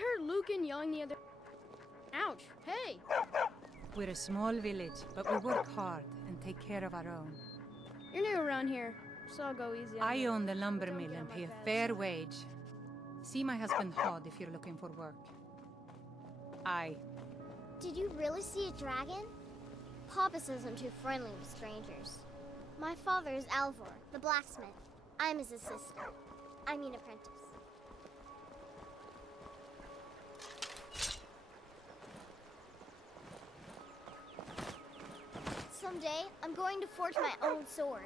heard Lucan yelling the other... Ouch, hey! We're a small village, but we work hard and take care of our own. You're new around here, so I'll go easy on I you. own the lumber Don't mill get and on pay my a bad fair side. wage. See my husband Hod if you're looking for work. Aye. Did you really see a dragon? Papa says I'm too friendly with strangers. My father is Alvor, the blacksmith. I'm his assistant. I mean apprentice. Someday, I'm going to forge my own sword.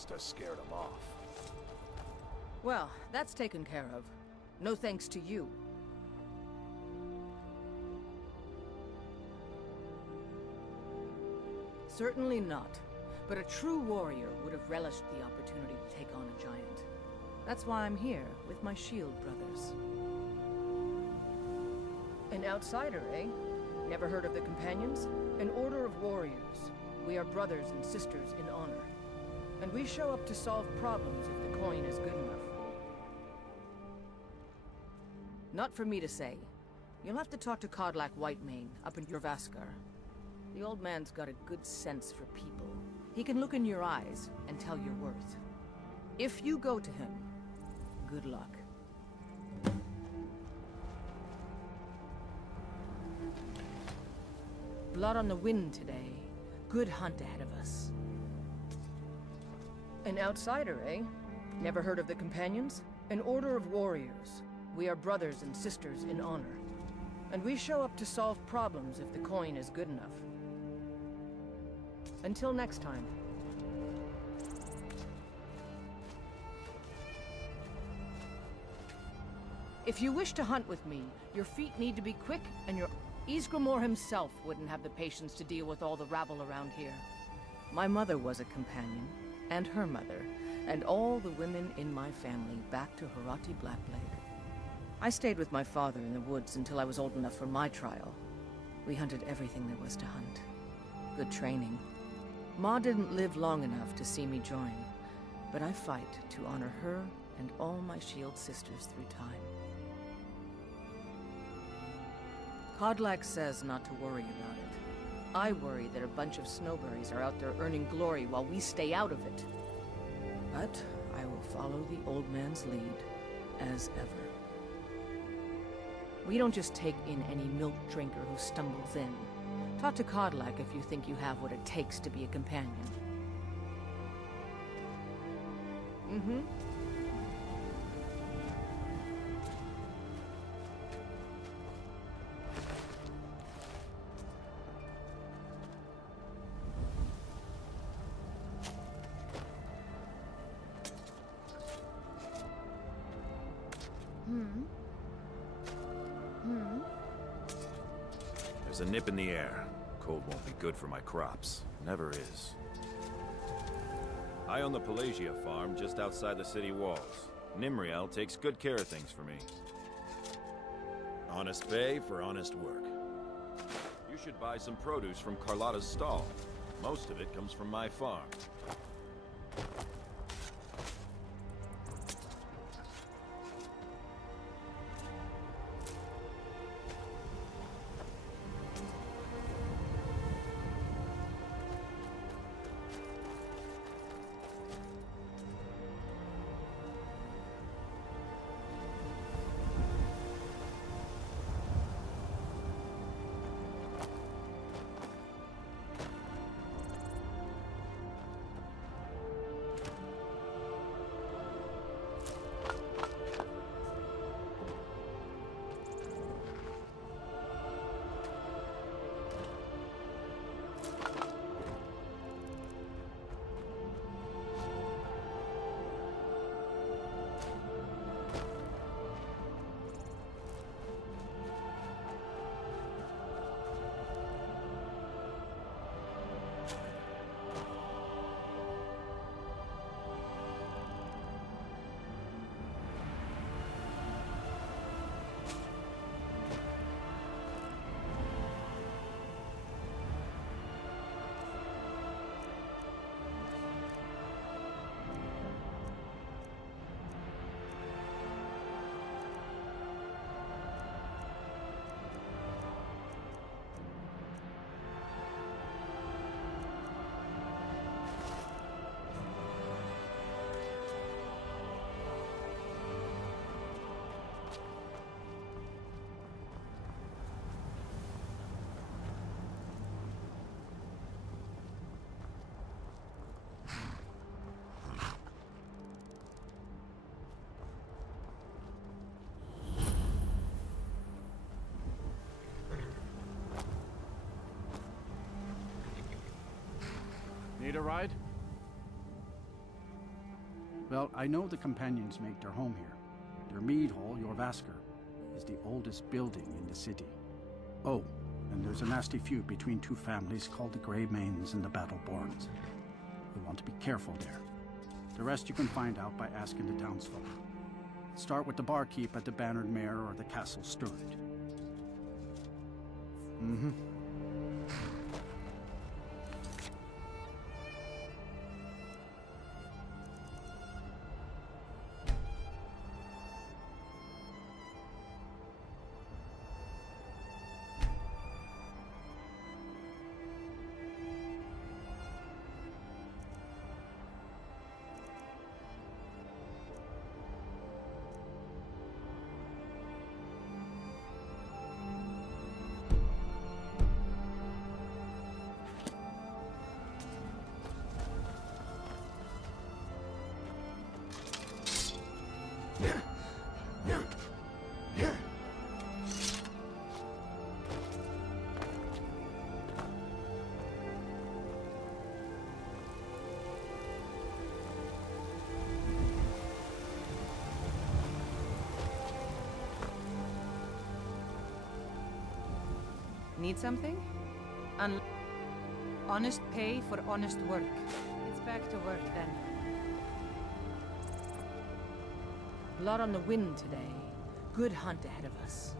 must have scared him off. Well, that's taken care of. No thanks to you. Certainly not. But a true warrior would have relished the opportunity to take on a giant. That's why I'm here, with my shield brothers. An outsider, eh? Never heard of the Companions? An order of warriors. We are brothers and sisters in honor. And we show up to solve problems if the coin is good enough. Not for me to say. You'll have to talk to Kodlak Whitemane up in Jorvaskar. The old man's got a good sense for people. He can look in your eyes and tell your worth. If you go to him, good luck. Blood on the wind today. Good hunt ahead of us. An outsider, eh? Never heard of the Companions? An order of warriors. We are brothers and sisters in honor. And we show up to solve problems if the coin is good enough. Until next time. If you wish to hunt with me, your feet need to be quick and your... Ysgramor himself wouldn't have the patience to deal with all the rabble around here. My mother was a companion, and her mother, and all the women in my family back to Harati Blackblade. I stayed with my father in the woods until I was old enough for my trial. We hunted everything there was to hunt. Good training. Ma didn't live long enough to see me join, but I fight to honor her and all my shield sisters through time. Kodlak says not to worry about it. I worry that a bunch of snowberries are out there earning glory while we stay out of it. But I will follow the old man's lead, as ever. We don't just take in any milk drinker who stumbles in. Talk to Kodlak if you think you have what it takes to be a companion. Mm-hmm. There's a nip in the air. Cold won't be good for my crops. Never is. I own the Pelagia farm just outside the city walls. Nimriel takes good care of things for me. Honest pay for honest work. You should buy some produce from Carlotta's stall. Most of it comes from my farm. Need a ride? Well, I know the companions make their home here. Their mead hall, your Vasker, is the oldest building in the city. Oh, and there's a nasty feud between two families called the Greymanes and the Battleborns. You'll want to be careful there. The rest you can find out by asking the townsfolk. Start with the barkeep at the Bannered Mare or the Castle Steward. Mm-hmm. Need something? Honest pay for honest work. It's back to work then. Blood on the wind today. Good hunt ahead of us.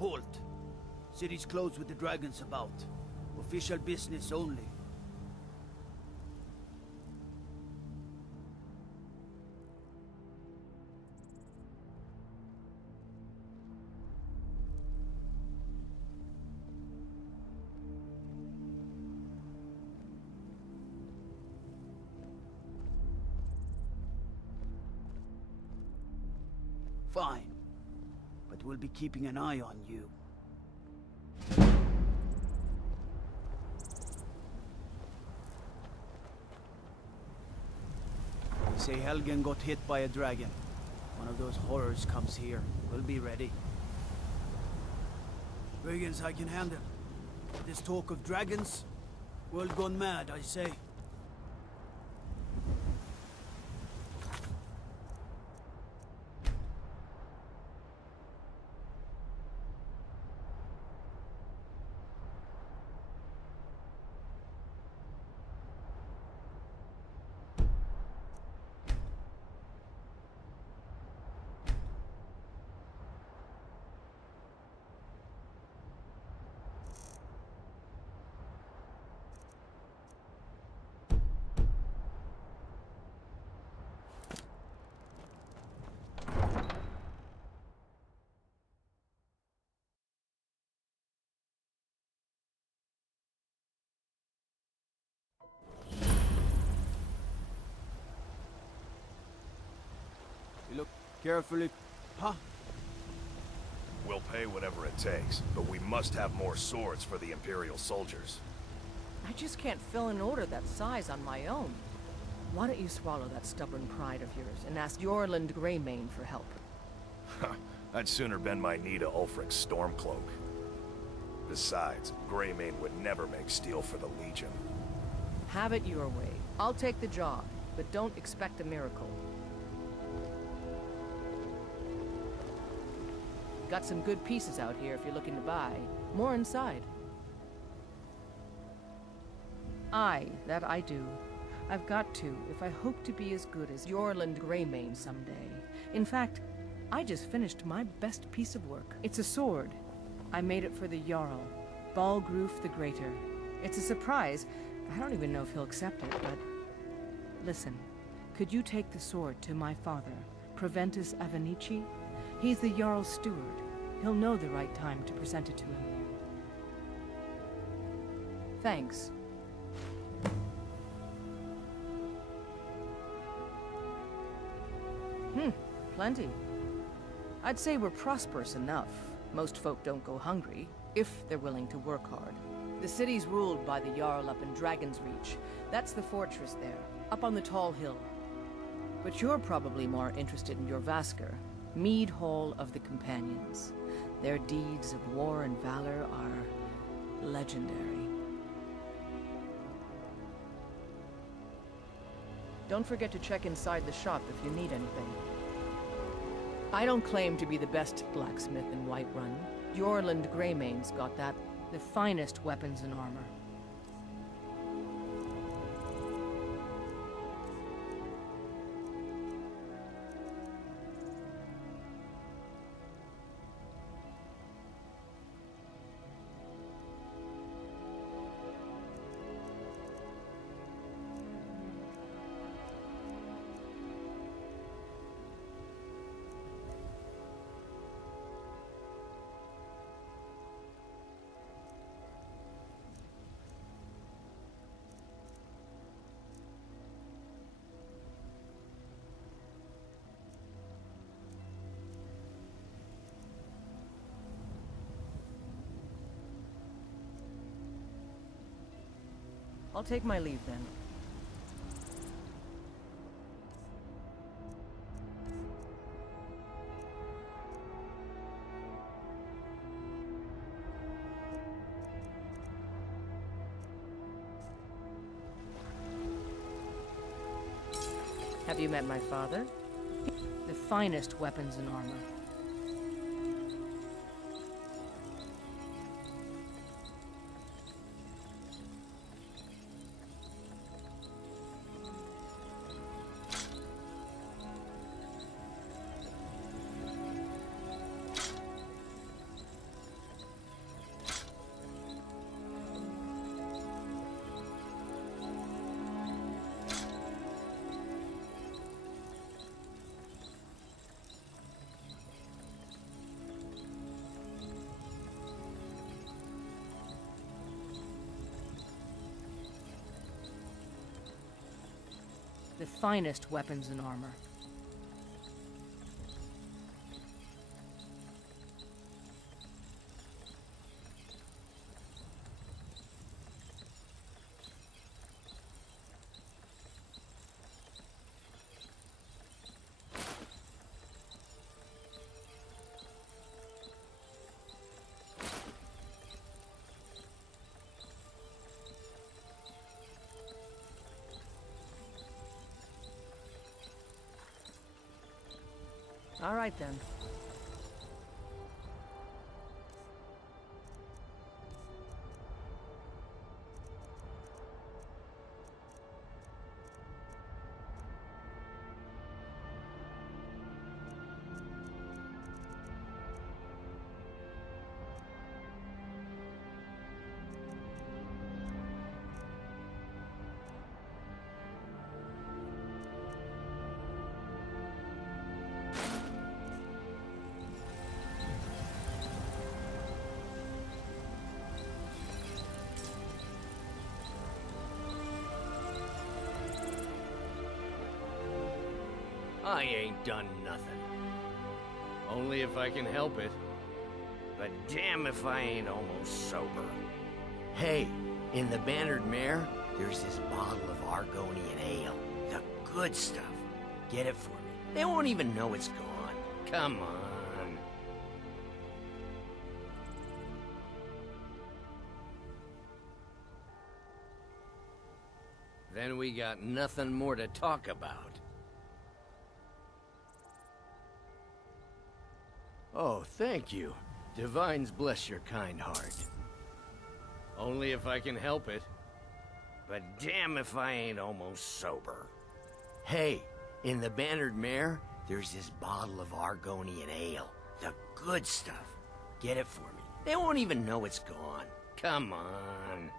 Halt! City's closed with the dragons about. Official business only. Fine. But we'll be keeping an eye on you. They say Helgen got hit by a dragon. One of those horrors comes here. We'll be ready. Brigands I can handle. This talk of dragons? World gone mad, I say. You look carefully. Huh? We'll pay whatever it takes, but we must have more swords for the Imperial soldiers. I just can't fill an order that size on my own. Why don't you swallow that stubborn pride of yours and ask Yorland Greymane for help? I'd sooner bend my knee to Ulfric's Stormcloak. Besides, Greymane would never make steel for the Legion. Have it your way. I'll take the job, but don't expect a miracle. Got some good pieces out here if you're looking to buy. More inside. Aye, that I do. I've got to, if I hope to be as good as Yorland Greymane someday. In fact, I just finished my best piece of work. It's a sword. I made it for the Jarl, Balgruf the Greater. It's a surprise. I don't even know if he'll accept it, but... Listen, could you take the sword to my father, Proventus Avenici? He's the Jarl's steward. He'll know the right time to present it to him. Thanks. Plenty. I'd say we're prosperous enough. Most folk don't go hungry, if they're willing to work hard. The city's ruled by the Jarl up in Dragon's Reach. That's the fortress there, up on the tall hill. But you're probably more interested in your Vasker, Mead Hall of the Companions. Their deeds of war and valor are legendary. Don't forget to check inside the shop if you need anything. I don't claim to be the best blacksmith in Whiterun. Yorland Greymane's got that. The finest weapons and armor. I'll take my leave then. Have you met my father? The finest weapons and armor. The finest weapons and armor. All right, then. I ain't done nothing. Only if I can help it. But damn if I ain't almost sober. Hey, in the Bannered Mare, there's this bottle of Argonian ale. The good stuff. Get it for me. They won't even know it's gone. Come on. Then we got nothing more to talk about. Oh, thank you. Divines bless your kind heart. Only if I can help it. But damn if I ain't almost sober. Hey, in the Bannered Mare, there's this bottle of Argonian ale. The good stuff. Get it for me. They won't even know it's gone. Come on.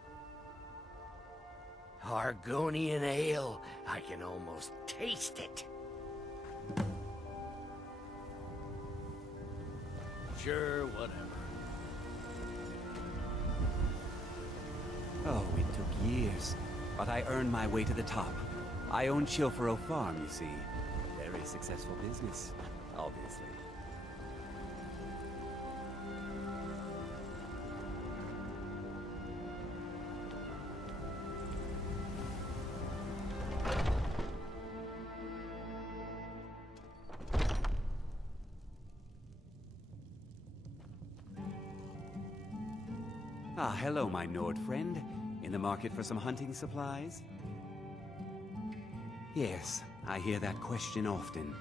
Argonian ale. I can almost taste it. Sure, whatever. Oh, it took years, but I earned my way to the top. I own Chilfaro Farm, you see. Very successful business, obviously. Ah, hello, my Nord friend. In the market for some hunting supplies? Yes, I hear that question often.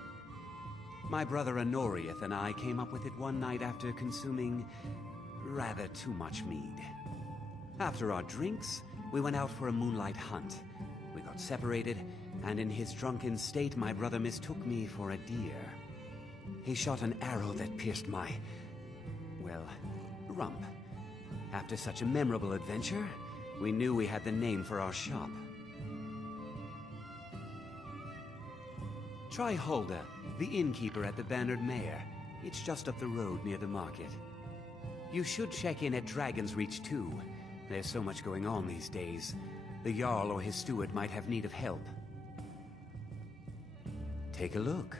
My brother Honorius and I came up with it one night after consuming rather too much mead. After our drinks, we went out for a moonlight hunt. We got separated, and in his drunken state, my brother mistook me for a deer. He shot an arrow that pierced my, well, rump. After such a memorable adventure, we knew we had the name for our shop. Try Hulda, the innkeeper at the Bannered Mare. It's just up the road near the market. You should check in at Dragon's Reach too. There's so much going on these days. The Jarl or his steward might have need of help. Take a look.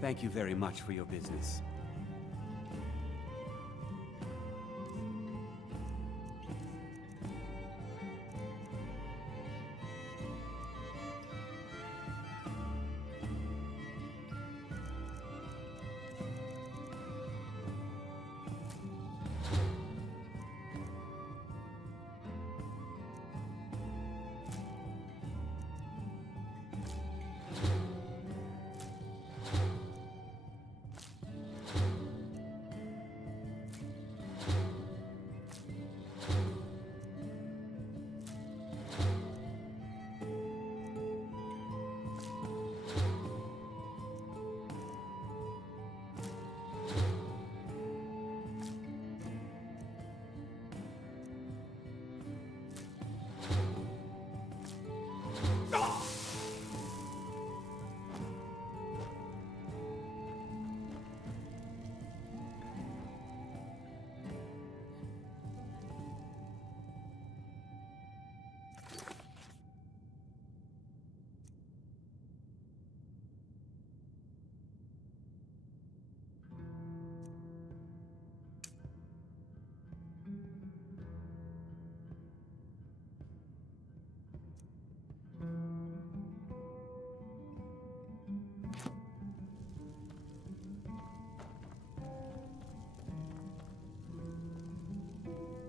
Thank you very much for your business.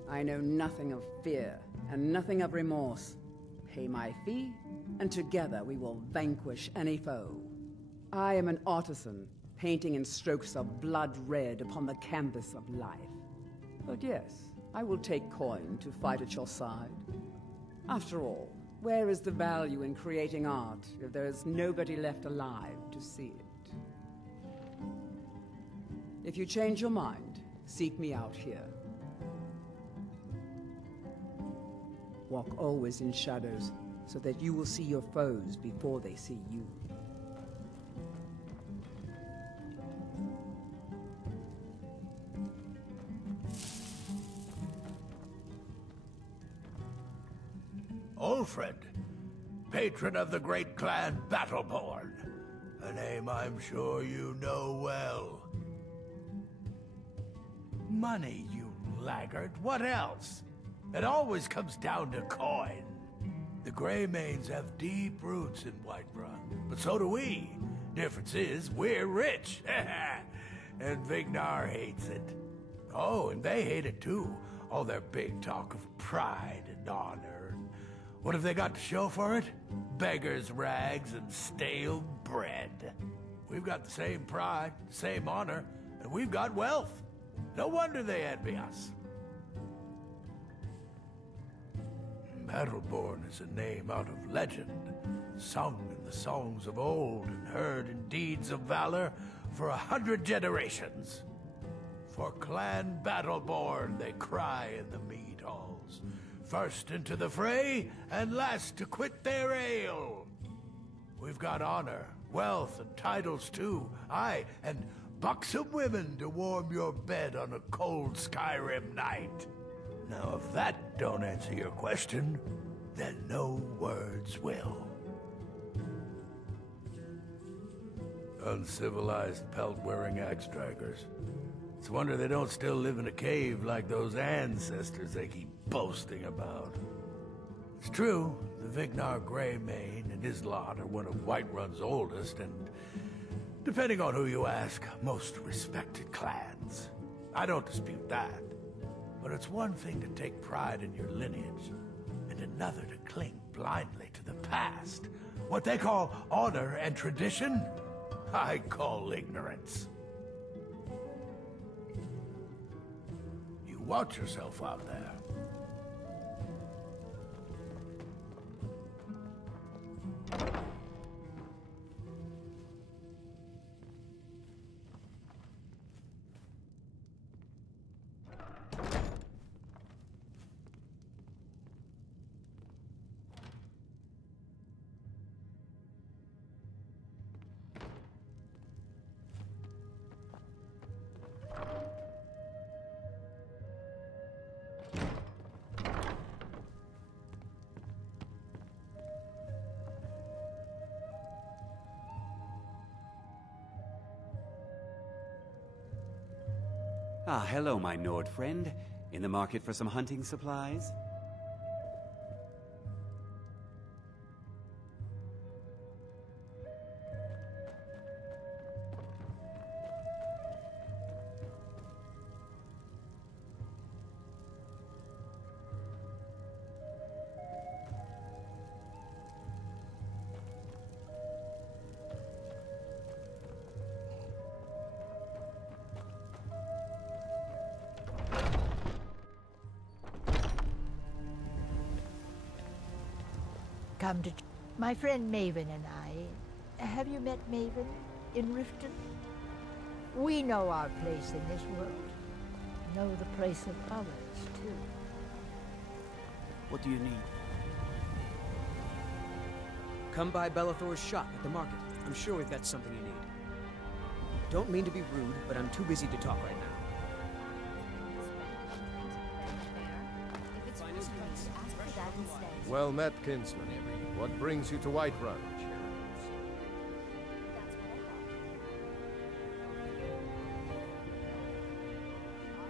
I know nothing of fear, and nothing of remorse. Pay my fee, and together we will vanquish any foe. I am an artisan, painting in strokes of blood red upon the canvas of life. But yes, I will take coin to fight at your side. After all, where is the value in creating art if there is nobody left alive to see it? If you change your mind, seek me out here. Walk always in shadows, so that you will see your foes before they see you. Ulfred, patron of the great clan Battleborn. A name I'm sure you know well. Money, you laggard. What else? It always comes down to coin. The Greymanes have deep roots in Whiterun, but so do we. Difference is, we're rich. And Vignar hates it. Oh, and they hate it too. All their big talk of pride and honor. What have they got to show for it? Beggars' rags and stale bread. We've got the same pride, same honor, and we've got wealth. No wonder they envy us. Battleborn is a name out of legend, sung in the songs of old and heard in deeds of valor for 100 generations. For Clan Battleborn they cry in the mead halls, first into the fray and last to quit their ale. We've got honor, wealth, and titles too, aye, and buxom women to warm your bed on a cold Skyrim night. Now, if that don't answer your question, then no words will. Uncivilized pelt-wearing axe-draggers. It's a wonder they don't still live in a cave like those ancestors they keep boasting about. It's true, the Vignar Greymane and his lot are one of Whiterun's oldest and, depending on who you ask, most respected clans. I don't dispute that. But it's one thing to take pride in your lineage, and another to cling blindly to the past. What they call honor and tradition, I call ignorance. You watch yourself out there. Ah, hello, my Nord friend. In the market for some hunting supplies? Come to... My friend Maven and I... Have you met Maven in Riften? We know our place in this world. Know the place of others, too. What do you need? Come by Bellathor's shop at the market. I'm sure we've got something you need. Don't mean to be rude, but I'm too busy to talk right now. Well met, kinsman. What brings you to Whiterun?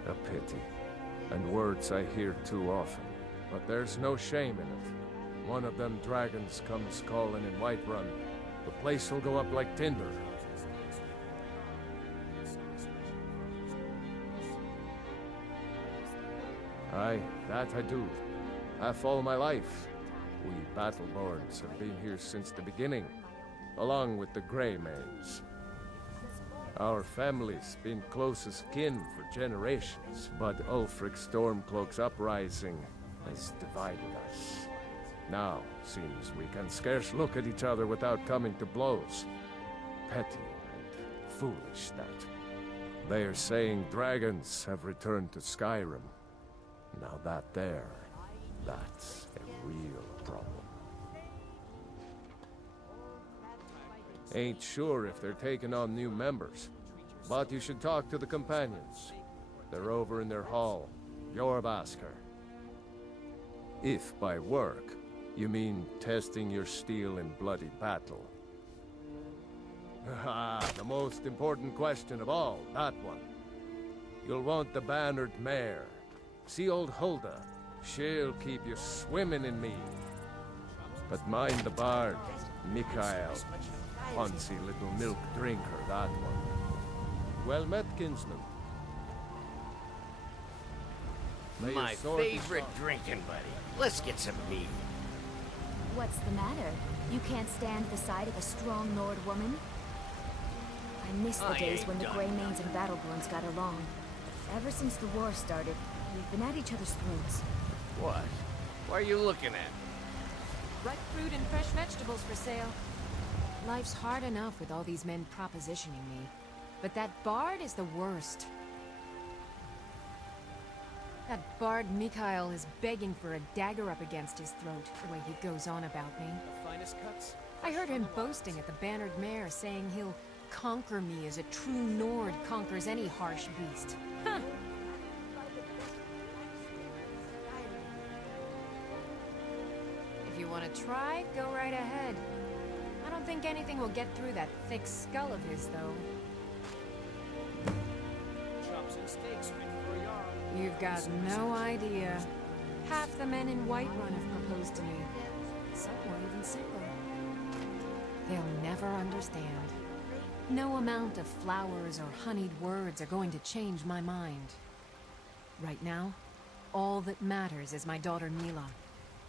A pity. And words I hear too often. But there's no shame in it. One of them dragons comes calling in Whiterun. The place will go up like tinder. Aye, that I do. Half all my life. We Battleborns have been here since the beginning, along with the Greymanes. Our family's been close as kin for generations, but Ulfric Stormcloak's uprising has divided us. Now, seems we can scarce look at each other without coming to blows. Petty and foolish, that. They are saying dragons have returned to Skyrim. Now that's a real problem. Ain't sure if they're taking on new members, but you should talk to the companions. They're over in their hall, Jorvaskr. If by work, you mean testing your steel in bloody battle. Ah, the most important question of all, that one. You'll want the bannered mare. See old Hulda. She'll keep you swimming in mead. But mind the bard, Mikael. Fancy little milk drinker, that one. Well met, kinsman. My favorite drinking buddy. Let's get some mead. What's the matter? You can't stand the sight of a strong Nord woman? I miss the days when the Greymanes and Battleborns got along. Ever since the war started, we've been at each other's throats. What? What are you looking at? Ripe fruit and fresh vegetables for sale. Life's hard enough with all these men propositioning me. But that bard is the worst. That bard Mikhail is begging for a dagger up against his throat, the way he goes on about me. The finest cuts. I heard him boasting at the Bannered Mare, saying he'll conquer me as a true Nord conquers any harsh beast. Huh. If you want to try, go right ahead. I don't think anything will get through that thick skull of his, though. Chops and steaks fit for a yard. You've got no idea. Half the men in Whiterun have proposed to me. Some were even single. They'll never understand. No amount of flowers or honeyed words are going to change my mind. Right now, all that matters is my daughter Mila.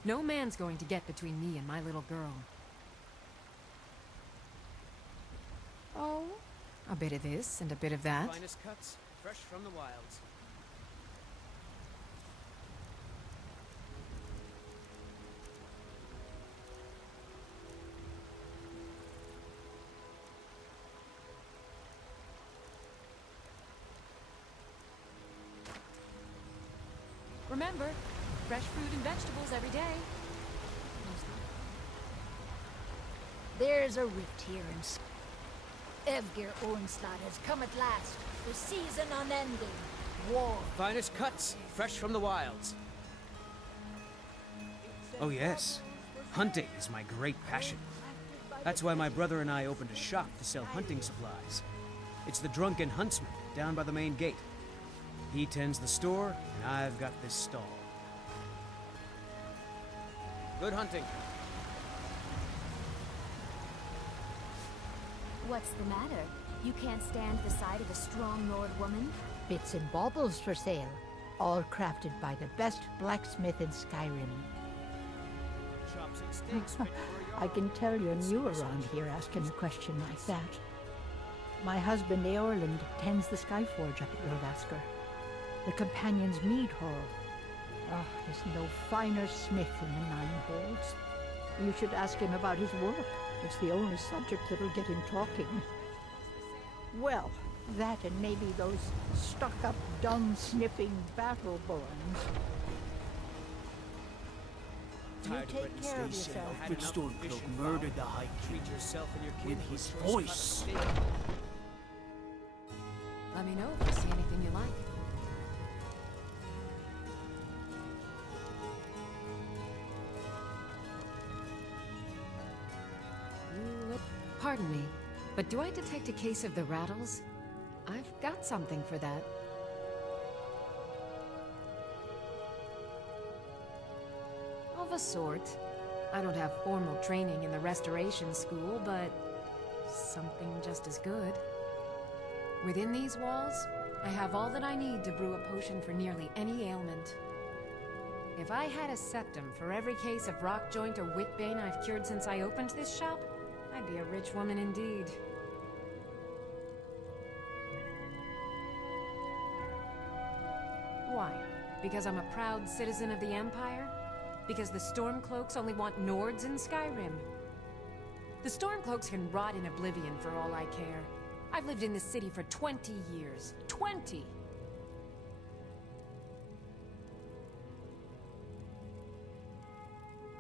No man's going to get between me and my little girl. Oh, a bit of this and a bit of that. Finest cuts, fresh from the wilds. Remember, fresh fruit and vegetables every day. There's a rift here in Evgir Onslaught has come at last. The season unending. War. Finest cuts, fresh from the wilds. Oh yes, hunting is my great passion. That's why my brother and I opened a shop to sell hunting supplies. It's the Drunken Huntsman, down by the main gate. He tends the store, and I've got this stall. Good hunting. What's the matter? You can't stand the sight of a strong Nord woman? Bits and baubles for sale. All crafted by the best blacksmith in Skyrim. Chops and steaks fit for a yard. I can tell you're new around here asking a question like that. My husband Eorland tends the Skyforge up at Jorvaskr. The Companion's Mead Hall. Oh, there's no finer smith in the Nine Halls. You should ask him about his work. It's the only subject that'll get him talking. Well, that and maybe those stuck-up, dung-sniffing battle-borns. You take care of yourself. Alfred Stormcloak murdered the High King Treat yourself and your with kin his with voice. Let me know if you see anything you like. Pardon me, but do I detect a case of the rattles? I've got something for that. Of a sort. I don't have formal training in the restoration school, but something just as good. Within these walls, I have all that I need to brew a potion for nearly any ailment. If I had a septum for every case of rock joint or whitbane I've cured since I opened this shop, I'd be a rich woman indeed. Why? Because I'm a proud citizen of the Empire? Because the Stormcloaks only want Nords in Skyrim? The Stormcloaks can rot in oblivion for all I care. I've lived in this city for 20 years. 20!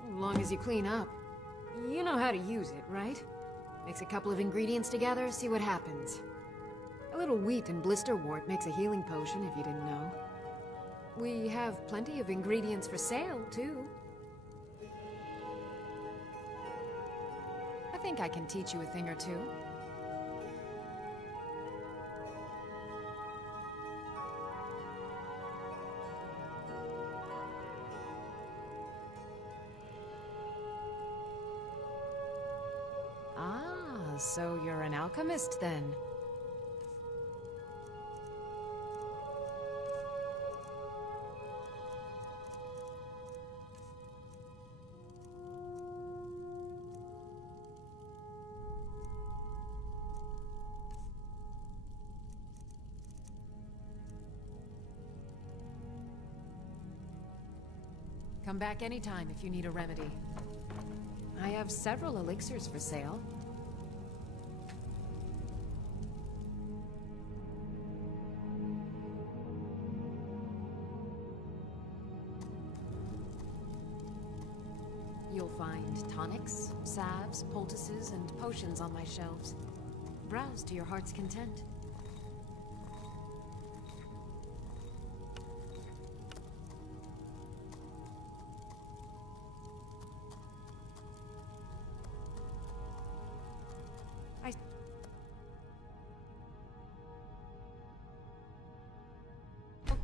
As long as you clean up. You know how to use it, right? Mix a couple of ingredients together, see what happens. A little wheat and blisterwort makes a healing potion, if you didn't know. We have plenty of ingredients for sale, too. I think I can teach you a thing or two. Ah, so you're an alchemist, then? Come back anytime if you need a remedy. I have several elixirs for sale. You'll find tonics, salves, poultices, and potions on my shelves. Browse to your heart's content.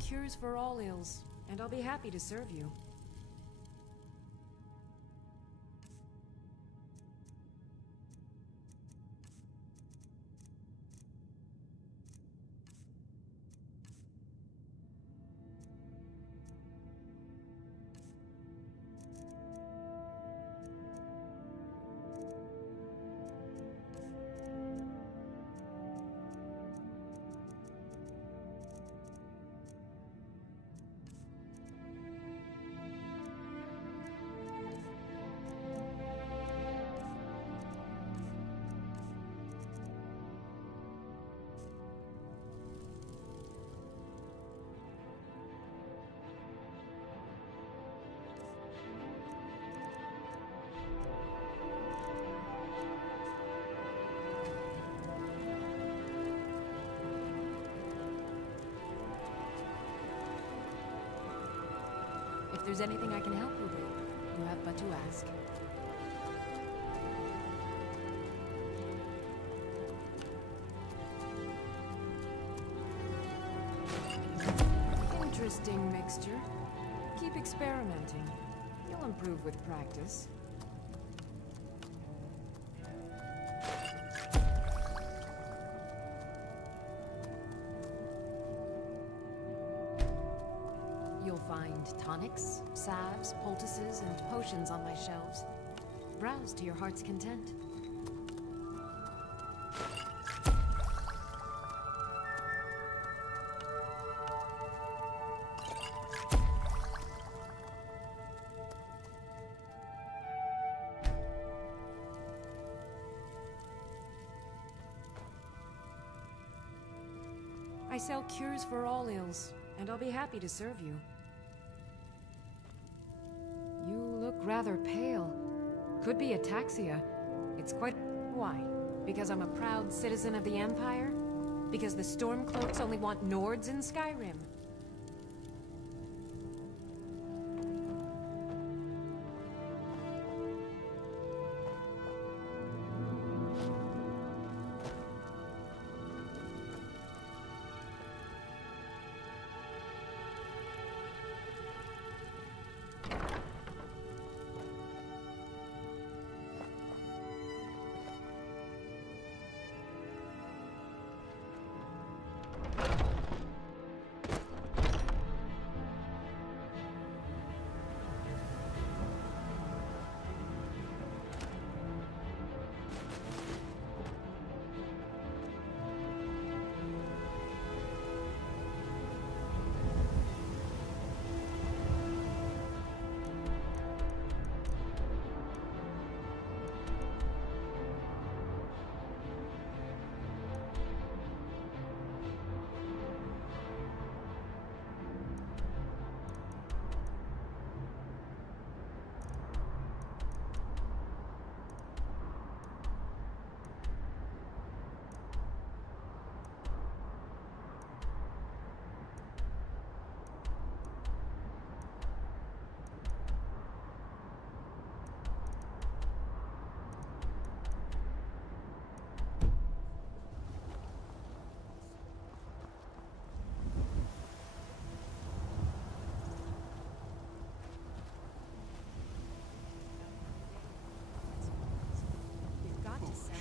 Cures for all ills, and I'll be happy to serve you. If there's anything I can help you with, you have but to ask. Interesting mixture. Keep experimenting. You'll improve with practice. You'll find tonics, salves, poultices, and potions on my shelves. Browse to your heart's content. I sell cures for all ills, and I'll be happy to serve you. You look rather pale. Could be ataxia. It's quite... Why? Because I'm a proud citizen of the Empire? Because the Stormcloaks only want Nords in Skyrim?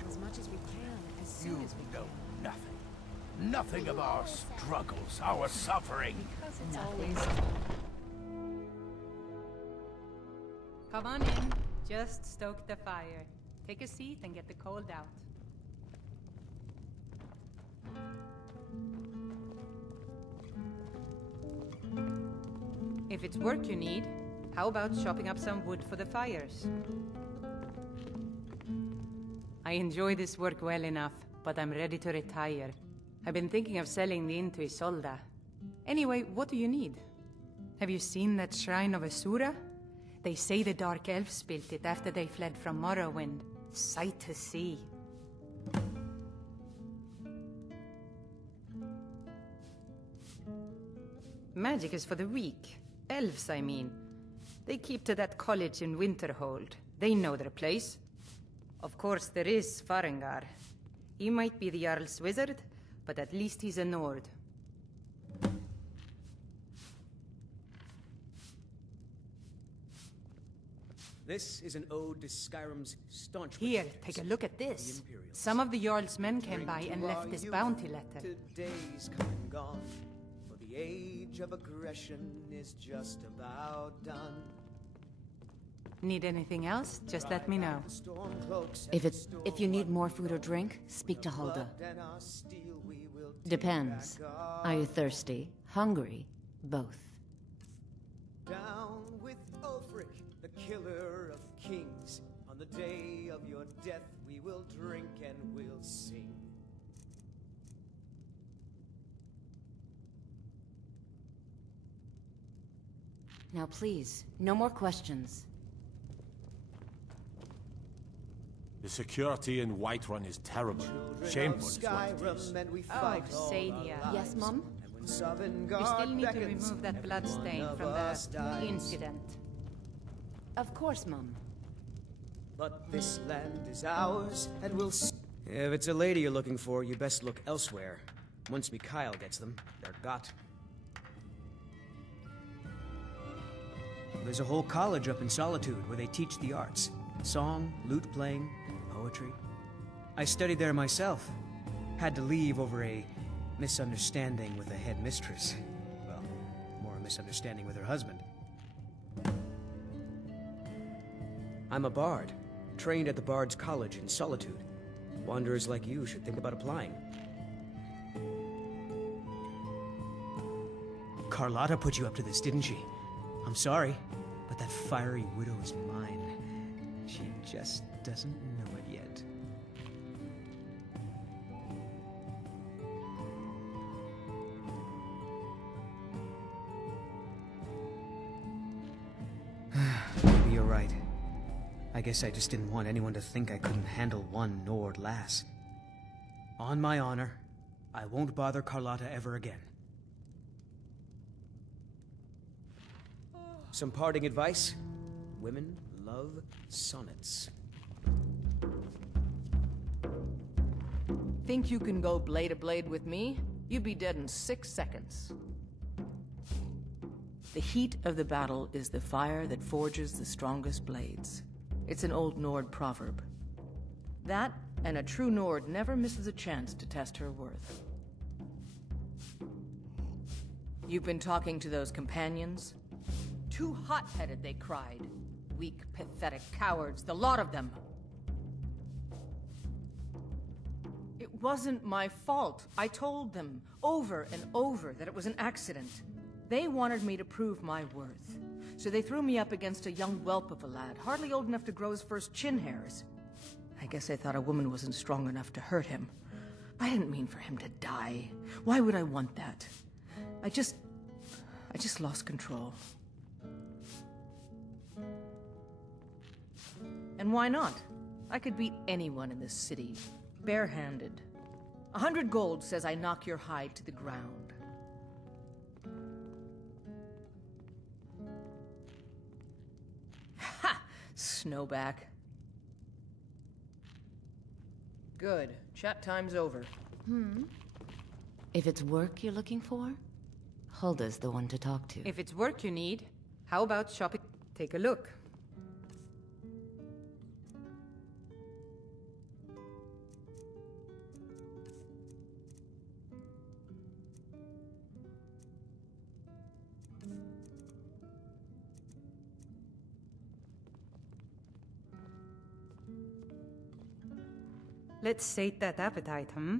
As much as we can, as soon as we know nothing. Nothing of our struggles, our suffering. Because it's always... Come on in. Just stoke the fire. Take a seat and get the cold out. If it's work you need, How about chopping up some wood for the fires? I enjoy this work well enough, but I'm ready to retire. I've been thinking of selling the inn to Isolda. Anyway, what do you need? Have you seen that shrine of Asura? They say the Dark Elves built it after they fled from Morrowind. Sight to see. Magic is for the weak. Elves, I mean. They keep to that college in Winterhold. They know their place. Of course, there is Farengar. He might be the Jarl's wizard, but at least he's a Nord. This is an ode to Skyrim's staunch... Here, take a look at this. Some of the Jarl's men came by and left this bounty letter. Today's come and gone, for the age of aggression is just about done. Need anything else? Just let me know. If you need more food or drink, speak to Hulda. Depends. Are you thirsty? Hungry? Both. Down with Ulfric, the killer of kings. On the day of your death, we will drink and we'll sing. Now please, no more questions. The security in Whiterun is terrible. Shameful is what it is. Oh, Sadia. Yes, Mom? We still need to remove that bloodstain from the incident. Of course, Mom. But this land is ours, and we'll... If it's a lady you're looking for, you best look elsewhere. Once Mikhail gets them, they're got. There's a whole college up in Solitude where they teach the arts. Song, lute playing, poetry. I studied there myself. Had to leave over a misunderstanding with the headmistress. Well, more a misunderstanding with her husband. I'm a bard, trained at the Bard's College in Solitude. Wanderers like you should think about applying. Carlotta put you up to this, didn't she? I'm sorry, but that fiery widow is mine. She just doesn't know it yet. Maybe you're right. I guess I just didn't want anyone to think I couldn't handle one Nord lass. On my honor, I won't bother Carlotta ever again. Some parting advice? Women love sonnets. Think you can go blade to blade with me? You'd be dead in 6 seconds. The heat of the battle is the fire that forges the strongest blades. It's an old Nord proverb. That, and a true Nord never misses a chance to test her worth. You've been talking to those companions? Too hot-headed, they cried. Weak, pathetic cowards, the lot of them. It wasn't my fault. I told them, over and over, that it was an accident. They wanted me to prove my worth. So they threw me up against a young whelp of a lad, hardly old enough to grow his first chin hairs. I guess they thought a woman wasn't strong enough to hurt him. I didn't mean for him to die. Why would I want that? I just lost control. And why not? I could beat anyone in this city, barehanded. 100 gold says I knock your hide to the ground. Ha! Snowback. Good. Chat time's over. If it's work you're looking for, Hulda's the one to talk to. If it's work you need, how about shopping? Take a look. Let's sate that appetite, hmm?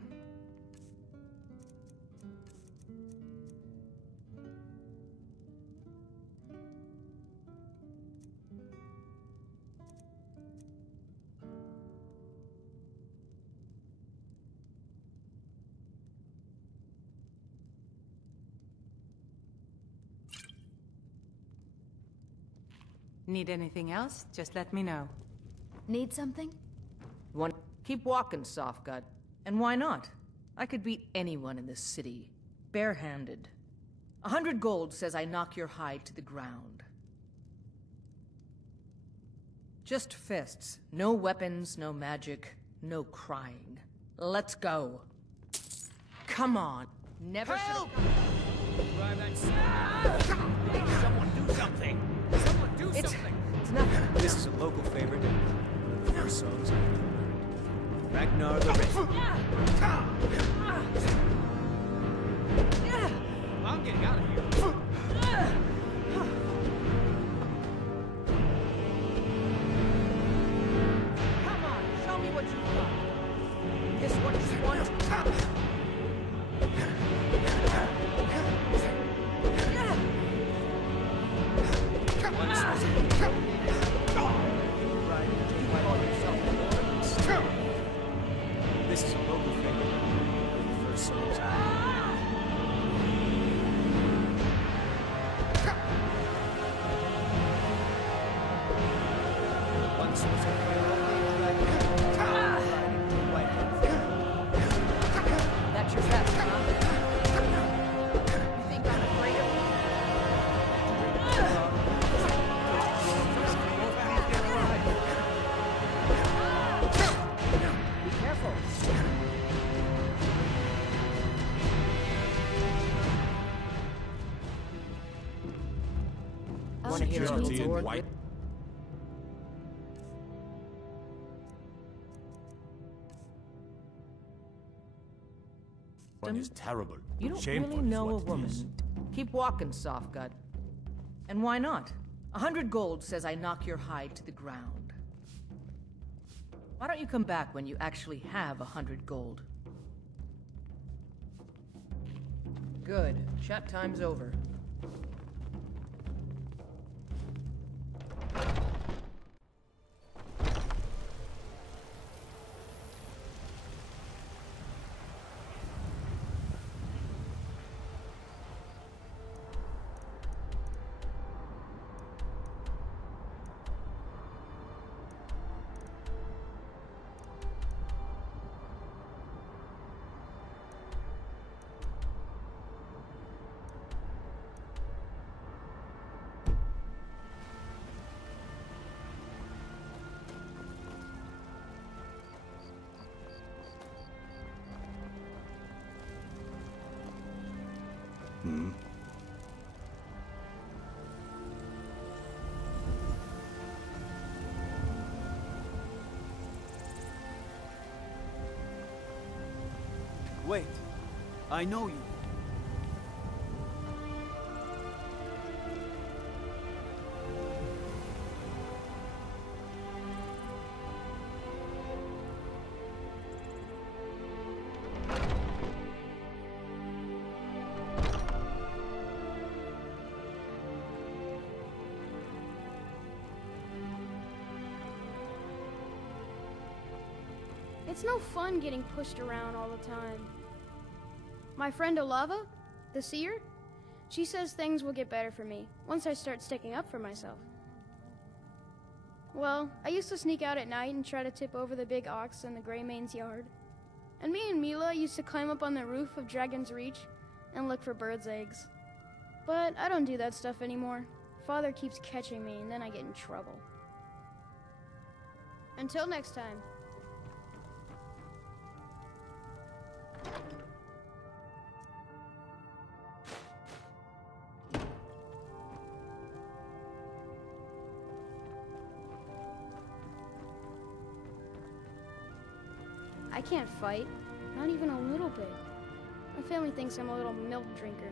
Need anything else? Just let me know. Need something? Keep walking, Softgut. And why not? I could beat anyone in this city. Barehanded. 100 gold says I knock your hide to the ground. Just fists. No weapons, no magic, no crying. Let's go. Come on. Never Help! Drive that someone do something! Someone do something! It's nothing. This is a local favorite. One of the first songs I've ever heard. Ragnar the Red. I'm getting out of here. Come on, show me what you've got. This what you want? This is a local favorite. One of the first songs I've ever heard. Once was a hero named That's your best, huh? You think I'm afraid of you? Be careful. Want to hear a Security little in more? white. One is terrible. You don't Shameful really is know a what it woman. is. Keep walking, Softgut. And why not? 100 gold says I knock your hide to the ground. Why don't you come back when you actually have 100 gold? Good. Chat time's over. Wait, I know you. It's no fun getting pushed around all the time. My friend Olava, the seer, she says things will get better for me once I start sticking up for myself. Well, I used to sneak out at night and try to tip over the big ox in the Greymane's yard. And me and Mila used to climb up on the roof of Dragon's Reach and look for birds' eggs. But I don't do that stuff anymore. Father keeps catching me and then I get in trouble. Until next time. I can't fight, not even a little bit. My family thinks I'm a little milk drinker.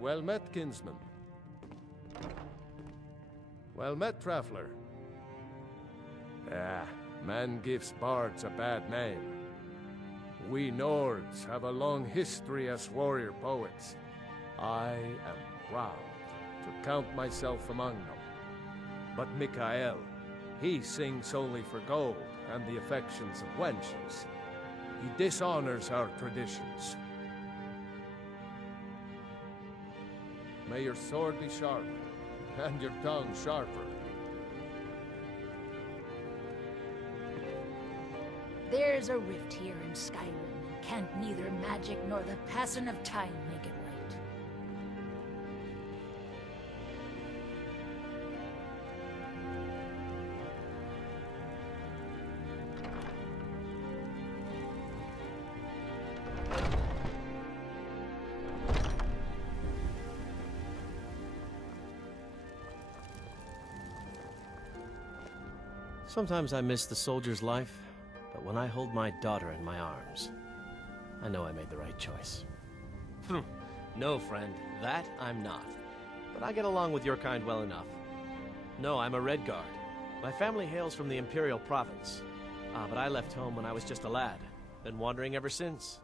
Well met, kinsman. Well met, traveler. Ah, man gives bards a bad name. We Nords have a long history as warrior poets. I am proud to count myself among them. But Mikael, he sings only for gold and the affections of wenches. He dishonors our traditions. May your sword be sharp, and your tongue sharper. There's a rift here in Skyrim, and can't neither magic nor the passing of time make it right. Sometimes I miss the soldier's life, but when I hold my daughter in my arms, I know I made the right choice. No, friend, that I'm not. But I get along with your kind well enough. No, I'm a Redguard. My family hails from the Imperial Province. But I left home when I was just a lad. Been wandering ever since.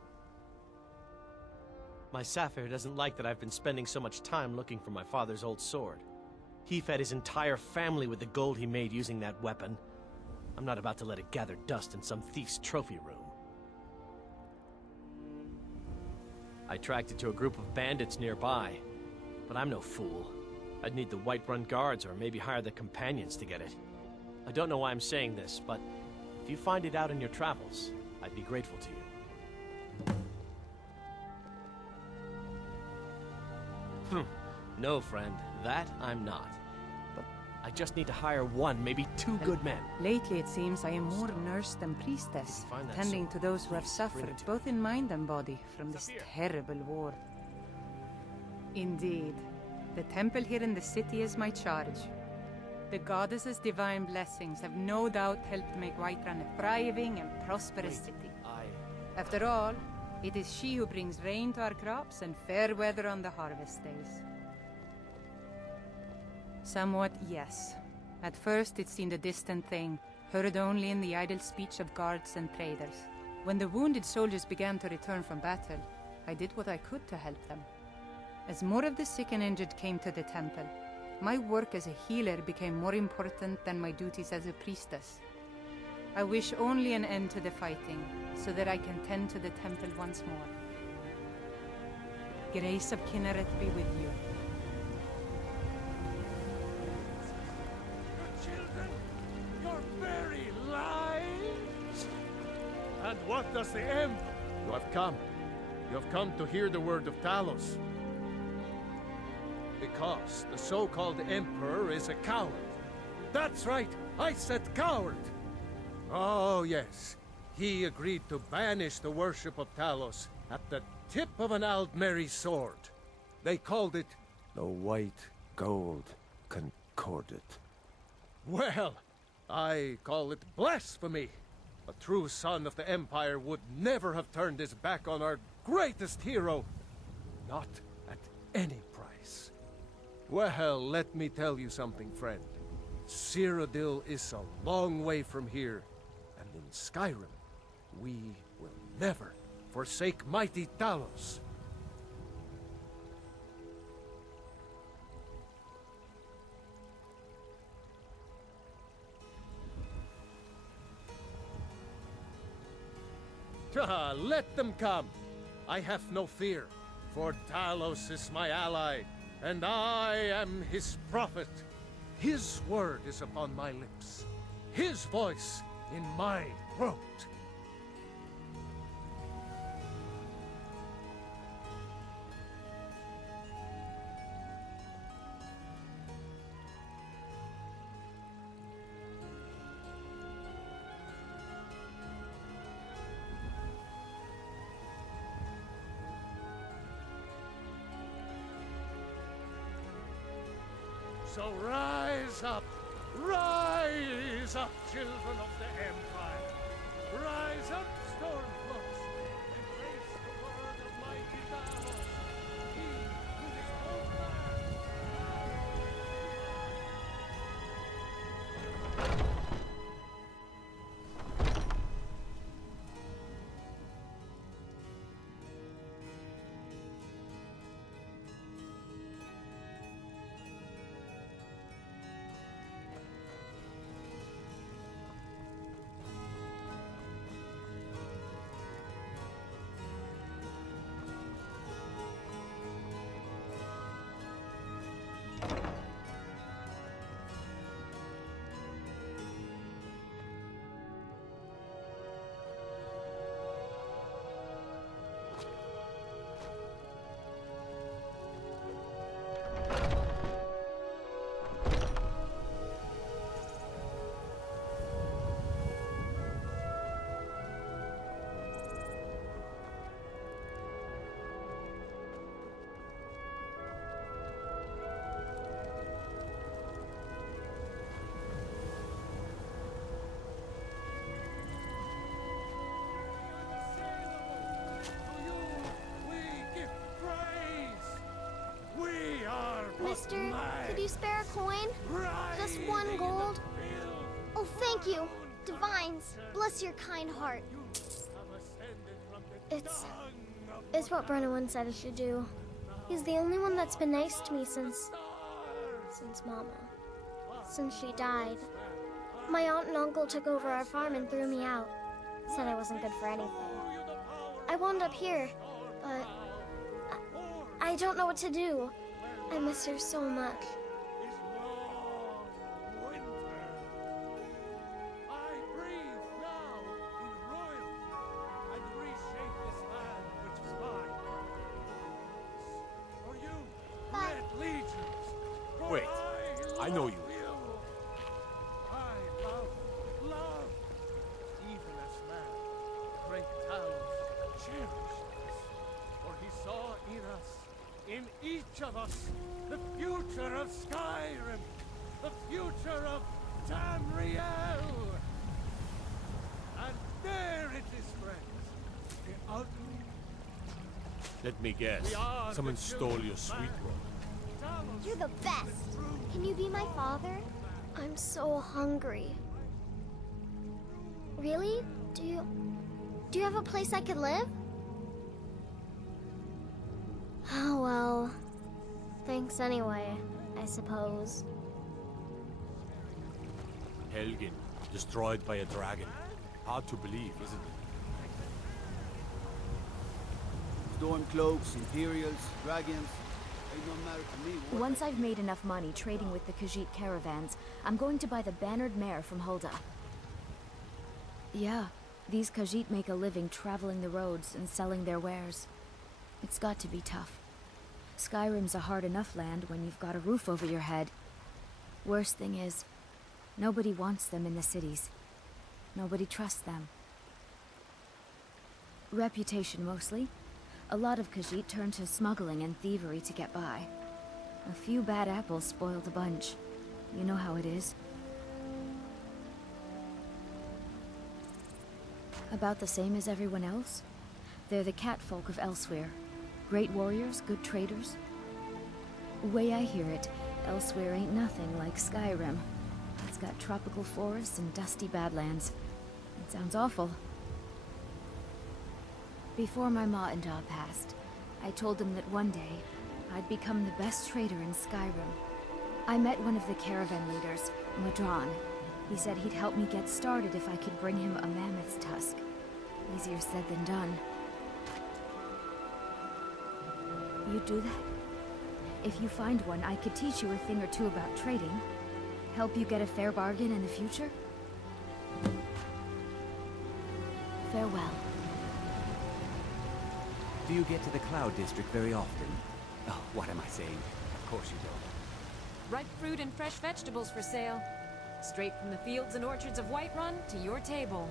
My Sapphire doesn't like that I've been spending so much time looking for my father's old sword. He fed his entire family with the gold he made using that weapon. I'm not about to let it gather dust in some thief's trophy room. I tracked it to a group of bandits nearby, but I'm no fool. I'd need the Whiterun guards or maybe hire the companions to get it. I don't know why I'm saying this, but if you find it out in your travels, I'd be grateful to you. No, friend, that I'm not. But I just need to hire one, maybe two good men. Lately it seems I am more nurse than priestess, tending to those who have suffered, both in mind and body, from this terrible war. Indeed. The temple here in the city is my charge. The goddess's divine blessings have no doubt helped make Whiterun a thriving and prosperous city. After all, it is she who brings rain to our crops and fair weather on the harvest days. Somewhat, yes. At first it seemed a distant thing, heard only in the idle speech of guards and traders. When the wounded soldiers began to return from battle, I did what I could to help them. As more of the sick and injured came to the temple, my work as a healer became more important than my duties as a priestess. I wish only an end to the fighting, so that I can tend to the temple once more. Grace of Kinneret be with you. Your very lives? And what does the Emperor? You have come. You have come to hear the word of Talos. Because the so-called Emperor is a coward. That's right, I said coward. Oh, yes. He agreed to banish the worship of Talos at the tip of an Aldmeri sword. They called it the White Gold Concordat. Well, I call it blasphemy. A true son of the Empire would never have turned his back on our greatest hero. Not at any price. Well, let me tell you something, friend. Cyrodiil is a long way from here, and in Skyrim, we will never forsake mighty Talos. Let them come. I have no fear, for Talos is my ally, and I am his prophet. His word is upon my lips, his voice in my throat. So rise up, children of the Empire. Rise up, Stormcloaks. Embrace the word of mighty Talos. He who is you spare a coin? Just 1 gold? Oh, thank you. Divines, bless your kind heart. It's what Brennan said I should do. He's the only one that's been nice to me since Mama. Since she died. My aunt and uncle took over our farm and threw me out. Said I wasn't good for anything. I wound up here, but I don't know what to do. I miss her so much. Wait, I know you. I love. Even as man, great talent cherished us. For he saw in us, in each of us, the future of Skyrim, the future of Tamriel. And there it is, friends. The ugly. Let me guess. Someone stole your sweet roll. You're the best. Can you be my father? I'm so hungry. Really? Do you have a place I could live? Oh, well. Thanks anyway, I suppose. Helgen, destroyed by a dragon. Hard to believe, isn't it? Stormcloaks, Imperials, dragons. They don't matter to me. Once I've made enough money trading with the Khajiit caravans, I'm going to buy the bannered mare from Hulda. Yeah, these Khajiit make a living traveling the roads and selling their wares. It's got to be tough. Skyrim's a hard enough land when you've got a roof over your head. Worst thing is, nobody wants them in the cities. Nobody trusts them. Reputation mostly. A lot of Khajiit turn to smuggling and thievery to get by. A few bad apples spoil the bunch. You know how it is. About the same as everyone else. They're the catfolk of Elsewhere. Great warriors, good traders. Way I hear it, Elsewhere ain't nothing like Skyrim. It's got tropical forests and dusty badlands. It sounds awful. Before my ma and da passed, I told them that one day, I'd become the best trader in Skyrim. I met one of the caravan leaders, Madron. He said he'd help me get started if I could bring him a mammoth's tusk. Easier said than done. You'd do that? If you find one, I could teach you a thing or two about trading. Help you get a fair bargain in the future? Farewell. Do you get to the Cloud District very often? Oh, what am I saying? Of course you don't. Ripe fruit and fresh vegetables for sale. Straight from the fields and orchards of Whiterun to your table.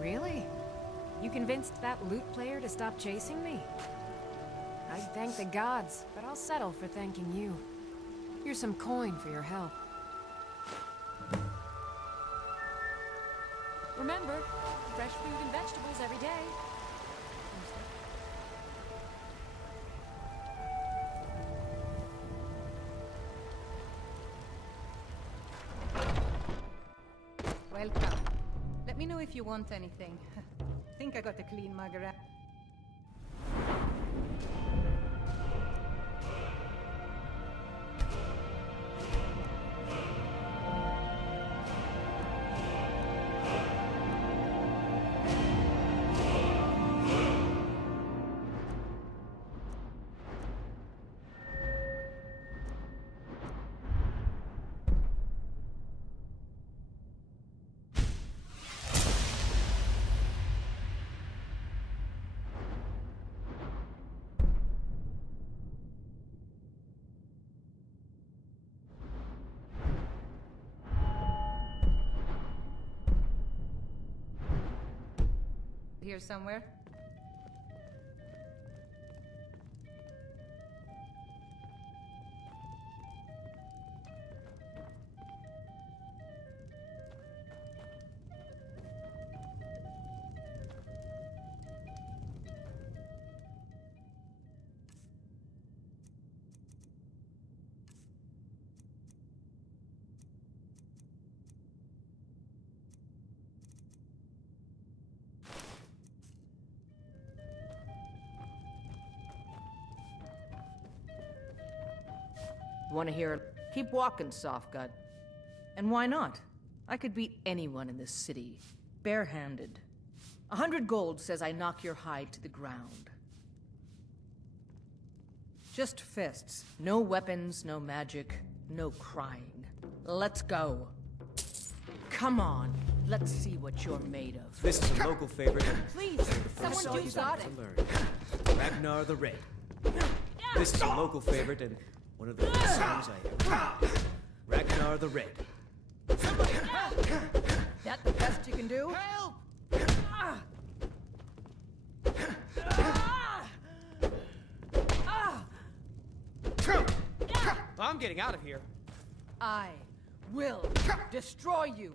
Really? You convinced that lute player to stop chasing me? I'd thank the gods, but I'll settle for thanking you. Here's some coin for your help. Remember, fresh fruit and vegetables every day. Welcome. Let me know if you want anything. Think I got a clean mug around. Here somewhere? Want to hear? Keep walking, Softgut. And why not? I could beat anyone in this city, barehanded. 100 gold says I knock your hide to the ground. Just fists. No weapons, no magic, no crying. Let's go. Come on, let's see what you're made of. This is a local favorite. Please, someone do something. Ragnar the Red. This is a local favorite and one of the best songs I ever heard. Ragnar the Red. That the best you can do? Help! I'm getting out of here. I will destroy you.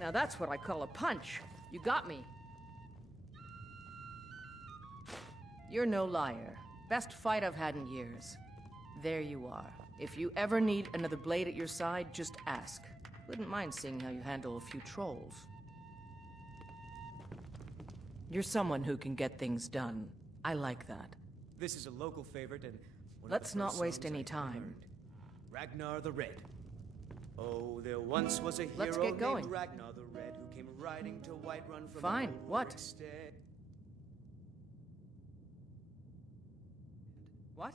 Now that's what I call a punch. You got me. You're no liar. Best fight I've had in years. There you are. If you ever need another blade at your side, just ask. Wouldn't mind seeing how you handle a few trolls. You're someone who can get things done. I like that. This is a local favorite and one Let's of the not first waste songs any I ever time. heard. Ragnar the Red. Oh, there once was a hero Let's get going. named Ragnar the Red who came riding to Whiterun from Fine, old what? Rorikstead. What?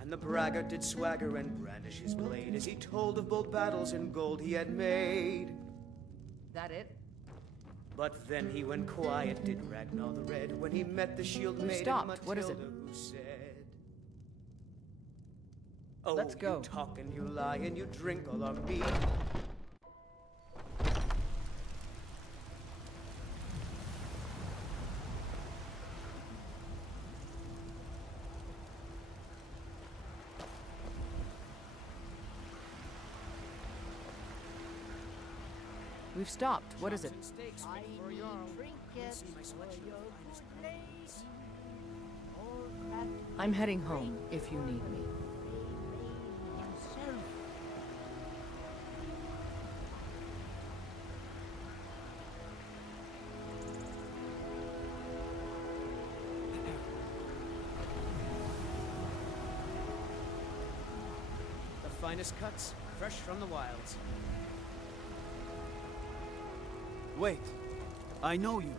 And the braggart did swagger and brandish his blade as he told of bold battles and gold he had made. That it? But then he went quiet, did Ragnar the Red, when he met the shield We've maiden stopped. Matilda, What is it? who said, "Oh, Let's go. You talk and you lie and you drink all our mead." We've stopped. What is it? I'm heading home, if you need me. The finest cuts, fresh from the wilds. Wait, I know you.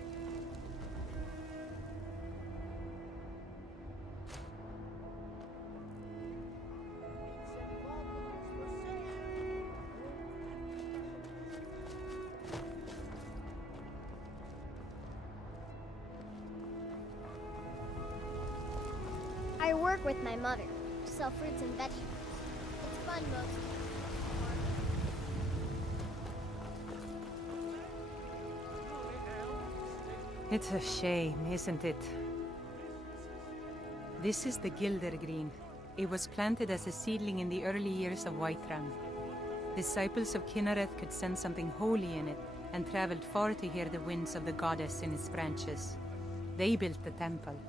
I work with my mother, sell fruits and vegetables. It's fun mostly. It's a shame, isn't it? This is the Gildergreen. It was planted as a seedling in the early years of Whiterun. Disciples of Kynareth could sense something holy in it, and traveled far to hear the winds of the goddess in its branches. They built the temple.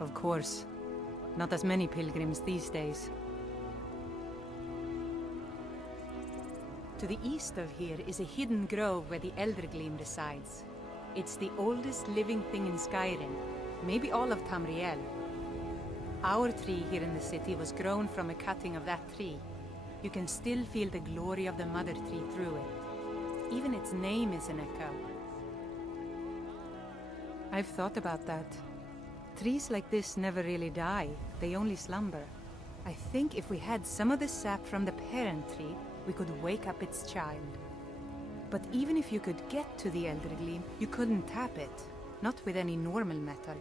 Of course, not as many pilgrims these days. To the east of here is a hidden grove where the Eldergleam resides. It's the oldest living thing in Skyrim, maybe all of Tamriel. Our tree here in the city was grown from a cutting of that tree. You can still feel the glory of the mother tree through it. Even its name is an echo. I've thought about that. Trees like this never really die, they only slumber. I think if we had some of the sap from the parent tree, we could wake up its child. But even if you could get to the Eldergleam, you couldn't tap it. Not with any normal metal.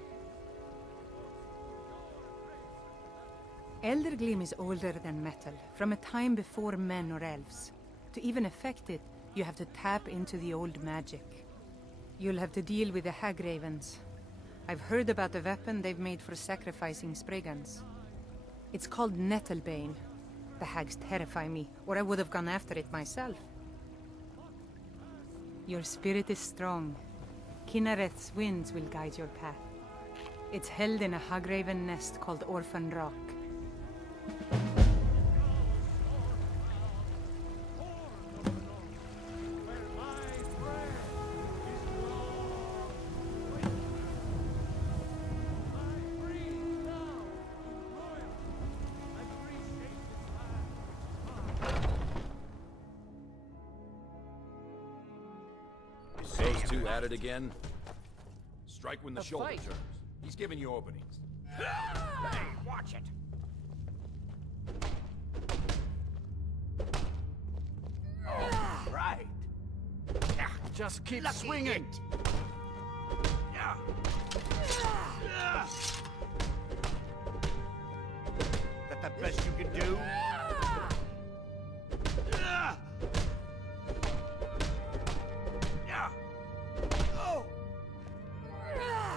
Eldergleam is older than metal, from a time before men or elves. To even affect it, you have to tap into the old magic. You'll have to deal with the hag ravens. I've heard about the weapon they've made for sacrificing spray guns. It's called Nettlebane. The hags terrify me, or I would have gone after it myself. Your spirit is strong. Kinnereth's winds will guide your path. It's held in a Hagraven nest called Orphan Rock. Those two at it again? Strike when the shoulder turns. He's giving you openings. Hey, watch it! Oh, right. Just keep swinging. That the best you can do?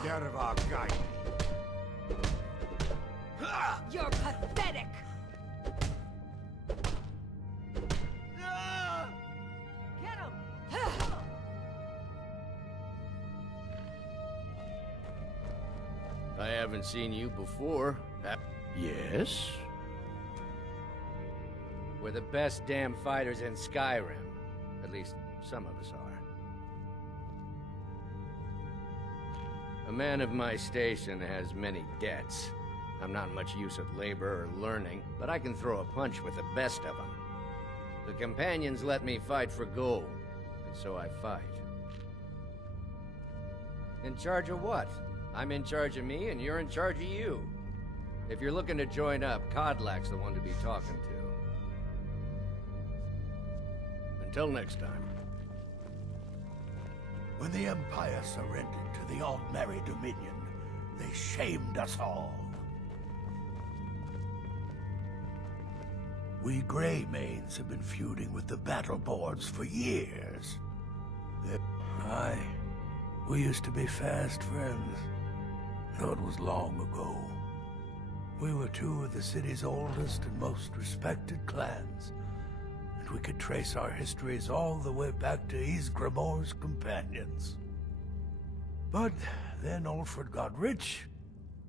Get out of our guide. You're pathetic! Get him! I haven't seen you before. Yes? We're the best damn fighters in Skyrim. At least, some of us are. A man of my station has many debts. I'm not much use at labor or learning, but I can throw a punch with the best of them. The companions let me fight for gold, and so I fight. In charge of what? I'm in charge of me, and you're in charge of you. If you're looking to join up, Kodlak's the one to be talking to. Until next time. When the Empire surrendered to the Altmerry Dominion, they shamed us all. We Greymanes have been feuding with the Battleborns for years. We used to be fast friends, though it was long ago. We were two of the city's oldest and most respected clans, and we could trace our histories all the way back to Ysgramor's companions. But then Ulfred got rich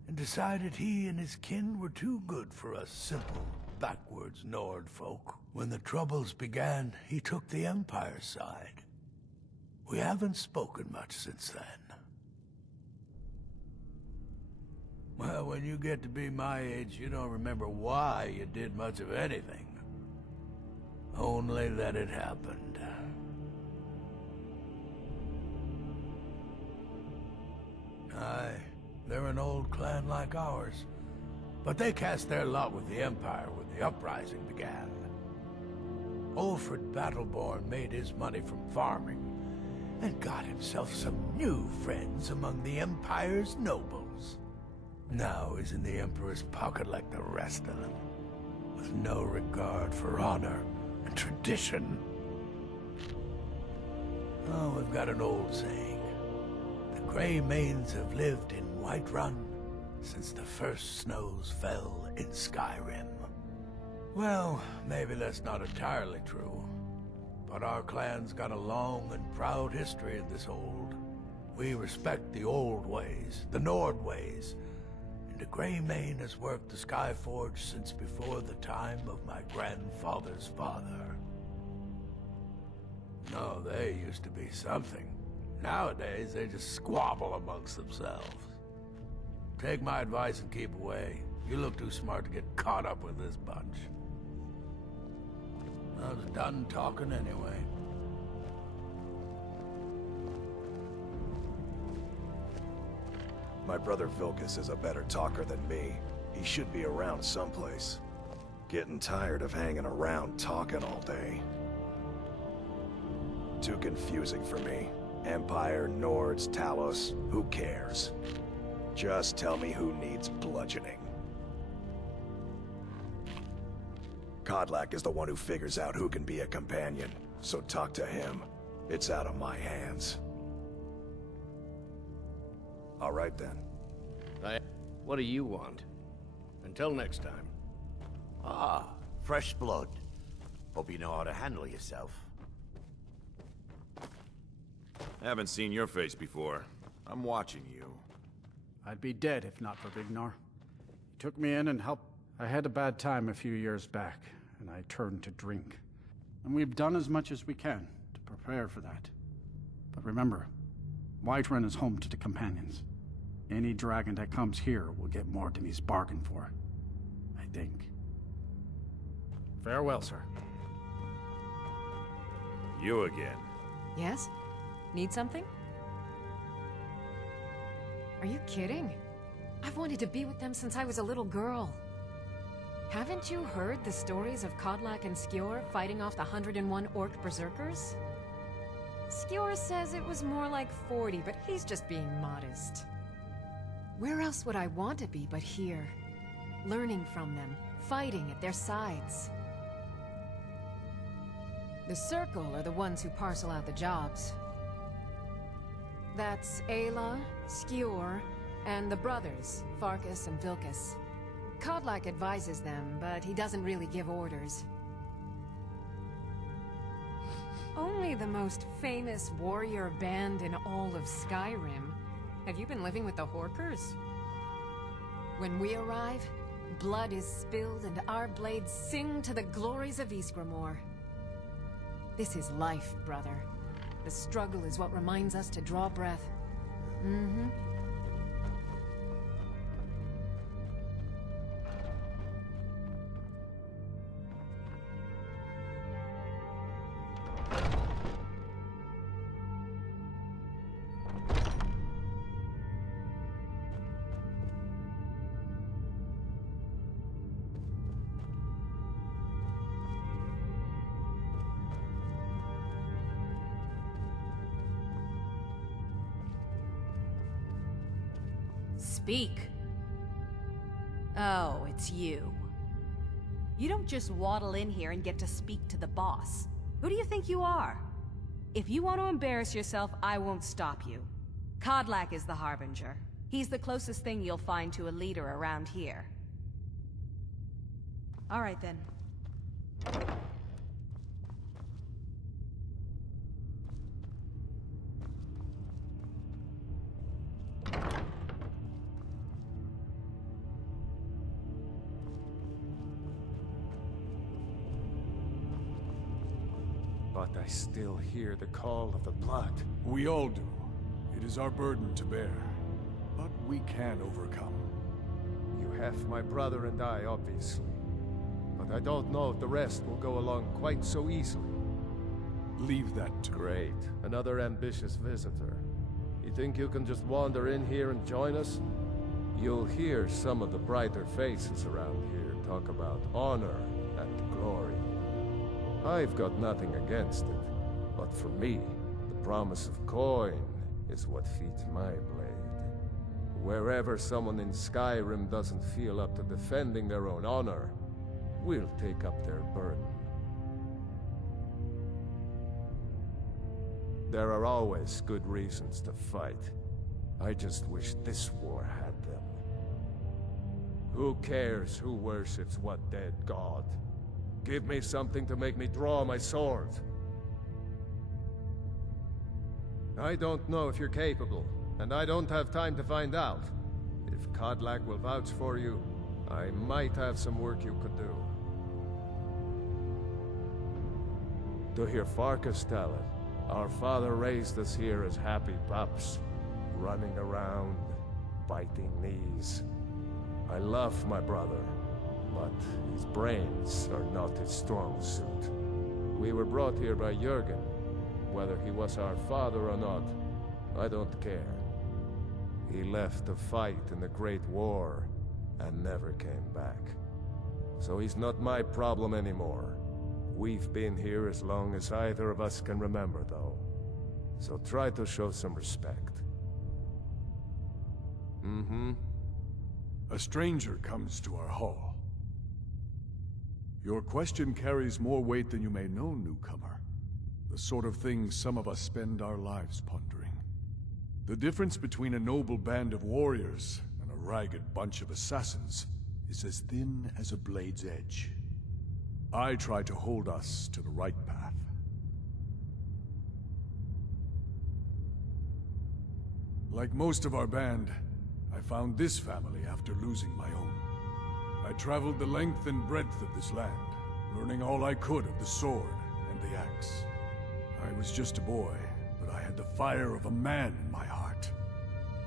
and decided he and his kin were too good for us simple, backwards Nord folk. When the Troubles began, he took the Empire's side. We haven't spoken much since then. Well, when you get to be my age, you don't remember why you did much of anything. Only that it happened. Aye, they're an old clan like ours. But they cast their lot with the Empire when the uprising began. Ulfred Battleborn made his money from farming, and got himself some new friends among the Empire's nobles. Now he's in the Emperor's pocket like the rest of them, with no regard for honor and tradition. Oh, we've got an old saying. The Greymanes have lived in Whiterun since the first snows fell in Skyrim. Well, maybe that's not entirely true, but our clan's got a long and proud history in this old. We respect the old ways, the Nord ways, and the Greymane has worked the Skyforge since before the time of my grandfather's father. No, they used to be something. Nowadays, they just squabble amongst themselves. Take my advice and keep away. You look too smart to get caught up with this bunch. I was done talking anyway. My brother Vilkas is a better talker than me. He should be around someplace. Getting tired of hanging around talking all day. Too confusing for me. Empire, Nords, Talos, who cares? Just tell me who needs bludgeoning. Kodlak is the one who figures out who can be a companion, so talk to him. It's out of my hands. All right then. What do you want? Until next time. Ah, fresh blood. Hope you know how to handle yourself. Haven't seen your face before. I'm watching you. I'd be dead if not for Vignar. He took me in and helped. I had a bad time a few years back, and I turned to drink. And we've done as much as we can to prepare for that. But remember, Whiterun is home to the companions. Any dragon that comes here will get more than he's bargained for. I think. Farewell, sir. You again. Yes? Need something? Are you kidding? I've wanted to be with them since I was a little girl. Haven't you heard the stories of Kodlak and Skjor fighting off the 101 orc berserkers? Skjor says it was more like 40, but he's just being modest. Where else would I want to be but here? Learning from them, fighting at their sides. The Circle are the ones who parcel out the jobs. That's Ayla, Skjor, and the brothers, Farkas and Vilkas. Kodlak advises them, but he doesn't really give orders. Only the most famous warrior band in all of Skyrim. Have you been living with the Horkers? When we arrive, blood is spilled and our blades sing to the glories of Ysgramor. This is life, brother. The struggle is what reminds us to draw breath. Mm-hmm. Speak. Oh, it's you. You don't just waddle in here and get to speak to the boss. Who do you think you are? If you want to embarrass yourself, I won't stop you. Kodlak is the Harbinger. He's the closest thing you'll find to a leader around here. All right, then. But I still hear the call of the blood. We all do. It is our burden to bear. But we can overcome. You have my brother and I, obviously. But I don't know if the rest will go along quite so easily. Leave that to... Great. Another ambitious visitor. You think you can just wander in here and join us? You'll hear some of the brighter faces around here talk about honor and glory. I've got nothing against it, but for me, the promise of coin is what feeds my blade. Wherever someone in Skyrim doesn't feel up to defending their own honor, we'll take up their burden. There are always good reasons to fight. I just wish this war had them. Who cares who worships what dead god? Give me something to make me draw my sword. I don't know if you're capable, and I don't have time to find out. If Kodlak will vouch for you, I might have some work you could do. To hear Farkas tell it, our father raised us here as happy pups, running around, biting knees. I love my brother, but his brains are not his strong suit. We were brought here by Jürgen. Whether he was our father or not, I don't care. He left to fight in the Great War and never came back. So he's not my problem anymore. We've been here as long as either of us can remember, though. So try to show some respect. Mm-hmm. A stranger comes to our hall. Your question carries more weight than you may know, newcomer. The sort of thing some of us spend our lives pondering. The difference between a noble band of warriors and a ragged bunch of assassins is as thin as a blade's edge. I try to hold us to the right path. Like most of our band, I found this family after losing my own. I traveled the length and breadth of this land, learning all I could of the sword and the axe. I was just a boy, but I had the fire of a man in my heart.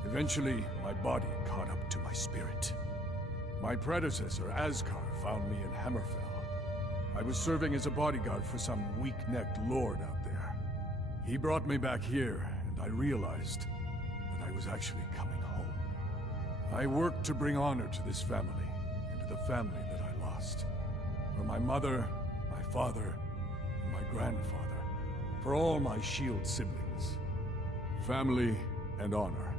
Eventually, my body caught up to my spirit. My predecessor, Askar, found me in Hammerfell. I was serving as a bodyguard for some weak-necked lord out there. He brought me back here, and I realized that I was actually coming home. I worked to bring honor to this family, and to the family that I lost. For my mother, my father, and my grandfather. For all my shield siblings. Family and honor.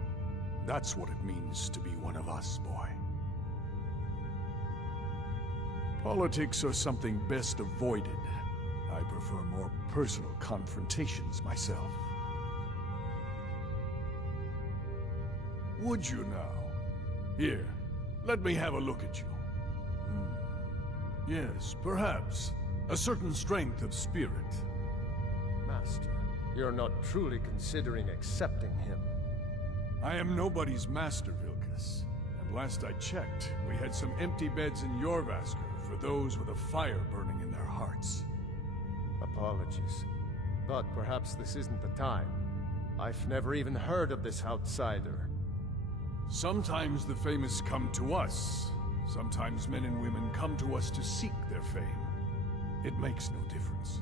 That's what it means to be one of us, boy. Politics are something best avoided. I prefer more personal confrontations myself. Would you now? Here, let me have a look at you. Yes, perhaps. A certain strength of spirit. Master, you're not truly considering accepting him. I am nobody's master, Vilkas. And last I checked, we had some empty beds in Jorvaskr for those with a fire burning in their hearts. Apologies, but perhaps this isn't the time. I've never even heard of this outsider. Sometimes the famous come to us. Sometimes men and women come to us to seek their fame. It makes no difference.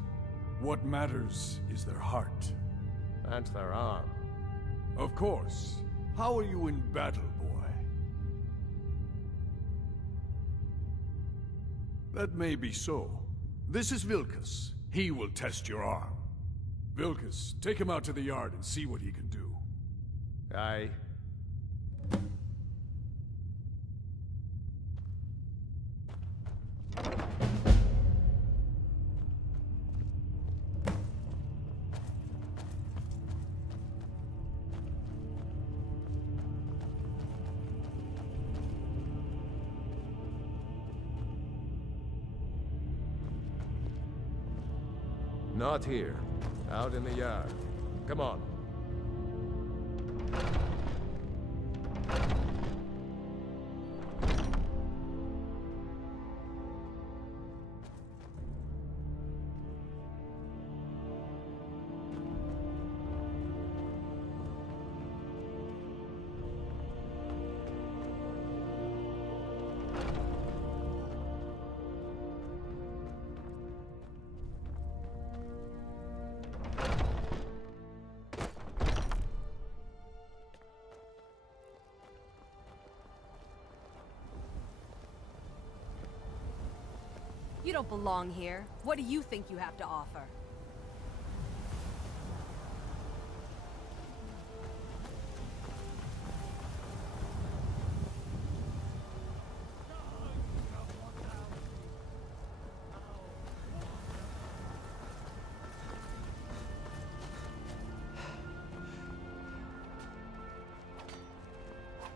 What matters is their heart. And their arm. Of course. How are you in battle, boy? That may be so. This is Vilkas. He will test your arm. Vilkas, take him out to the yard and see what he can do. Aye. Not here. Out in the yard. Come on. You don't belong here. What do you think you have to offer?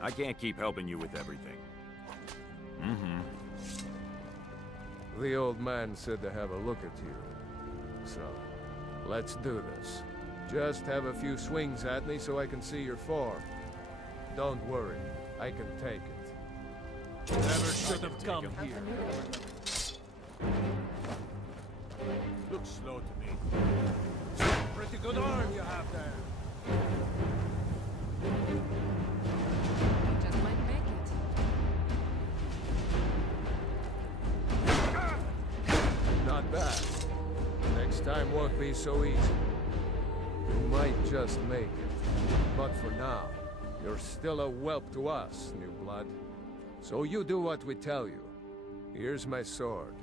I can't keep helping you with everything. The old man said to have a look at you. So, let's do this. Just have a few swings at me so I can see your form. Don't worry, I can take it. Never should have come here. Looks slow to me. Pretty good arm you have there. Just might make it. Not bad. Next time won't be so easy. You might just make it. But for now, you're still a whelp to us, new blood. So you do what we tell you. Here's my sword.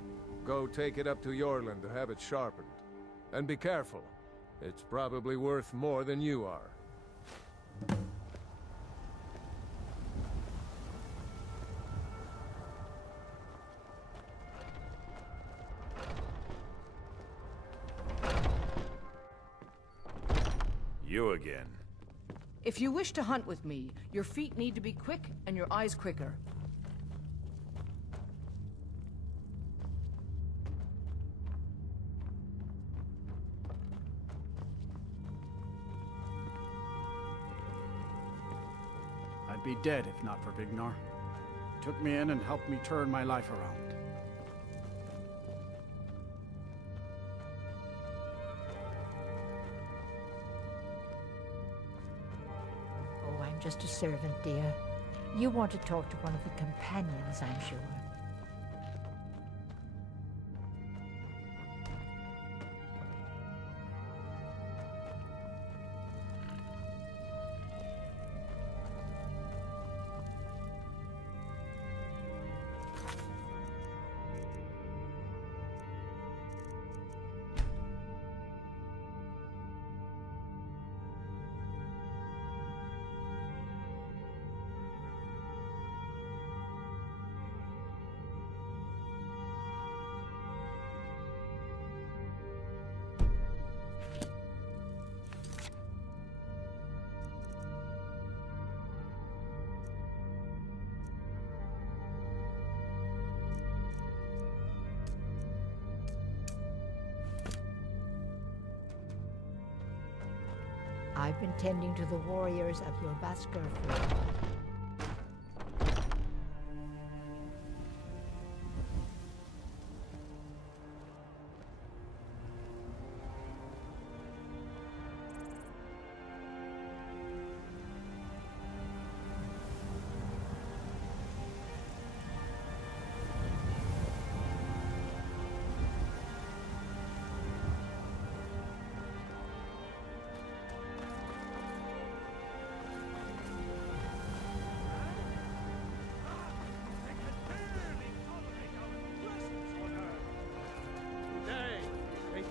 Go take it up to Yorland to have it sharpened. And be careful. It's probably worth more than you are. You again. If you wish to hunt with me, your feet need to be quick and your eyes quicker. I'd be dead if not for Vignar. Took me in and helped me turn my life around. Oh, I'm just a servant, dear. You want to talk to one of the companions, I'm sure. I've been tending to the warriors of your Vasker for a while.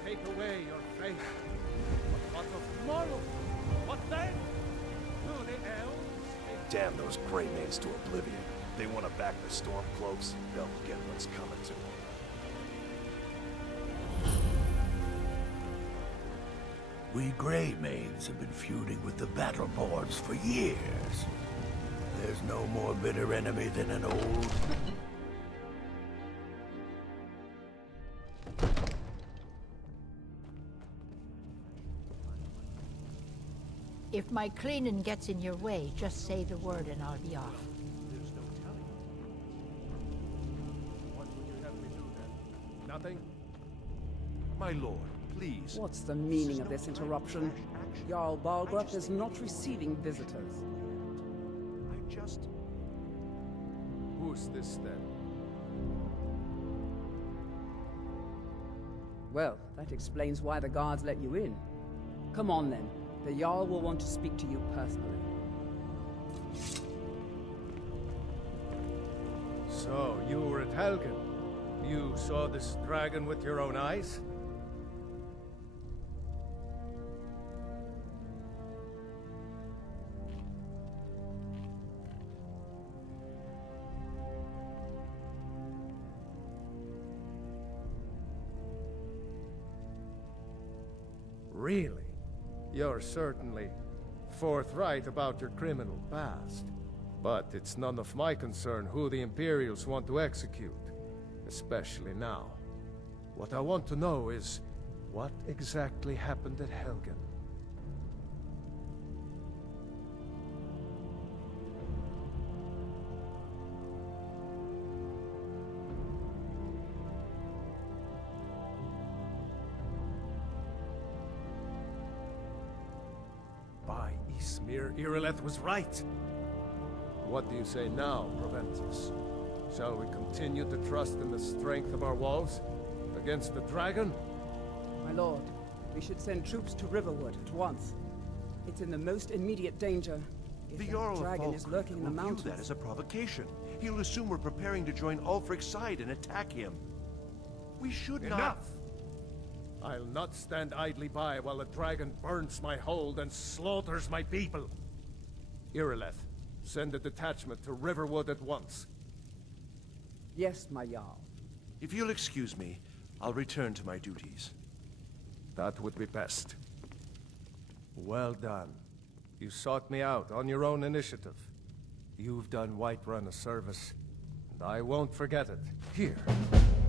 Take away your faith. But what of tomorrow? What then? Will the elves? Damn those Greymanes to oblivion. They want to back the Stormcloaks, they'll get what's coming to them. We Greymanes have been feuding with the Battleborns for years. There's no more bitter enemy than an old... If my cleaning gets in your way, just say the word and I'll be off. There's no telling. What would you have me do then? Nothing? My lord, please. What's the meaning of this interruption? Jarl Balgruuf is not receiving visitors. I just... Who's this then? Well, that explains why the guards let you in. Come on then. The Jarl will want to speak to you personally. So, you were at Helgen. You saw this dragon with your own eyes? Really? You're certainly forthright about your criminal past. But it's none of my concern who the Imperials want to execute. Especially now. What I want to know is, what exactly happened at Helgen? By Ysmir, Irileth was right. What do you say now, Proventus? Shall we continue to trust in the strength of our walls? Against the dragon? My lord, we should send troops to Riverwood at once. It's in the most immediate danger. If The that Jarl of dragon is Falkreath lurking in the will view mountains. that as a provocation. He'll assume we're preparing to join Ulfric's side and attack him. We should not... Enough! I'll not stand idly by while the dragon burns my hold and slaughters my people. Irileth, send a detachment to Riverwood at once. Yes, my Jarl. If you'll excuse me, I'll return to my duties. That would be best. Well done. You sought me out on your own initiative. You've done Whiterun a service, and I won't forget it. Here,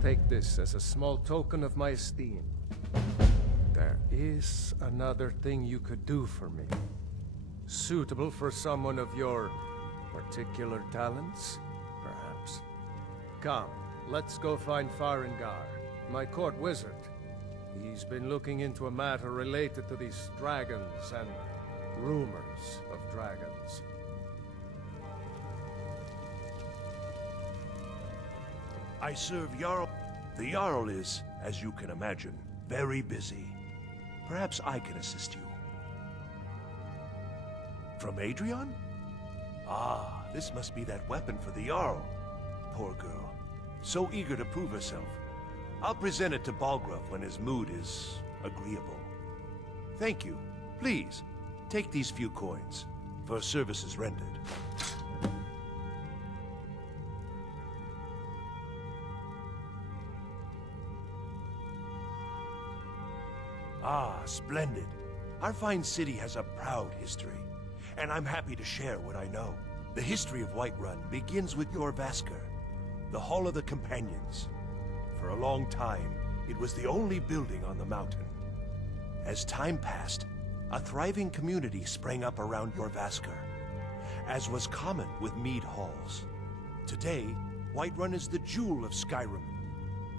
take this as a small token of my esteem. There is another thing you could do for me. Suitable for someone of your particular talents, perhaps. Come, let's go find Farengar, my court wizard. He's been looking into a matter related to these dragons and rumors of dragons. I serve Jarl. The Jarl is, as you can imagine, very busy. Perhaps I can assist you. From Adrian? Ah, this must be that weapon for the Jarl. Poor girl. So eager to prove herself. I'll present it to Balgruuf when his mood is agreeable. Thank you. Please, take these few coins for services rendered. Ah, splendid. Our fine city has a proud history, and I'm happy to share what I know. The history of Whiterun begins with your Vasker, the Hall of the Companions. For a long time, it was the only building on the mountain. As time passed, a thriving community sprang up around your Vasker, as was common with mead halls. Today, Whiterun is the jewel of Skyrim.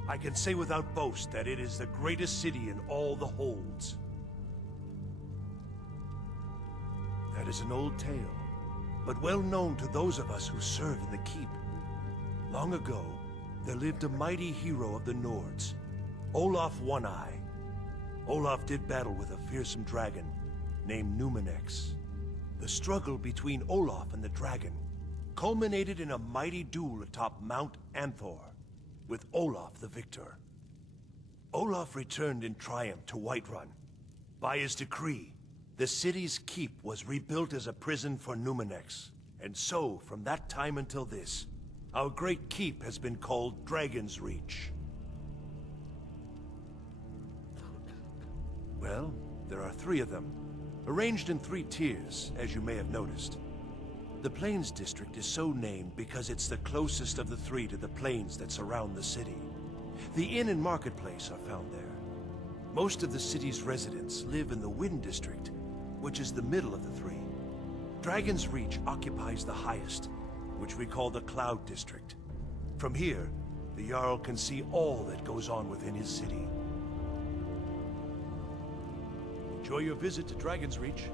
I can say without boast that it is the greatest city in all the holds. That is an old tale, but well known to those of us who serve in the keep. Long ago, there lived a mighty hero of the Nords, Olaf One-Eye. Olaf did battle with a fearsome dragon named Numenex. The struggle between Olaf and the dragon culminated in a mighty duel atop Mount Anthor, with Olaf the victor. Olaf returned in triumph to Whiterun. By his decree, the city's keep was rebuilt as a prison for Numenex. And so, from that time until this, our great keep has been called Dragon's Reach. Well, there are 3 of them, arranged in 3 tiers, as you may have noticed. The Plains District is so named because it's the closest of the 3 to the plains that surround the city. The inn and marketplace are found there. Most of the city's residents live in the Wind District, which is the middle of the 3. Dragon's Reach occupies the highest, which we call the Cloud District. From here, the Jarl can see all that goes on within his city. Enjoy your visit to Dragon's Reach.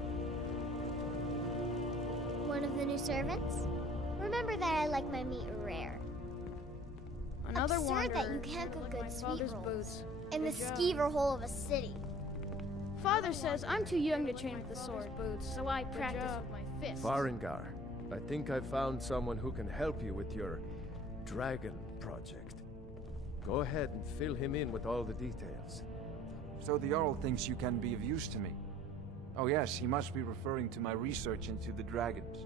One of the new servants? Remember that I like my meat rare. Another Absurd that wanderer, you can't cook like good my sweet father's rolls boots. in the Good job. skeever hole of a city. Father says I'm too young to train with the sword, so I practice with my fists. Farengar, I think I found someone who can help you with your dragon project. Go ahead and fill him in with all the details. So the Jarl thinks you can be of use to me. Oh yes, he must be referring to my research into the dragons.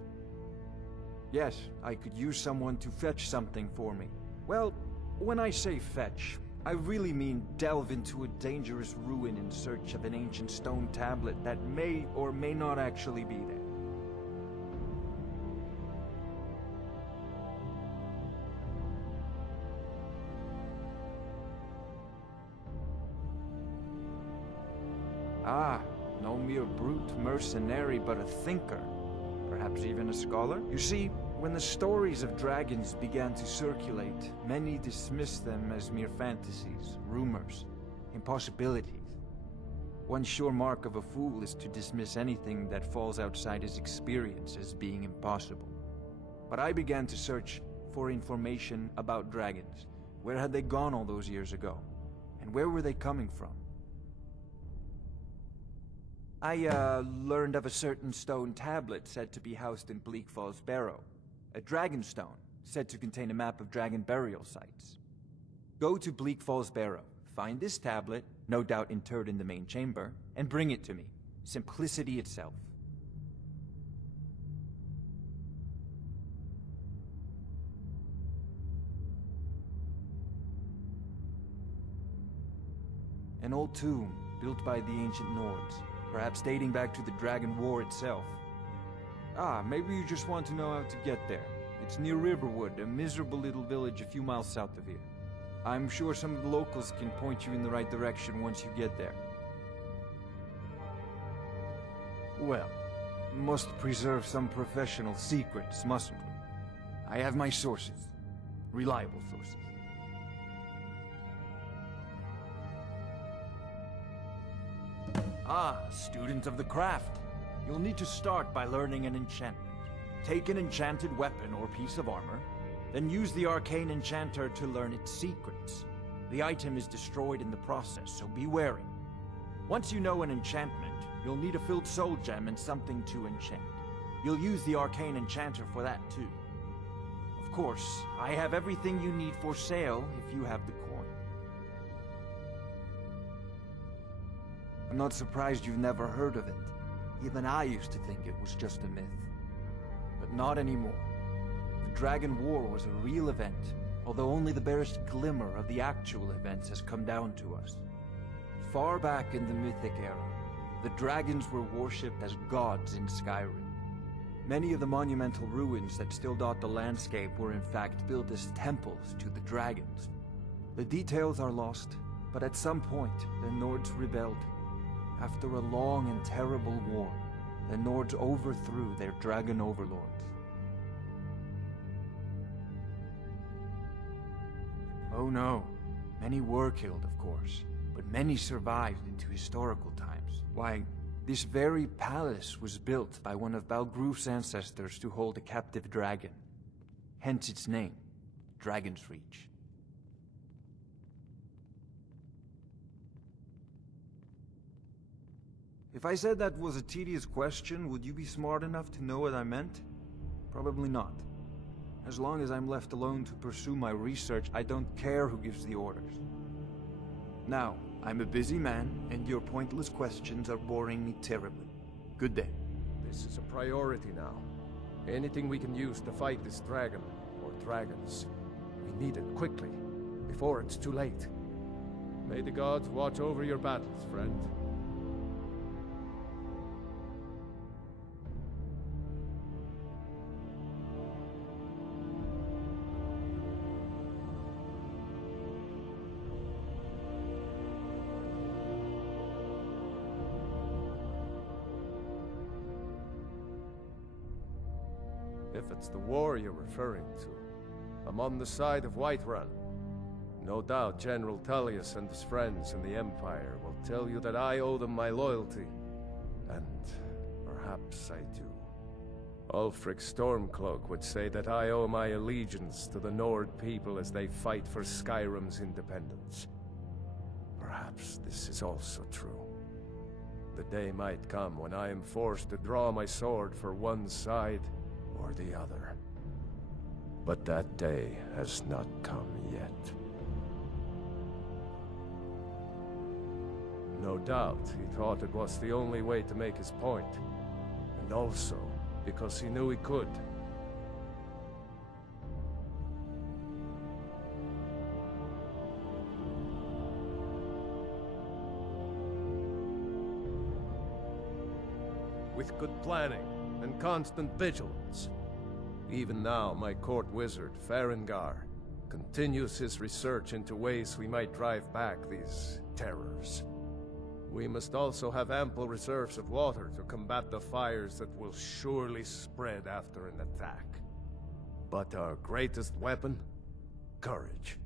Yes, I could use someone to fetch something for me. Well, when I say fetch, I really mean delve into a dangerous ruin in search of an ancient stone tablet that may or may not actually be there. Ah, no mere brute mercenary, but a thinker. Perhaps even a scholar? You see, when the stories of dragons began to circulate, many dismissed them as mere fantasies, rumors, impossibilities. One sure mark of a fool is to dismiss anything that falls outside his experience as being impossible. But I began to search for information about dragons. Where had they gone all those years ago? And where were they coming from? I learned of a certain stone tablet said to be housed in Bleak Falls Barrow. A dragon stone, said to contain a map of dragon burial sites. Go to Bleak Falls Barrow, find this tablet, no doubt interred in the main chamber, and bring it to me. Simplicity itself. An old tomb, built by the ancient Nords, perhaps dating back to the Dragon War itself. Ah, maybe you just want to know how to get there. It's near Riverwood, a miserable little village a few miles south of here. I'm sure some of the locals can point you in the right direction once you get there. Well, must preserve some professional secrets, mustn't we? I have my sources. Reliable sources. Ah, student of the craft. You'll need to start by learning an enchantment. Take an enchanted weapon or piece of armor, then use the arcane enchanter to learn its secrets. The item is destroyed in the process, so be wary. Once you know an enchantment, you'll need a filled soul gem and something to enchant. You'll use the arcane enchanter for that too. Of course, I have everything you need for sale if you have the coin. I'm not surprised you've never heard of it. Even I used to think it was just a myth. But not anymore. The Dragon War was a real event, although only the barest glimmer of the actual events has come down to us. Far back in the Mythic era, the dragons were worshipped as gods in Skyrim. Many of the monumental ruins that still dot the landscape were in fact built as temples to the dragons. The details are lost, but at some point, the Nords rebelled. After a long and terrible war, the Nords overthrew their dragon overlords. Oh no, many were killed, of course, but many survived into historical times. Why, this very palace was built by one of Balgruf's ancestors to hold a captive dragon. Hence its name, Dragon's Reach. If I said that was a tedious question, would you be smart enough to know what I meant? Probably not. As long as I'm left alone to pursue my research, I don't care who gives the orders. Now, I'm a busy man, and your pointless questions are boring me terribly. Good day. This is a priority now. Anything we can use to fight this dragon, or dragons. We need it quickly, before it's too late. May the gods watch over your battles, friend. If it's the war you're referring to, I'm on the side of Whiterun. No doubt General Tullius and his friends in the Empire will tell you that I owe them my loyalty. And perhaps I do. Ulfric Stormcloak would say that I owe my allegiance to the Nord people as they fight for Skyrim's independence. Perhaps this is also true. The day might come when I am forced to draw my sword for one side or the other. But that day has not come yet. No doubt he thought it was the only way to make his point, and also because he knew he could. With good planning and constant vigilance. Even now, my court wizard, Farengar, continues his research into ways we might drive back these terrors. We must also have ample reserves of water to combat the fires that will surely spread after an attack. But our greatest weapon? Courage.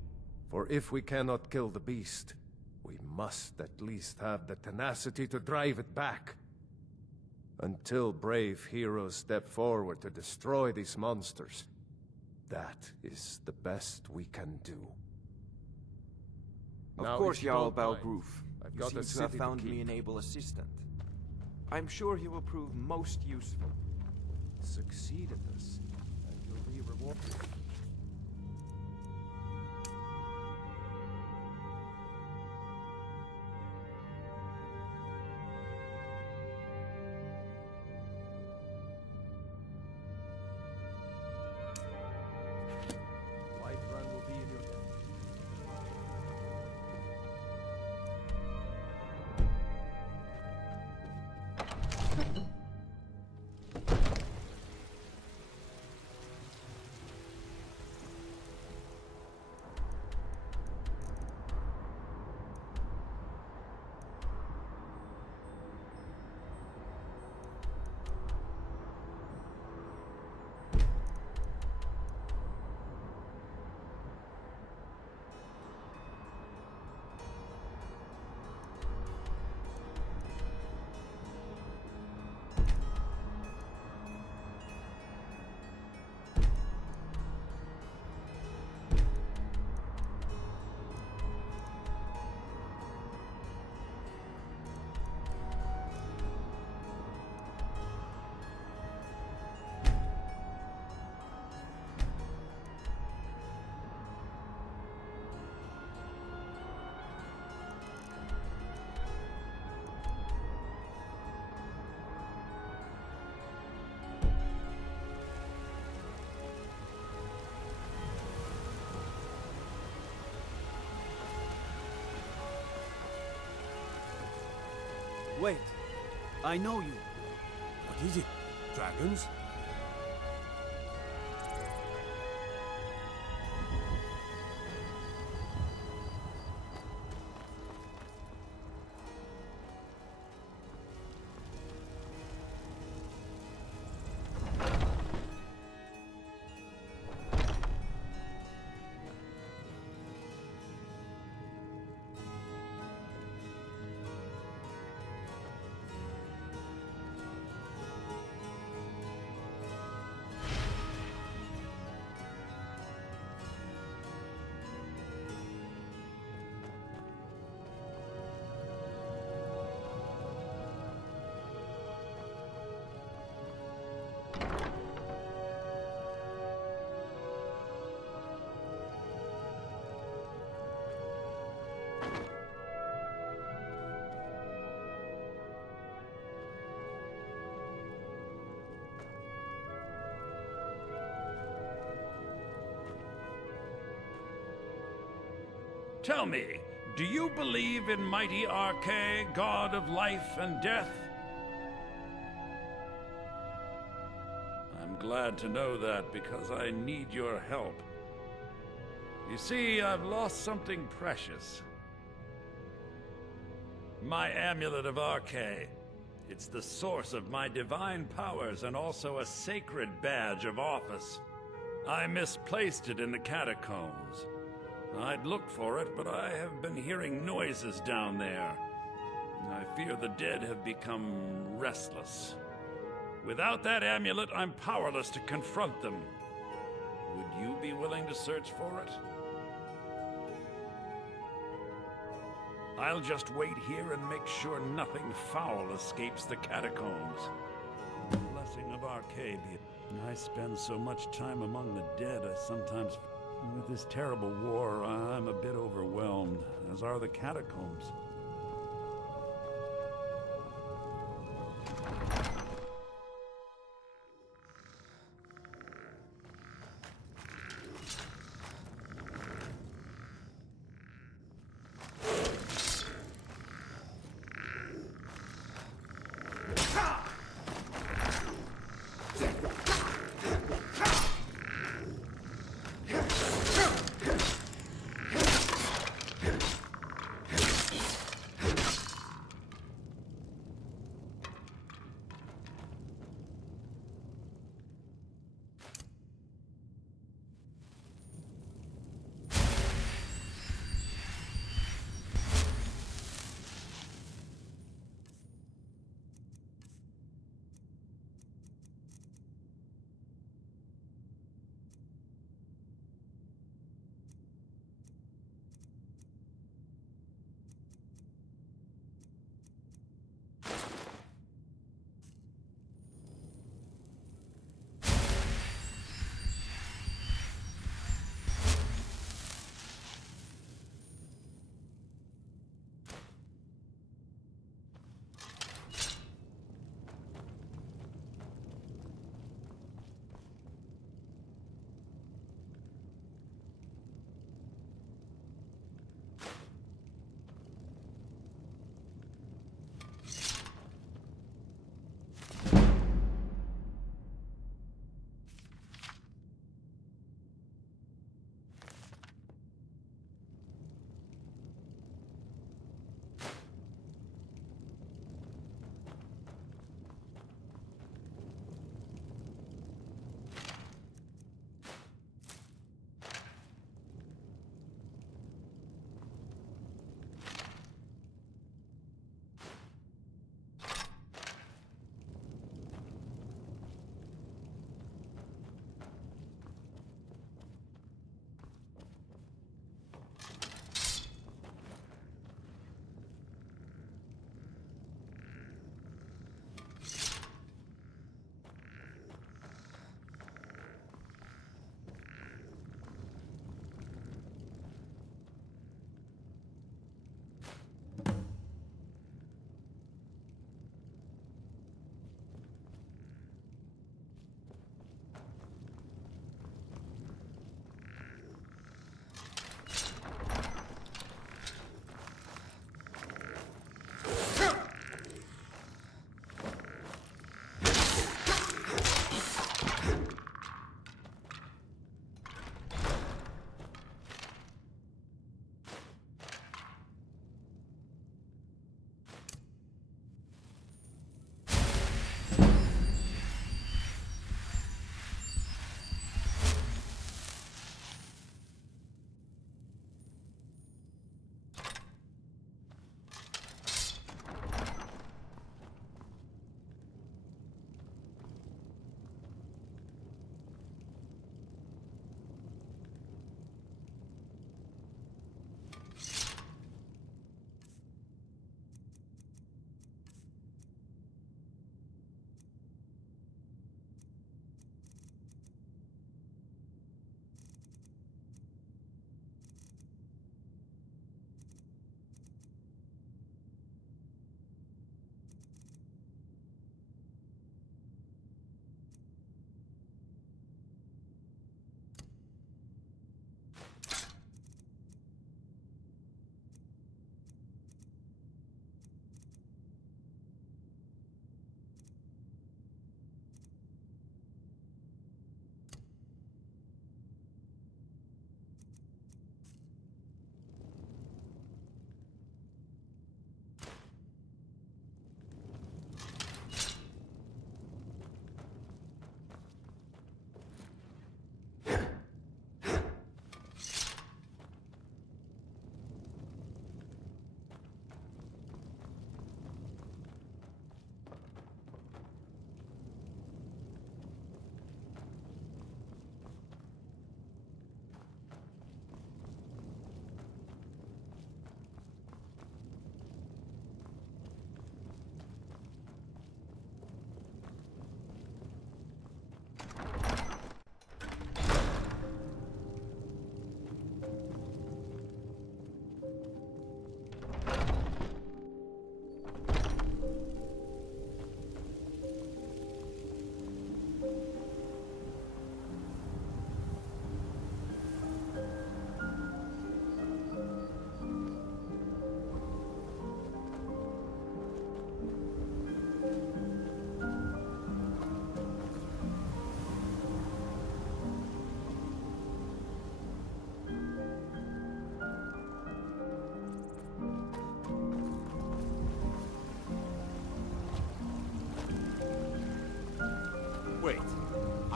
For if we cannot kill the beast, we must at least have the tenacity to drive it back. Until brave heroes step forward to destroy these monsters, that is the best we can do. Of course, Jarl Balgruf. I've You got seem a to have city found to me keep. an able assistant. I'm sure he will prove most useful. Succeed at this, and you'll be rewarded. Whiterun will be in your debt. Wait. I know you. What is it? Dragons? Tell me, do you believe in mighty Arche, god of life and death? I'm glad to know that because I need your help. You see, I've lost something precious. My amulet of Arche. It's the source of my divine powers and also a sacred badge of office. I misplaced it in the catacombs. I'd looked for it, but I have been hearing noises down there. I fear the dead have become restless. Without that amulet, I'm powerless to confront them. Would you be willing to search for it? I'll just wait here and make sure nothing foul escapes the catacombs. The blessing of Arche. I spend so much time among the dead, I sometimes... With this terrible war, I'm a bit overwhelmed, as are the catacombs.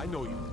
I know you.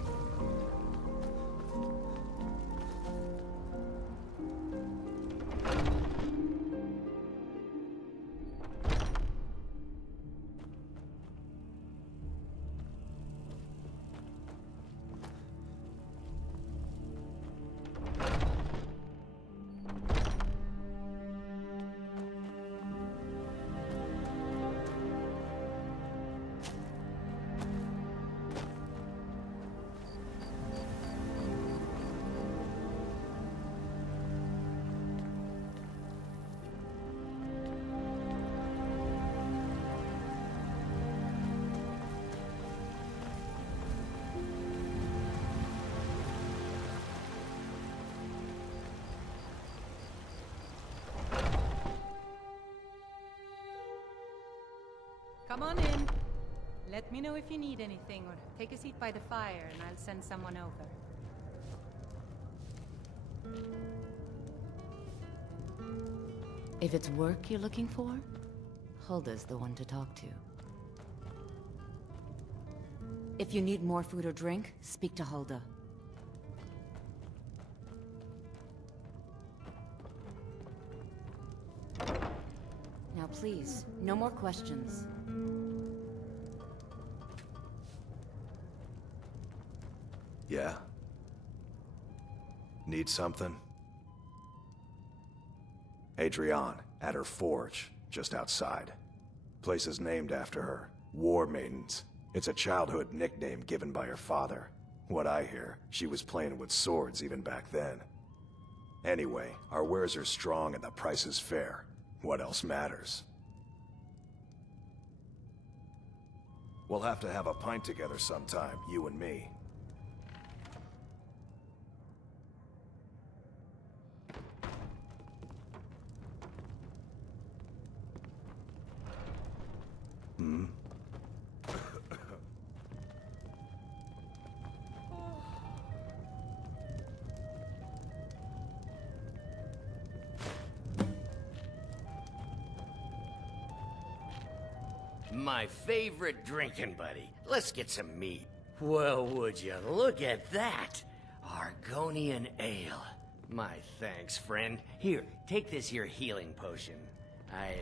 Come on in. Let me know if you need anything, or take a seat by the fire and I'll send someone over. If it's work you're looking for, Hulda's the one to talk to. If you need more food or drink, speak to Hulda. Now please, no more questions. Yeah? Need something? Adrienne, at her forge, just outside. Place is named after her. War Maidens. It's a childhood nickname given by her father. What I hear, she was playing with swords even back then. Anyway, our wares are strong and the price is fair. What else matters? We'll have to have a pint together sometime, you and me. Hmm? My favorite drinking buddy. Let's get some meat. Well, would you look at that? Argonian ale. My thanks, friend. Here, take this here healing potion. I,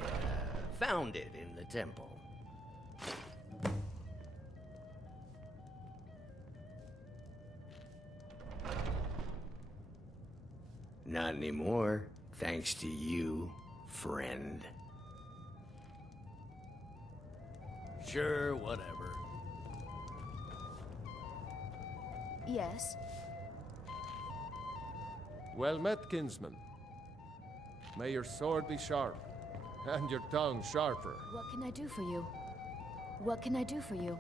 found it in the temple. Not anymore, thanks to you, friend. Sure, whatever. Yes? Well met, kinsman. May your sword be sharp, and your tongue sharper. What can I do for you? What can I do for you?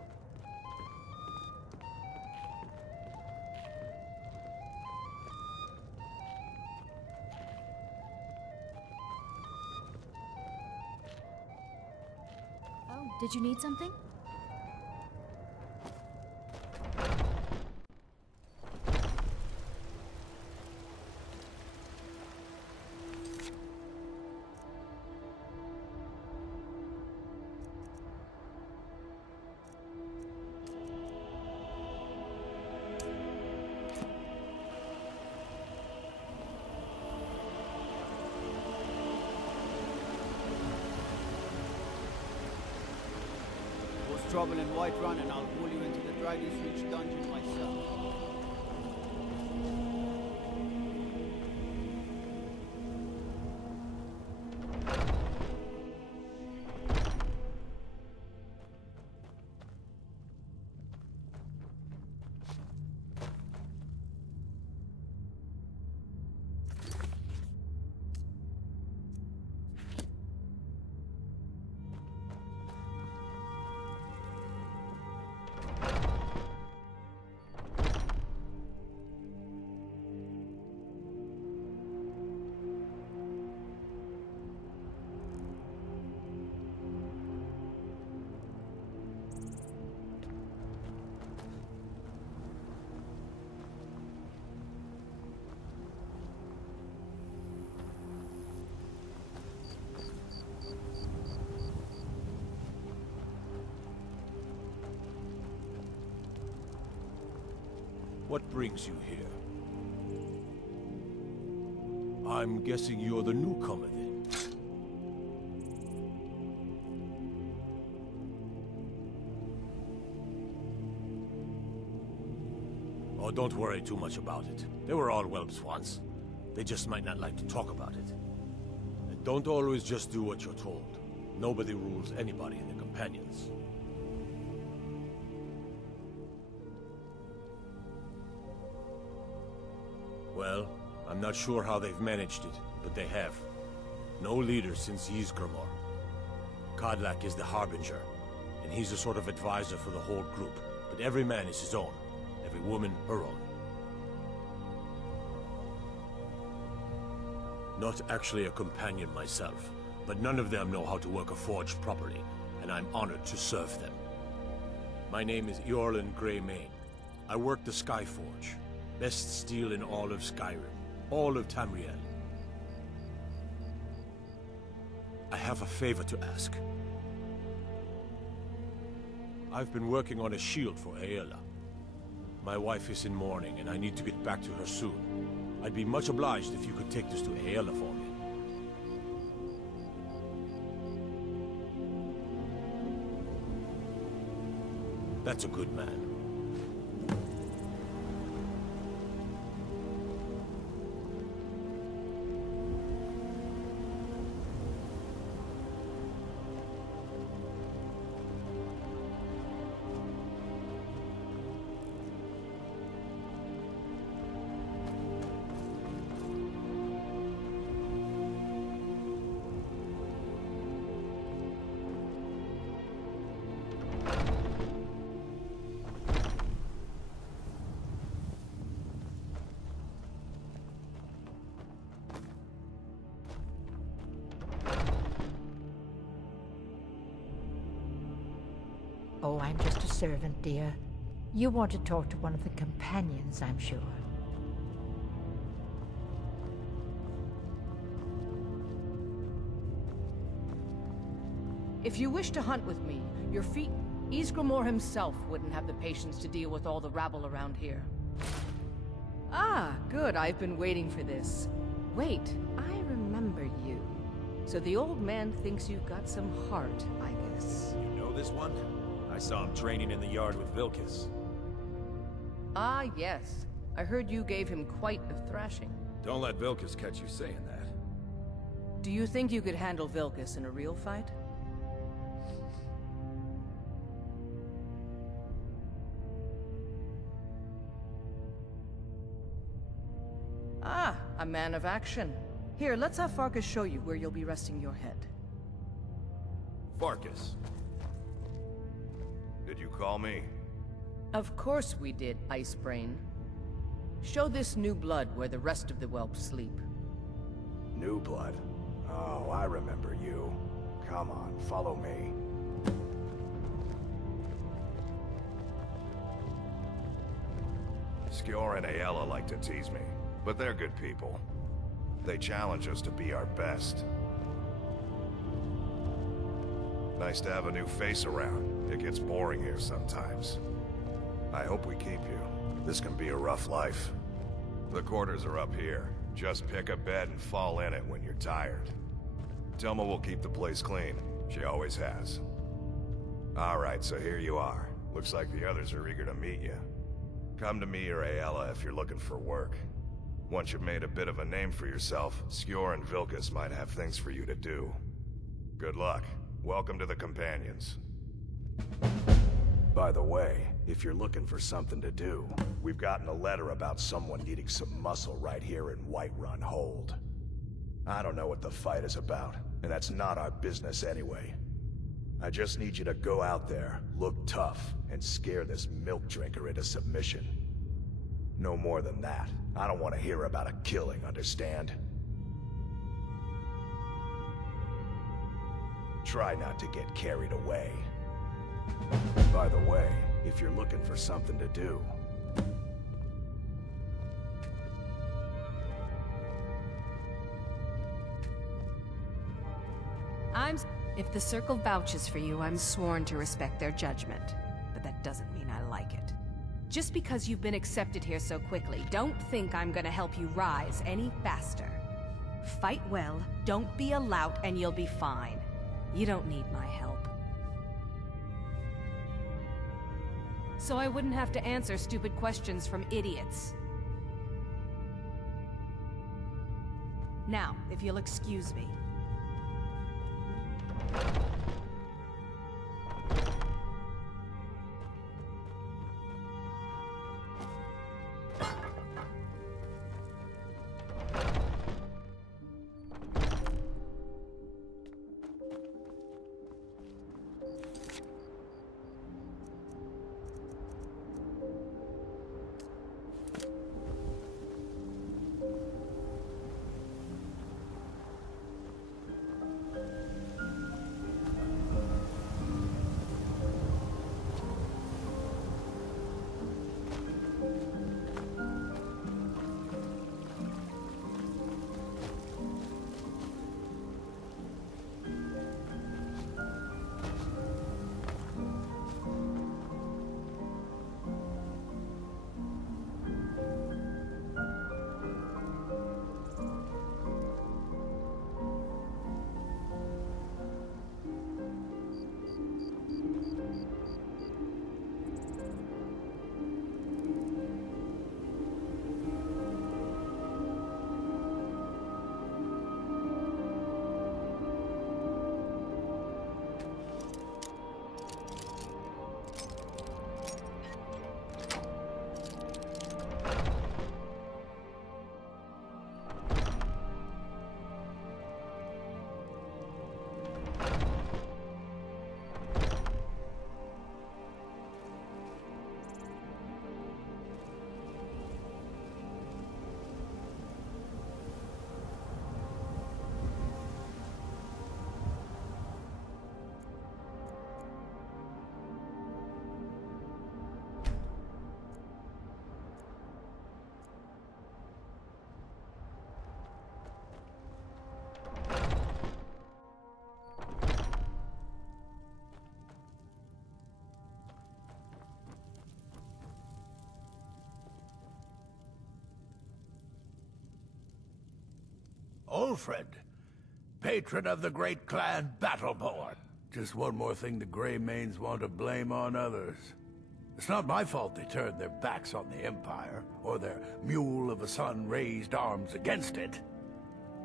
Oh, did you need something? Trouble in Whiterun, and I'll pull you into the Dragon's Reach dungeon myself. What brings you here? I'm guessing you're the newcomer then. Oh, don't worry too much about it. They were all whelps once. They just might not like to talk about it. And don't always just do what you're told. Nobody rules anybody in the Companions. Well, I'm not sure how they've managed it, but they have. No leader since Ysgramor. Kodlak is the Harbinger, and he's a sort of advisor for the whole group. But every man is his own. Every woman her own. Not actually a companion myself, but none of them know how to work a forge properly, and I'm honored to serve them. My name is Eorlin Greymane. I work the Skyforge. Best steel in all of Skyrim. All of Tamriel. I have a favor to ask. I've been working on a shield for Aela. My wife is in mourning, and I need to get back to her soon. I'd be much obliged if you could take this to Aela for me. That's a good man. Oh, I'm just a servant, dear. You want to talk to one of the companions, I'm sure. If you wish to hunt with me, your feet... Ysgramor himself wouldn't have the patience to deal with all the rabble around here. Ah, good. I've been waiting for this. Wait, I remember you. So the old man thinks you've got some heart, I guess. You know this one? I saw him training in the yard with Vilkas. Ah, yes. I heard you gave him quite a thrashing. Don't let Vilkas catch you saying that. Do you think you could handle Vilkas in a real fight? Ah, a man of action. Here, let's have Farkas show you where you'll be resting your head. Farkas. Did you call me? Of course we did, Icebrain. Show this new blood where the rest of the whelps sleep. New blood? Oh, I remember you. Come on, follow me. Skjor and Aela like to tease me, but they're good people. They challenge us to be our best. Nice to have a new face around. It gets boring here sometimes. I hope we keep you. This can be a rough life. The quarters are up here. Just pick a bed and fall in it when you're tired. Telma will keep the place clean. She always has. Alright, so here you are. Looks like the others are eager to meet you. Come to me or Aela if you're looking for work. Once you've made a bit of a name for yourself, Skjor and Vilkas might have things for you to do. Good luck. Welcome to the Companions. By the way, if you're looking for something to do, we've gotten a letter about someone needing some muscle right here in Whiterun Hold. I don't know what the fight is about, and that's not our business anyway. I just need you to go out there, look tough, and scare this milk drinker into submission. No more than that. I don't want to hear about a killing, understand? Try not to get carried away. By the way, if you're looking for something to do... If the Circle vouches for you, I'm sworn to respect their judgment. But that doesn't mean I like it. Just because you've been accepted here so quickly, don't think I'm gonna help you rise any faster. Fight well, don't be a lout, and you'll be fine. You don't need my help. So I wouldn't have to answer stupid questions from idiots. Now, if you'll excuse me. Ulfred, patron of the great clan Battleborn. Just one more thing the Greymanes want to blame on others. It's not my fault they turned their backs on the Empire, or their mule of a son raised arms against it.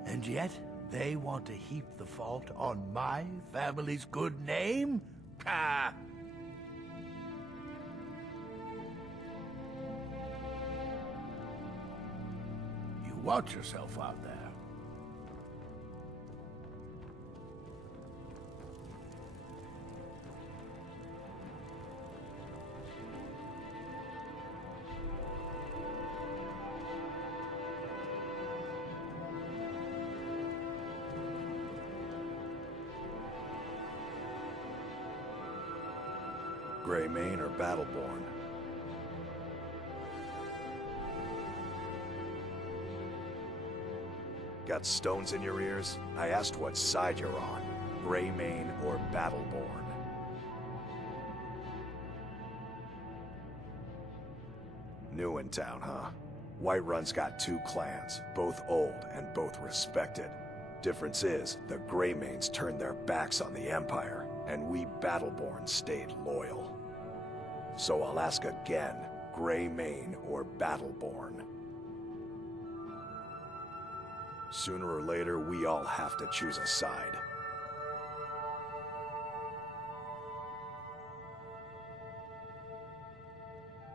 And yet, they want to heap the fault on my family's good name? Ah! You watch yourself out there. Greymane or Battleborn? Got stones in your ears? I asked what side you're on. Greymane or Battleborn? New in town, huh? Whiterun's got two clans, both old and both respected. Difference is, the Greymanes turned their backs on the Empire, and we Battleborn stayed loyal. So I'll ask again, Greymane or Battleborn? Sooner or later, we all have to choose a side.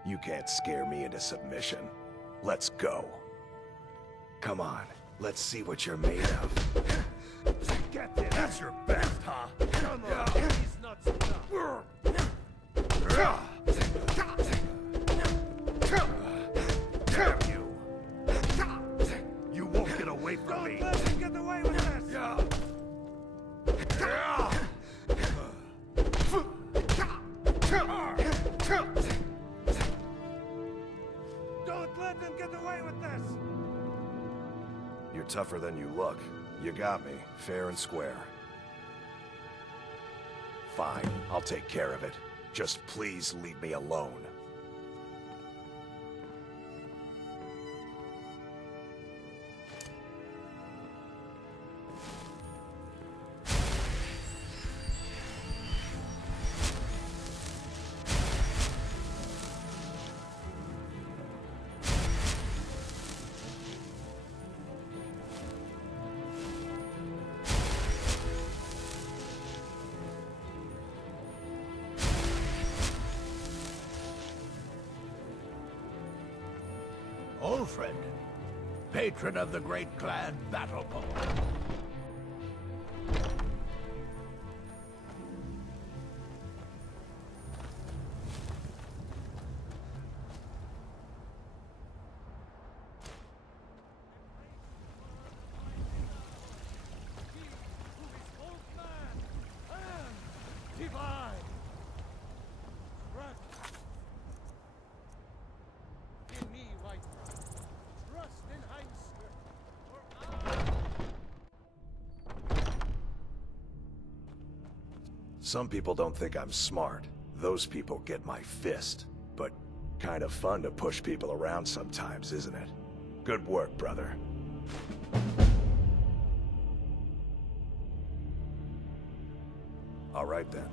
You can't scare me into submission. Let's go. Come on, let's see what you're made of. Get this. That's your best, huh? Come on. He's not enough. Damn you! You won't get away from me. Don't let him get away with this. Don't let them get away with this. You're tougher than you look. You got me, fair and square. Fine, I'll take care of it. Just please leave me alone. Ulfred, patron of the great clan Battlepole. Some people don't think I'm smart. Those people get my fist. But kind of fun to push people around sometimes, isn't it? Good work, brother. All right then.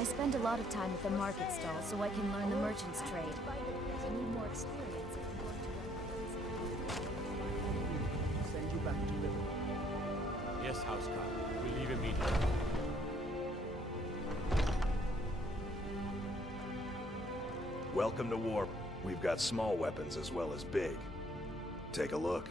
I spend a lot of time at the market stall so I can learn the merchant's trade. I need more experience if I'm going to Send you back to River. Yes, Housecarl. We leave immediately. Welcome to war. We've got small weapons as well as big. Take a look.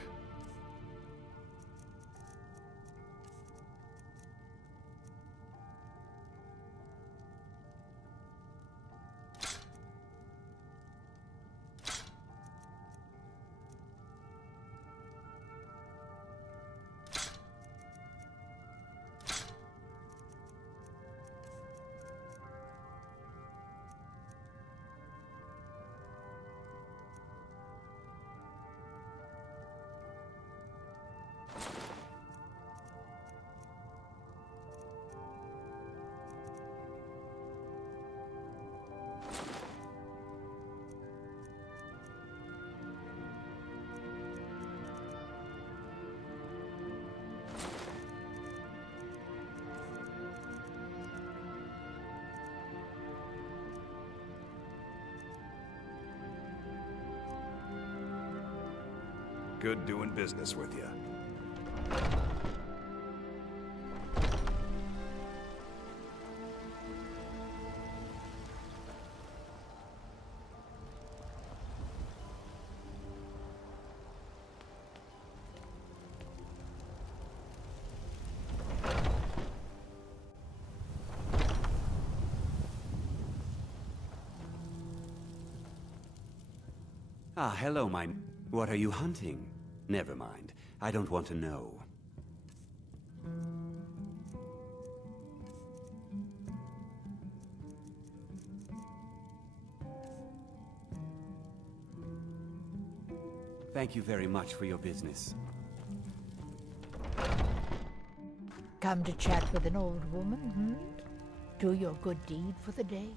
Good doing business with you. Ah, hello, What are you hunting? Never mind. I don't want to know. Thank you very much for your business. Come to chat with an old woman, hmm? Do your good deed for the day.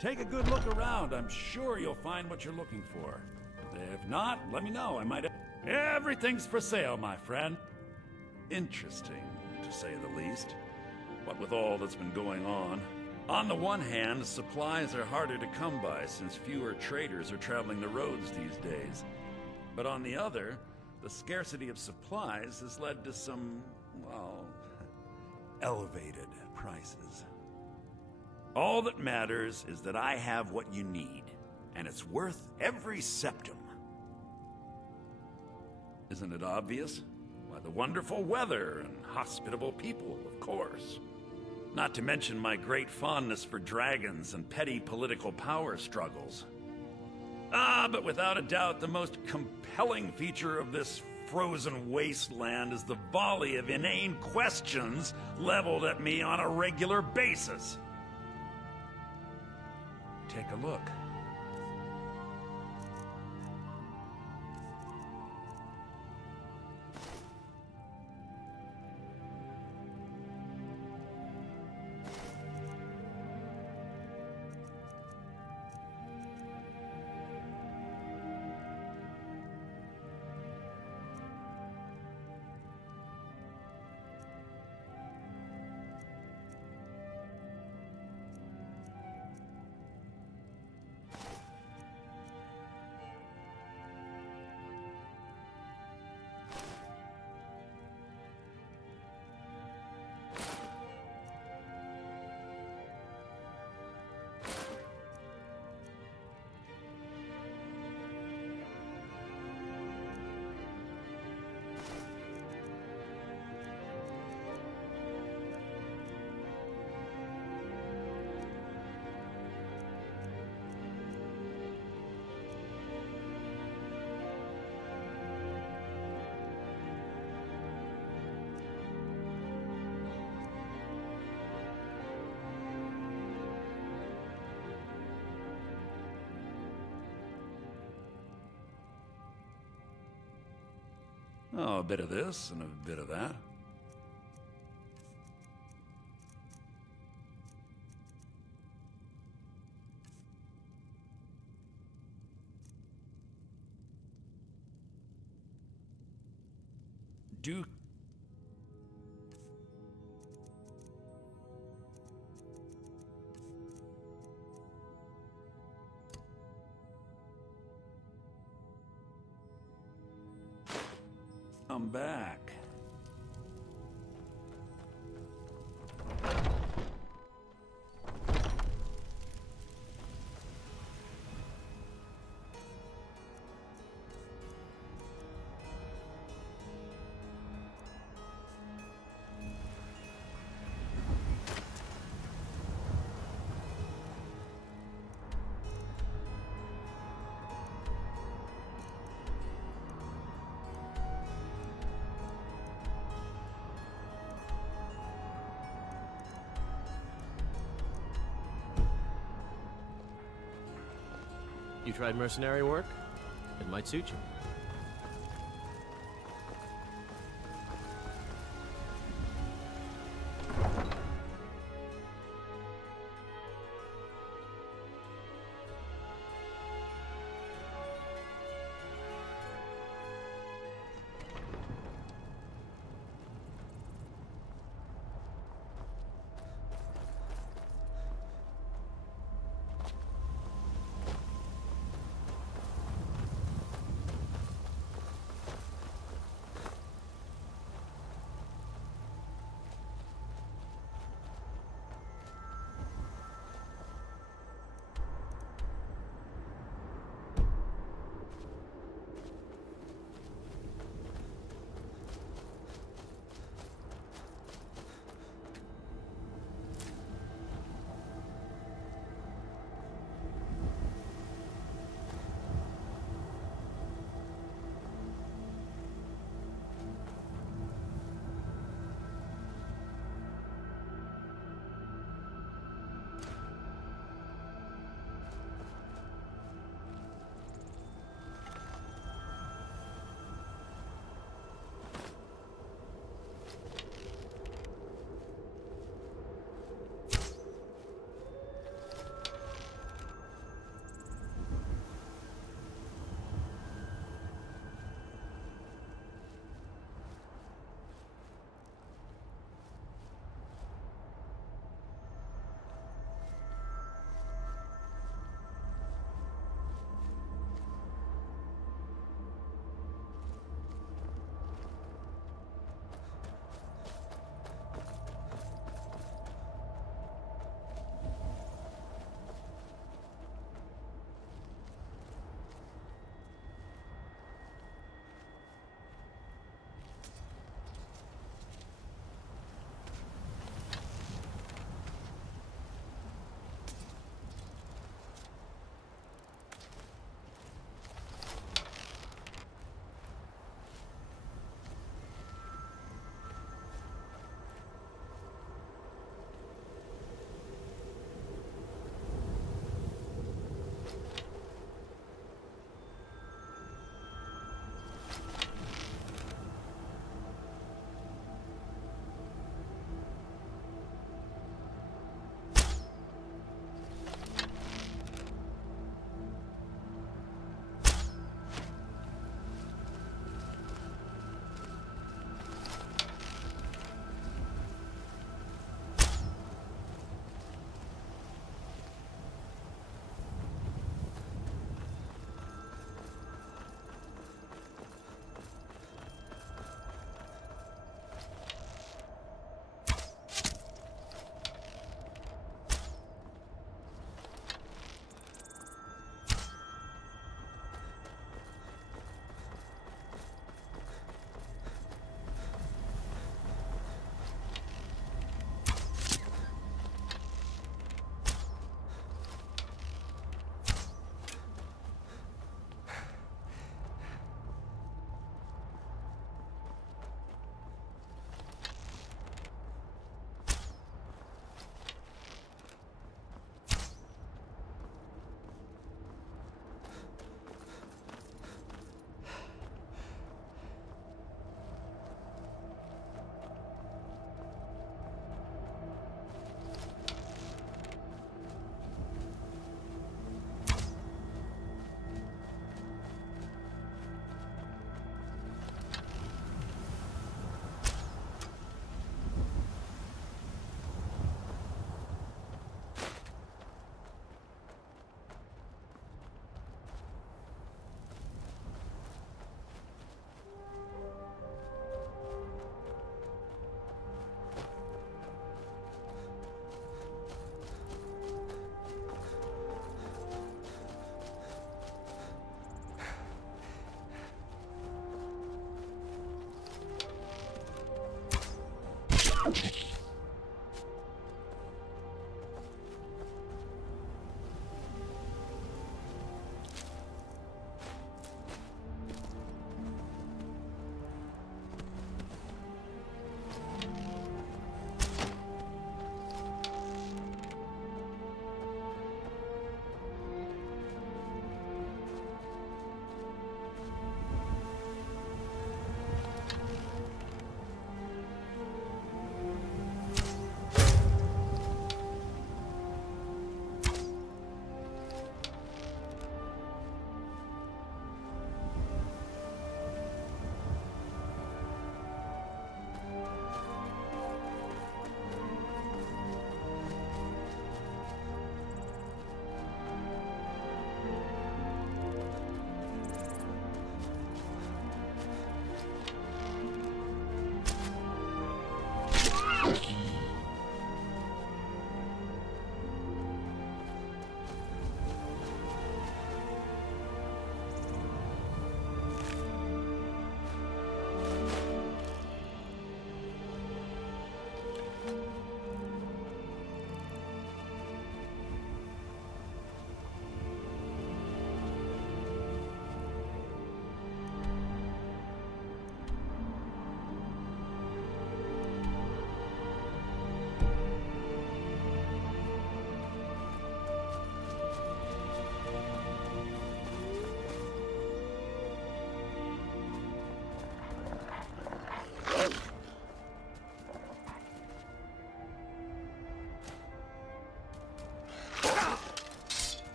Take a good look around. I'm sure you'll find what you're looking for. If not, let me know. I might... Everything's for sale, my friend. Interesting, to say the least. What with all that's been going on. On the one hand, supplies are harder to come by since fewer traders are traveling the roads these days. But on the other, the scarcity of supplies has led to some, well, elevated prices. All that matters is that I have what you need, and it's worth every septum. Isn't it obvious? Why, the wonderful weather and hospitable people, of course. Not to mention my great fondness for dragons and petty political power struggles. But without a doubt, the most compelling feature of this frozen wasteland is the volley of inane questions leveled at me on a regular basis. Take a look. Oh, a bit of this and a bit of that. Do... Come back. You tried mercenary work? It might suit you.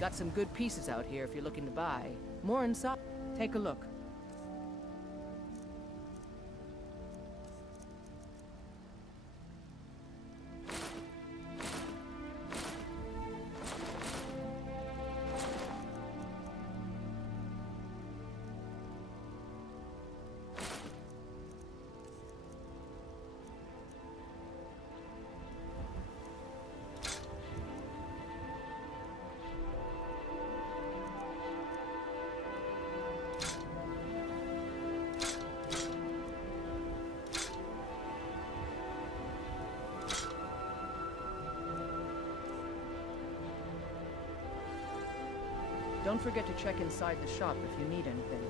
Got some good pieces out here if you're looking to buy. More inside. Take a look. Don't forget to check inside the shop if you need anything.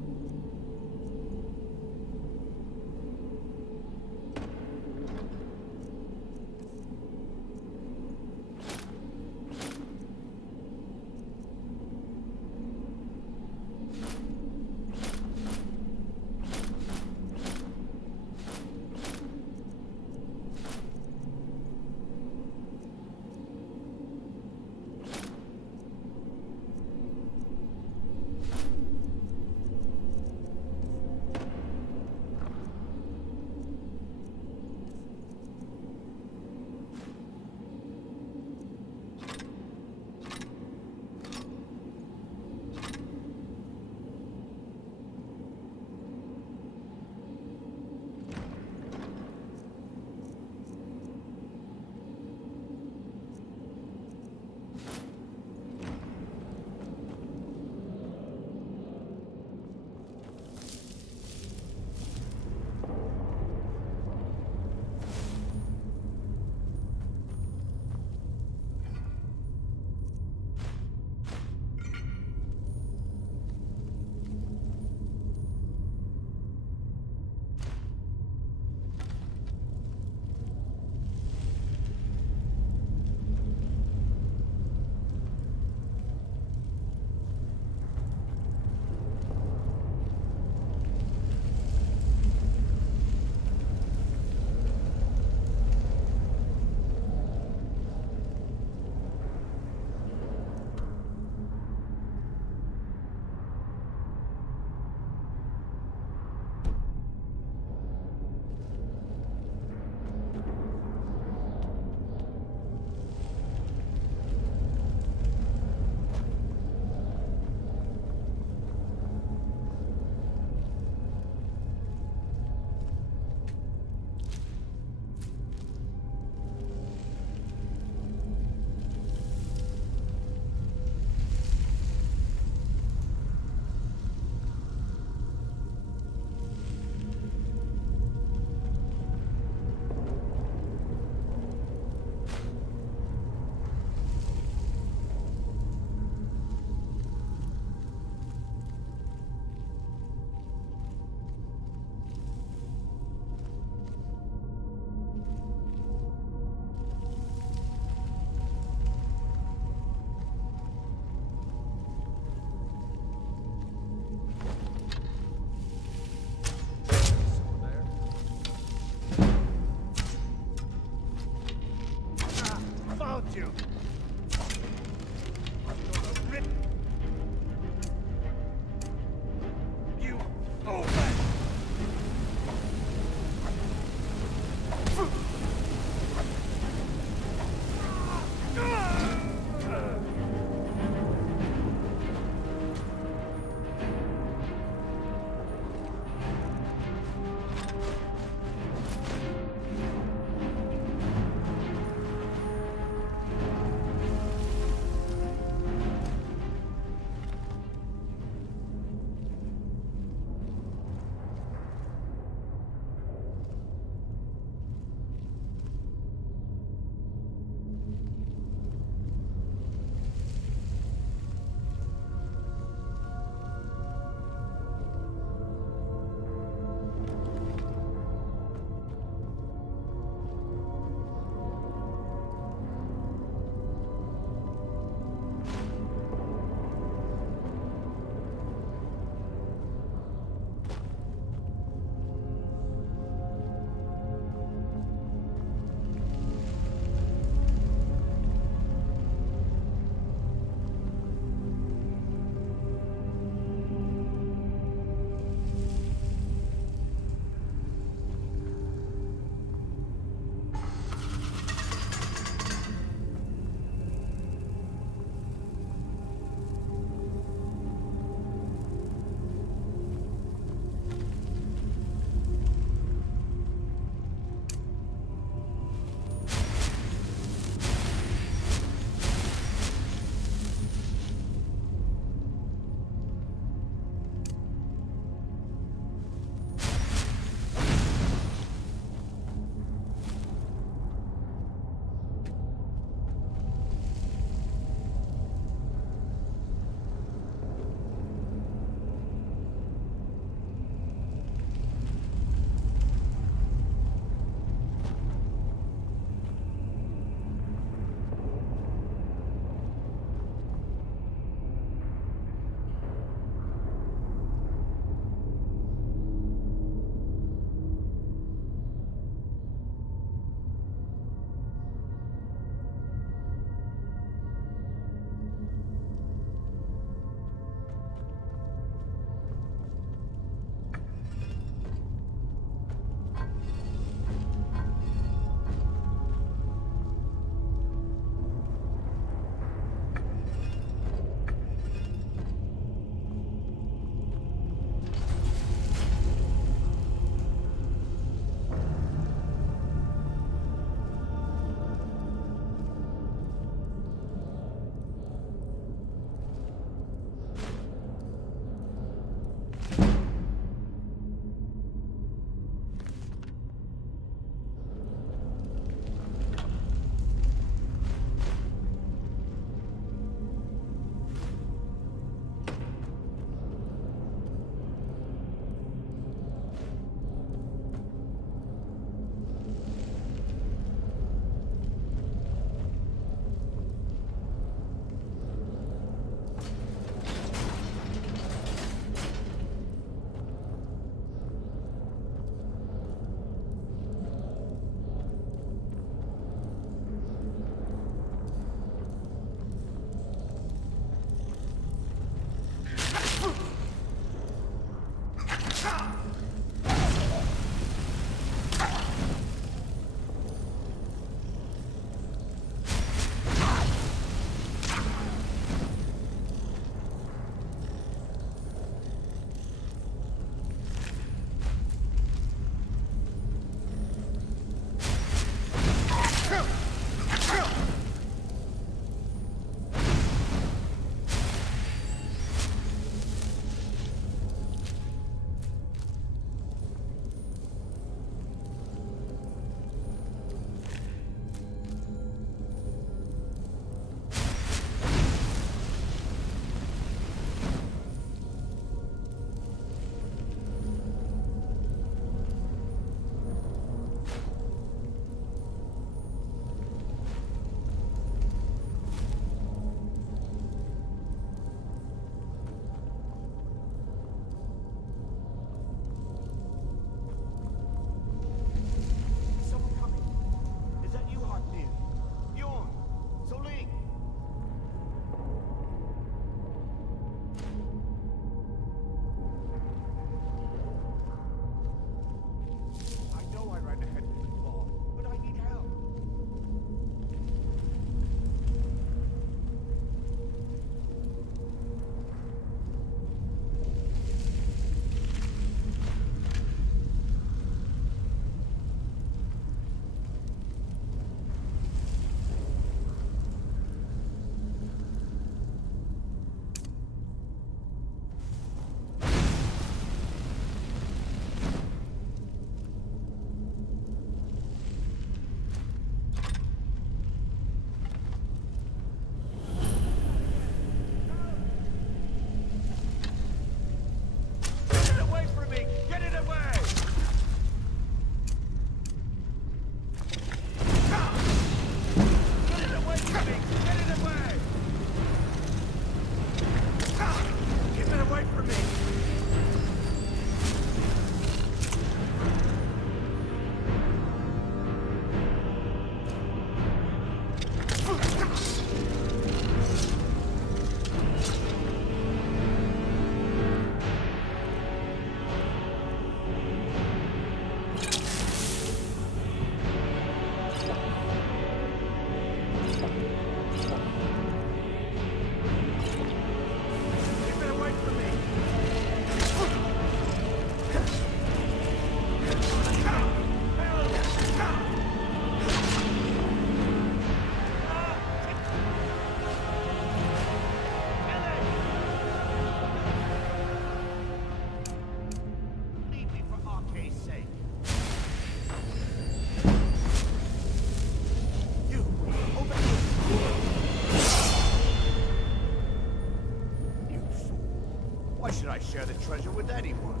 Why should I share the treasure with anyone?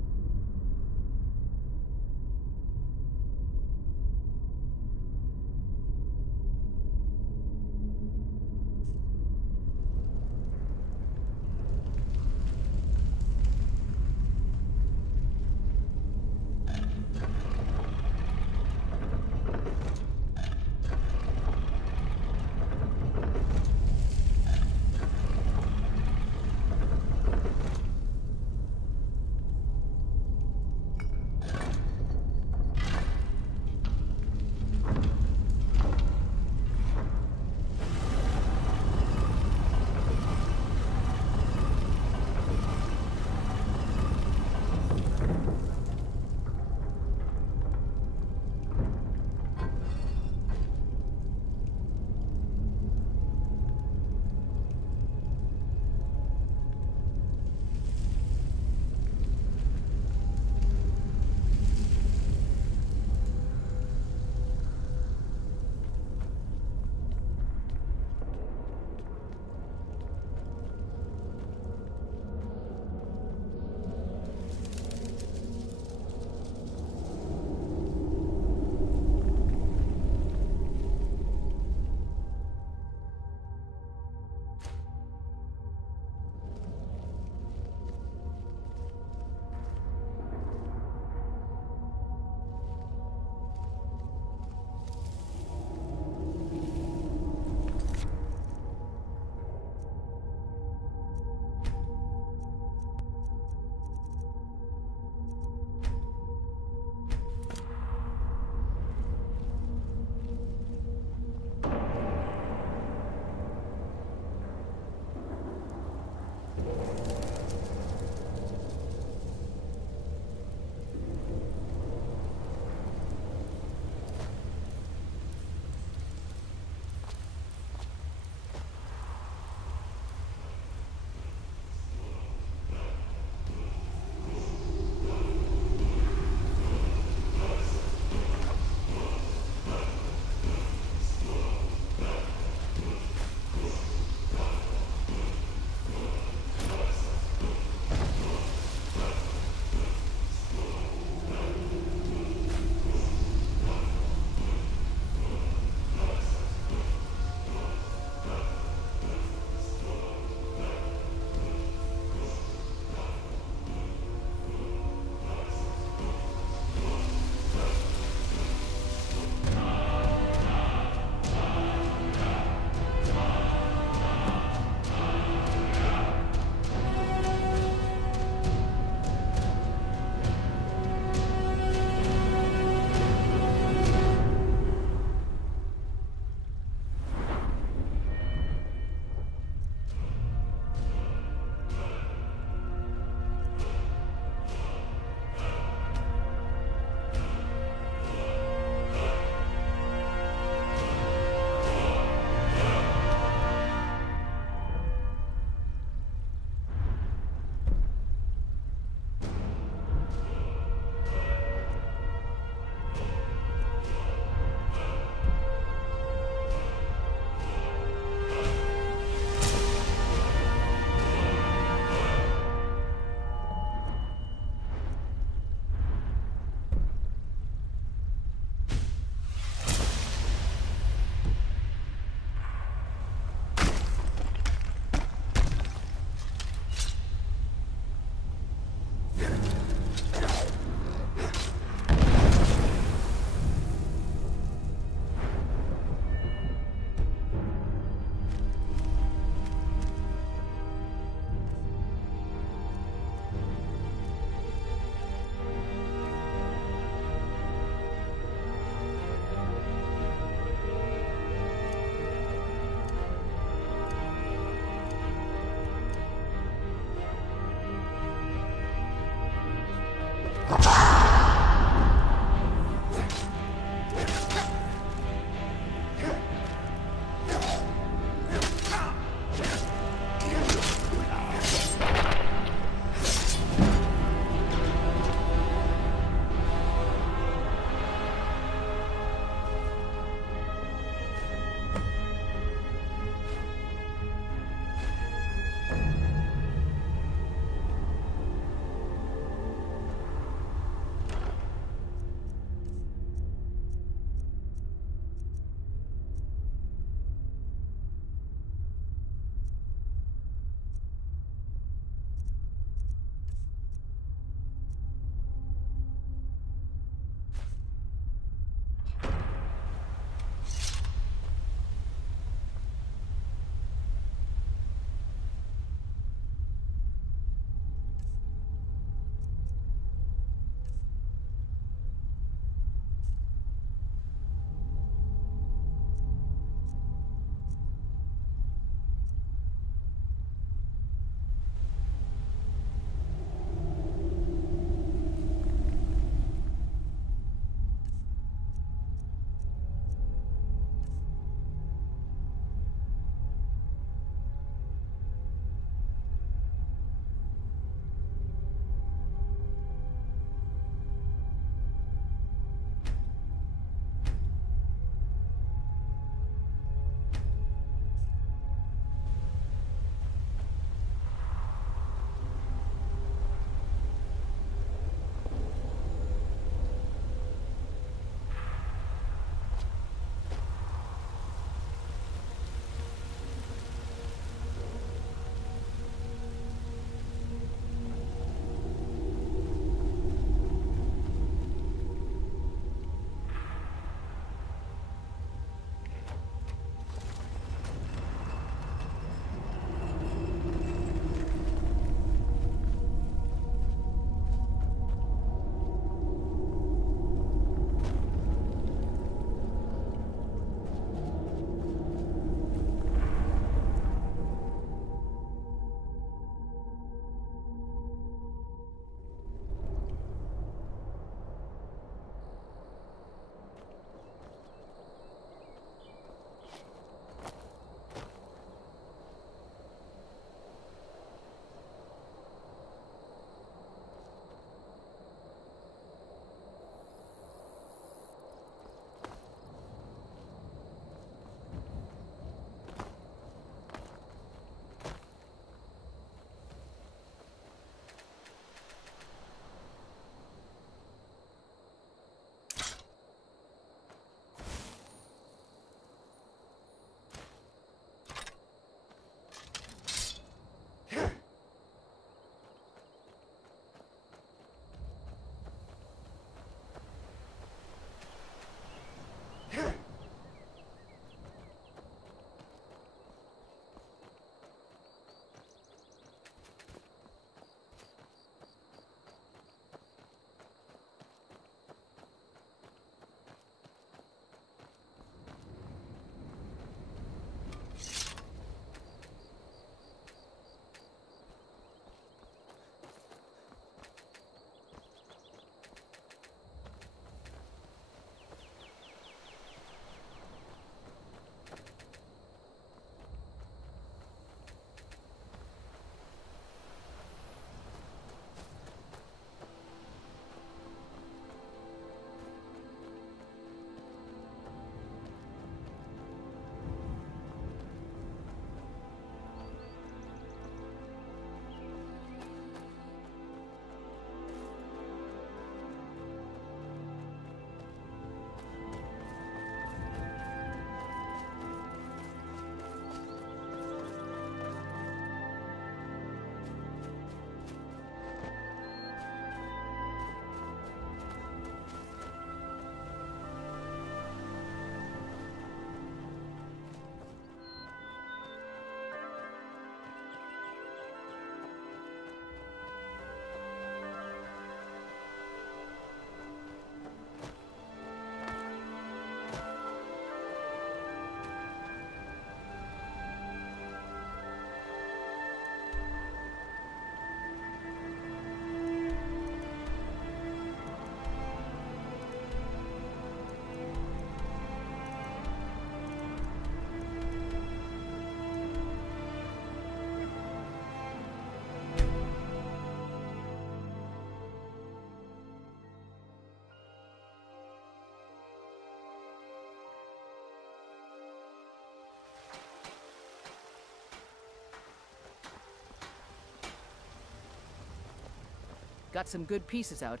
Got some good pieces out.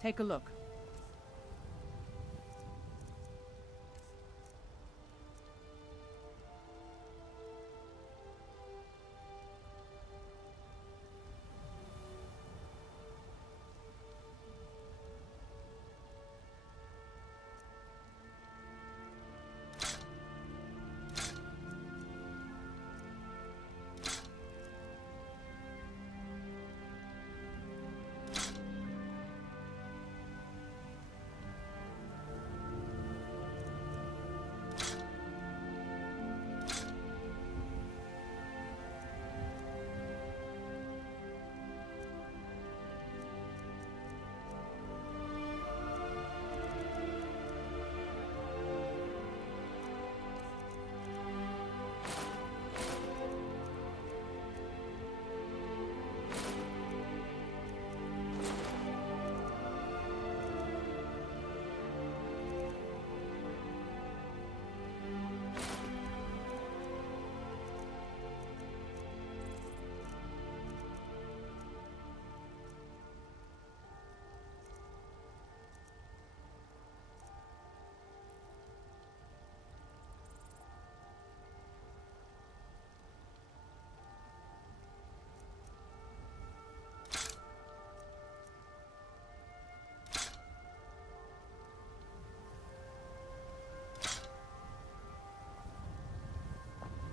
Take a look.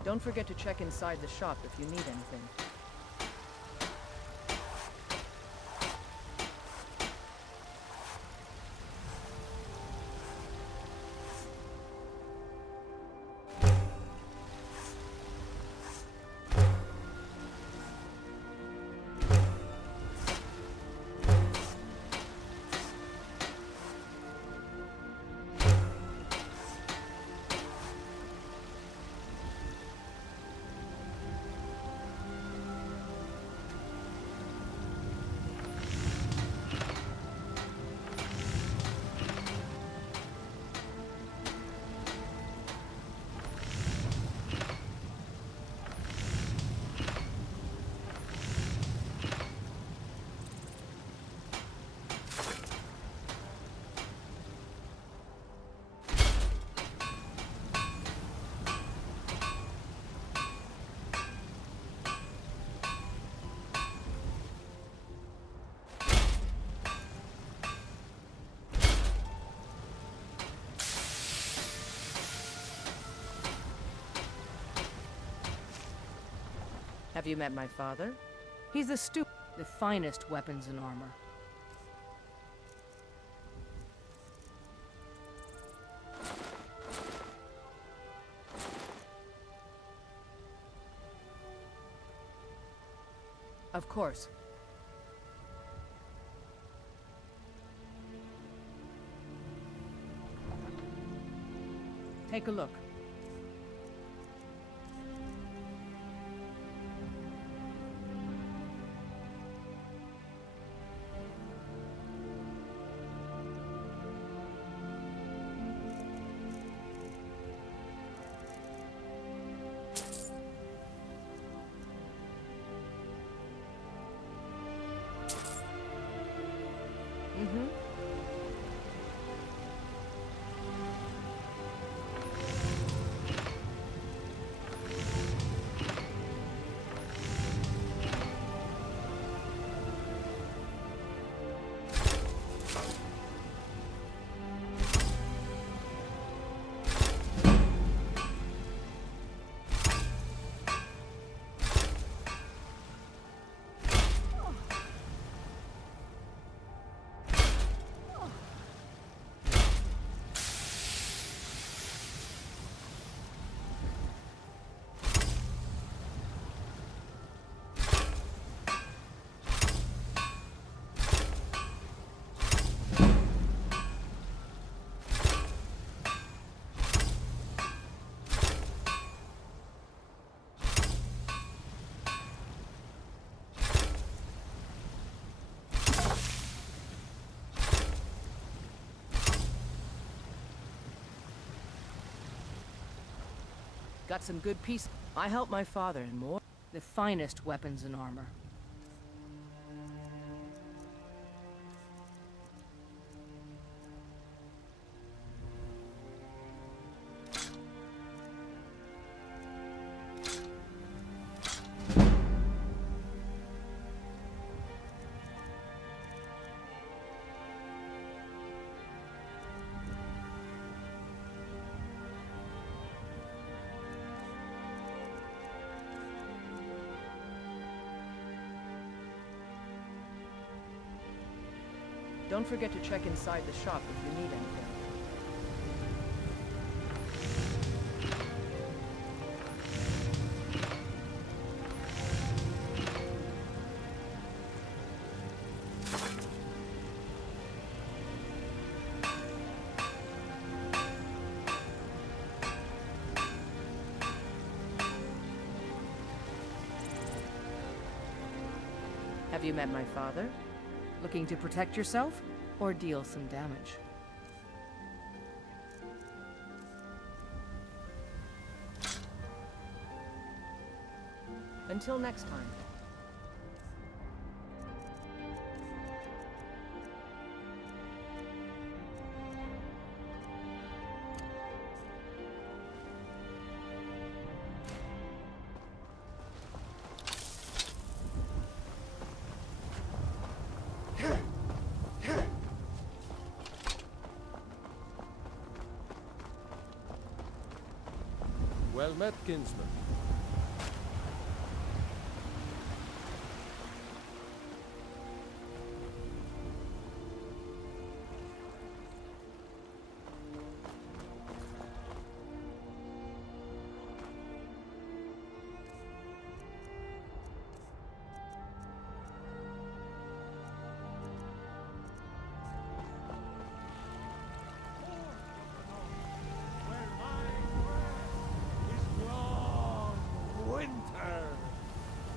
Don't forget to check inside the shop if you need anything. Have you met my father? He's the finest weapons and armor. Of course. Take a look. Got some good pieces. I helped my father in more. The finest weapons and armor. Don't forget to check inside the shop if you need anything. Have you met my father? Looking to protect yourself, or deal some damage? Until next time. Well met, kinsman.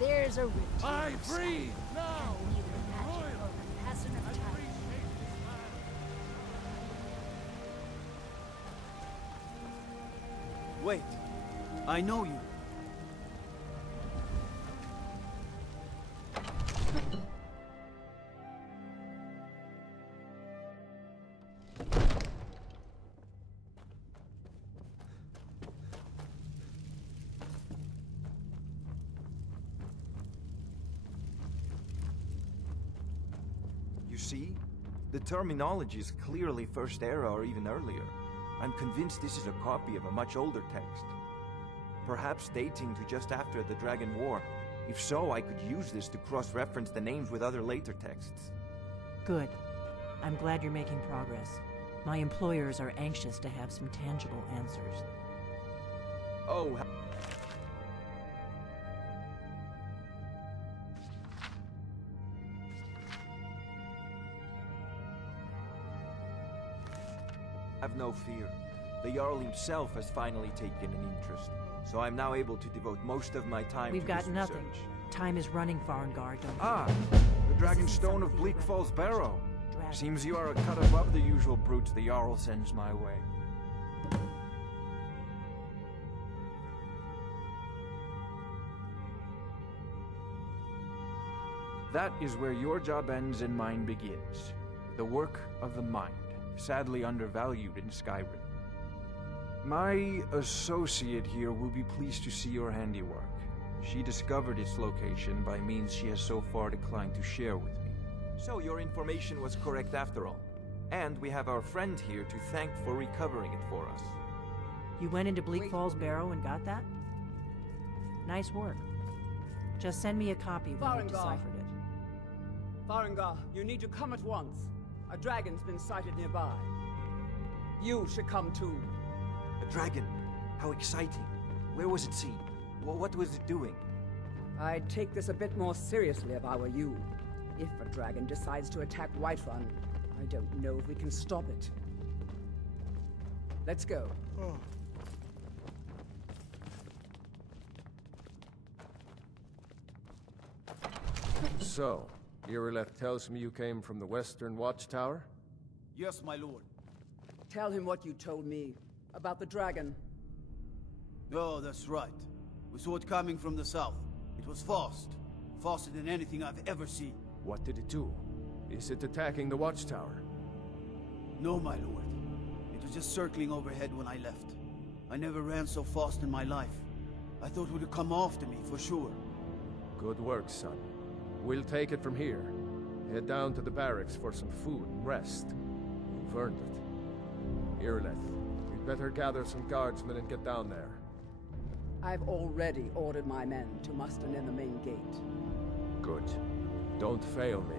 There's a route. I breathe now. Wait, I know you. You see? The terminology is clearly First Era or even earlier. I'm convinced this is a copy of a much older text. Perhaps dating to just after the Dragon War. If so, I could use this to cross-reference the names with other later texts. Good. I'm glad you're making progress. My employers are anxious to have some tangible answers. Oh, have no fear. The Jarl himself has finally taken an interest, so I'm now able to devote most of my time We've to got this nothing. research. Time is running, Farengar, don't Ah, the Dragon Stone of Bleak Falls Barrow. Seems you are a cut above the usual brutes the Jarl sends my way. That is where your job ends and mine begins. The work of the mind, sadly undervalued in Skyrim. My associate here will be pleased to see your handiwork. She discovered its location by means she has so far declined to share with me. So your information was correct after all. And we have our friend here to thank for recovering it for us. You went into Bleak Falls Barrow and got that? Nice work. Just send me a copy when you've deciphered it. Farengar, you need to come at once. A dragon's been sighted nearby. You should come too. A dragon? How exciting. Where was it seen? What was it doing? I'd take this a bit more seriously if I were you. If a dragon decides to attack Whiterun, I don't know if we can stop it. Let's go. So, Irileth tells me you came from the Western Watchtower? Yes, my lord. Tell him what you told me about the dragon. Oh, that's right. We saw it coming from the south. It was fast. Faster than anything I've ever seen. What did it do? Is it attacking the Watchtower? No, my lord. It was just circling overhead when I left. I never ran so fast in my life. I thought it would come after me, for sure. Good work, son. We'll take it from here. Head down to the barracks for some food and rest. You've earned it. Irileth, you'd better gather some guardsmen and get down there. I've already ordered my men to muster near the main gate. Good. Don't fail me.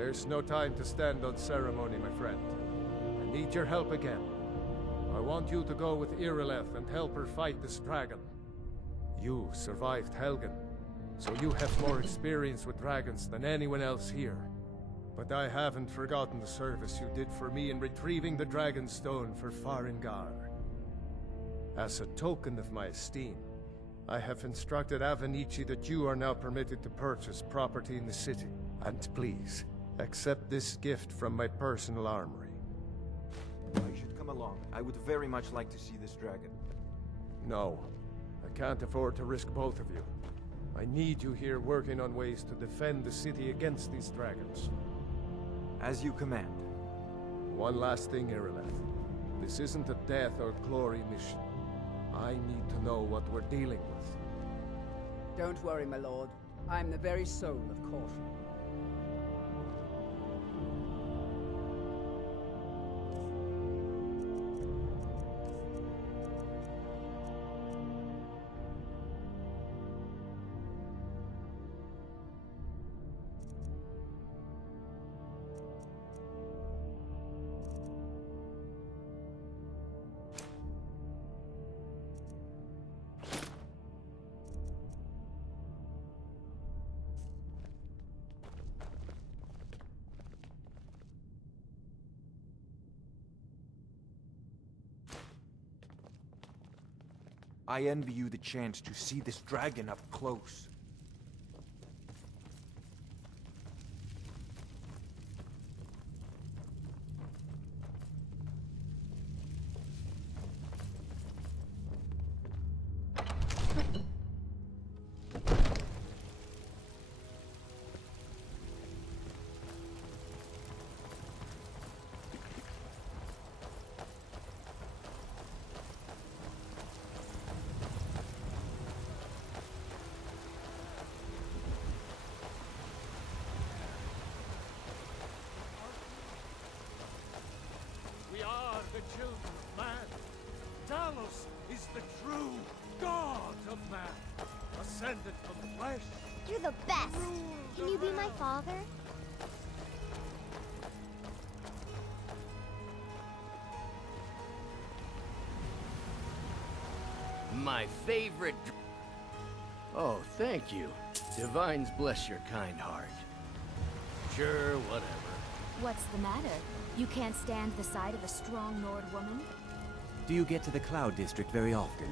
There's no time to stand on ceremony, my friend. I need your help again. I want you to go with Irileth and help her fight this dragon. You survived Helgen, so you have more experience with dragons than anyone else here. But I haven't forgotten the service you did for me in retrieving the Dragon Stone for Farengar. As a token of my esteem, I have instructed Avenici that you are now permitted to purchase property in the city. And please, accept this gift from my personal armory. I should come along. I would very much like to see this dragon. No, I can't afford to risk both of you. I need you here working on ways to defend the city against these dragons. As you command. One last thing, Irileth. This isn't a death or glory mission. I need to know what we're dealing with. Don't worry, my lord. I'm the very soul of caution. I envy you the chance to see this dragon up close. We are the children of man. Talos is the true god of man, ascended from the flesh. You're the best. Can you be my father? My favorite. Oh, thank you. Divines bless your kind heart. Sure, whatever. What's the matter? You can't stand the sight of a strong Nord woman? Do you get to the Cloud District very often?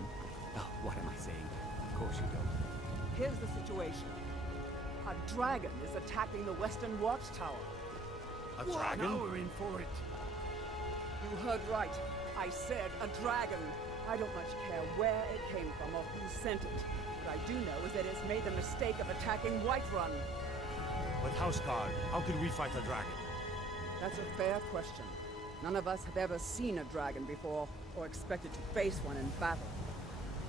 Oh, what am I saying? Of course you don't. Here's the situation. A dragon is attacking the Western Watchtower. A dragon? Now we're in for it. You heard right. I said a dragon. I don't much care where it came from or who sent it. What I do know is that it's made the mistake of attacking Whiterun. But Houseguard, how could we fight a dragon? That's a fair question. None of us have ever seen a dragon before, or expected to face one in battle.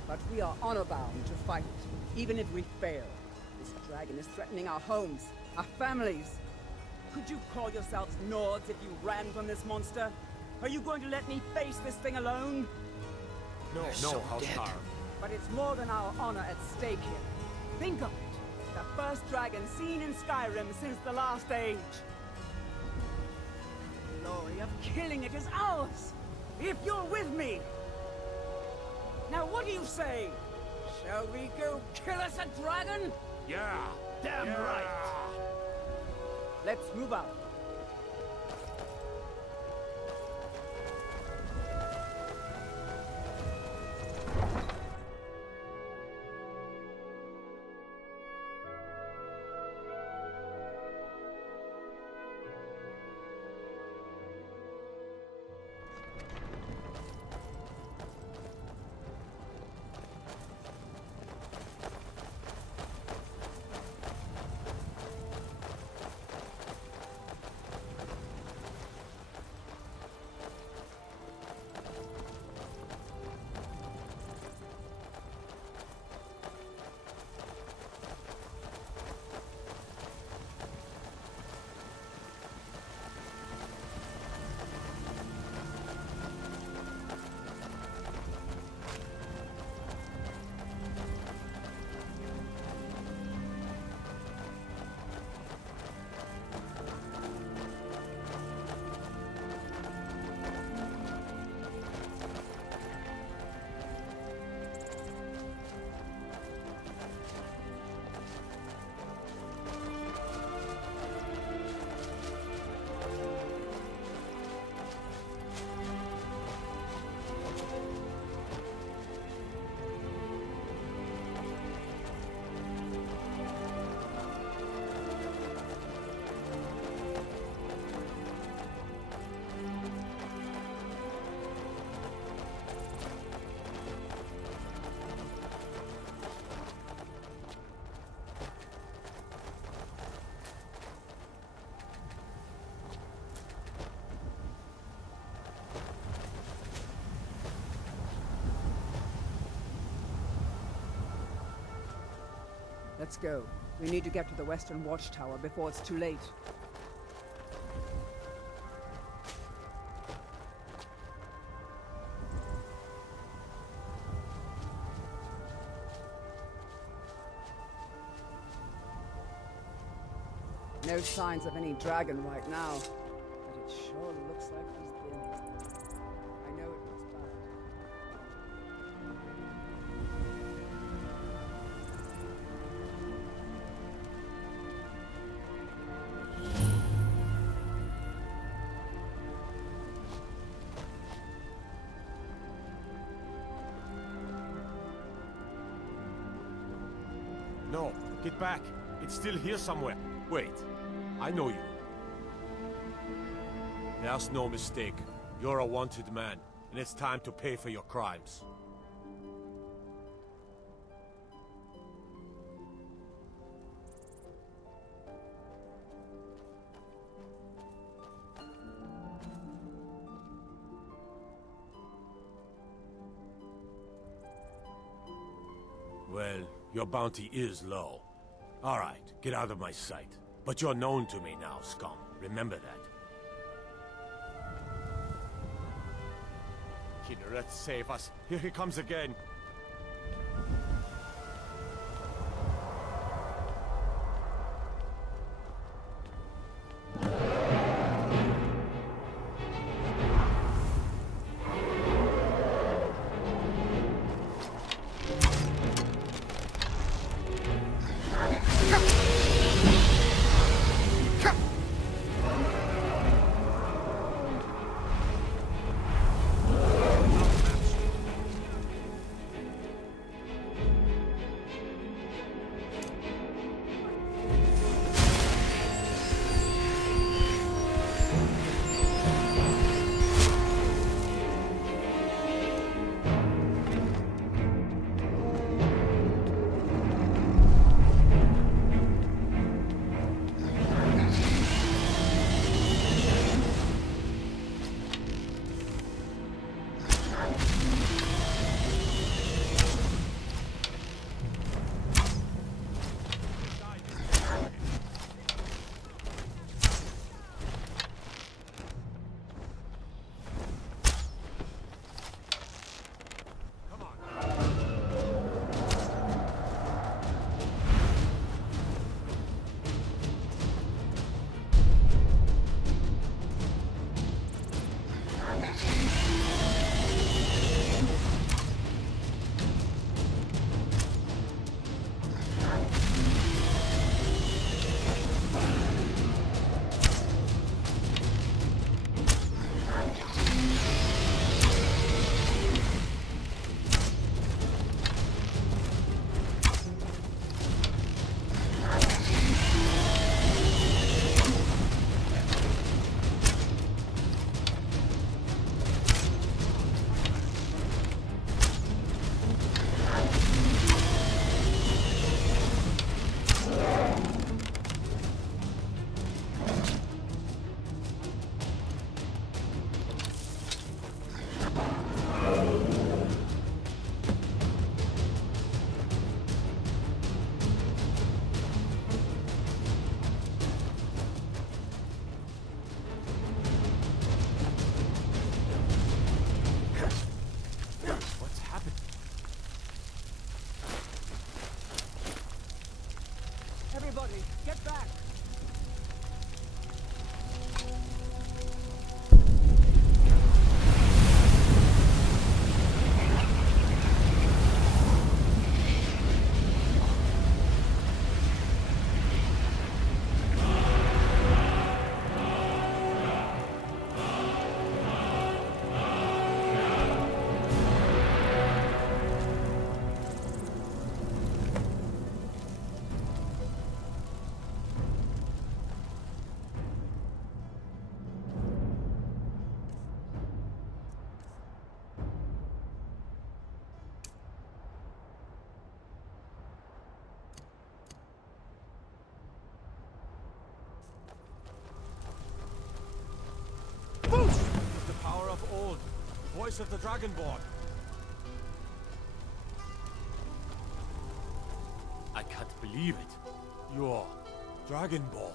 But we are honor-bound to fight it, even if we fail. This dragon is threatening our homes, our families. Could you call yourselves Nords if you ran from this monster? Are you going to let me face this thing alone? No, Houseguard. But it's more than our honor at stake here. Think of it. The first dragon seen in Skyrim since the last age. The glory of killing it is ours, if you're with me. Now what do you say? Shall we go kill us a dragon? Yeah, damn Yeah. right. Let's move out. Let's go. We need to get to the Western Watchtower before it's too late. No signs of any dragon right now, but it sure looks like he's been here. I know it looks bad. No, get back. It's still here somewhere. Wait, I know you. There's no mistake. You're a wanted man, and it's time to pay for your crimes. Well, your bounty is low. All right, get out of my sight. But you're known to me now, scum. Remember that. Kinneret, save us. Here he comes again. The power of old. Voice of the Dragonborn. I can't believe believe it. You're Dragonborn.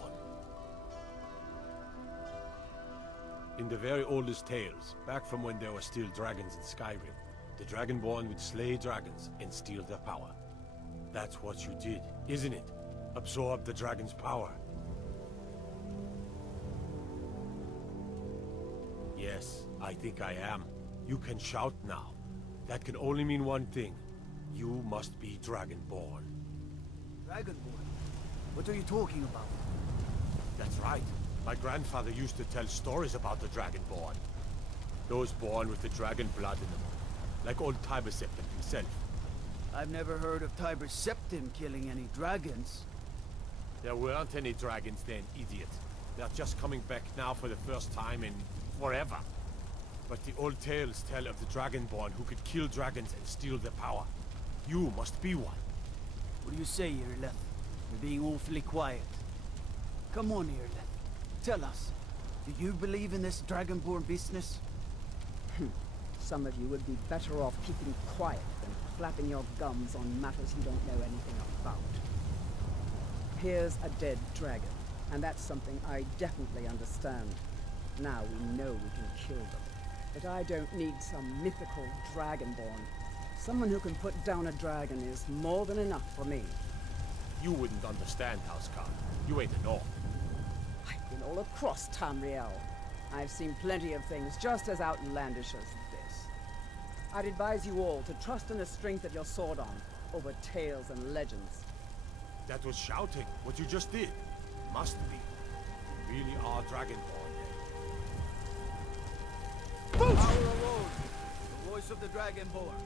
In the very oldest tales, back from when there were still dragons in Skyrim, the Dragonborn would slay dragons and steal their power. That's what you did, isn't it? Absorb the dragon's power. Yes, I think I am. You can shout now. That can only mean one thing. You must be Dragonborn. Dragonborn? What are you talking about? That's right. My grandfather used to tell stories about the Dragonborn. Those born with the dragon blood in them. Like old Tiber Septim himself. I've never heard of Tiber Septim killing any dragons. There weren't any dragons then, idiot. They're just coming back now for the first time in forever. But the old tales tell of the Dragonborn who could kill dragons and steal their power. You must be one. What do you say, Irleth? You're being awfully quiet. Come on, Irleth. Tell us. Do you believe in this Dragonborn business? Some of you would be better off keeping quiet than flapping your gums on matters you don't know anything about. Here's a dead dragon, and that's something I definitely understand. Now we know we can kill them. But I don't need some mythical Dragonborn. Someone who can put down a dragon is more than enough for me. You wouldn't understand, Housecarl. You ain't an orc. I've been all across Tamriel. I've seen plenty of things just as outlandish as this. I'd advise you all to trust in the strength of your sword arm over tales and legends. That was shouting, what you just did. Must be. You really are Dragonborn, then. Power arose! The voice of the Dragonborn.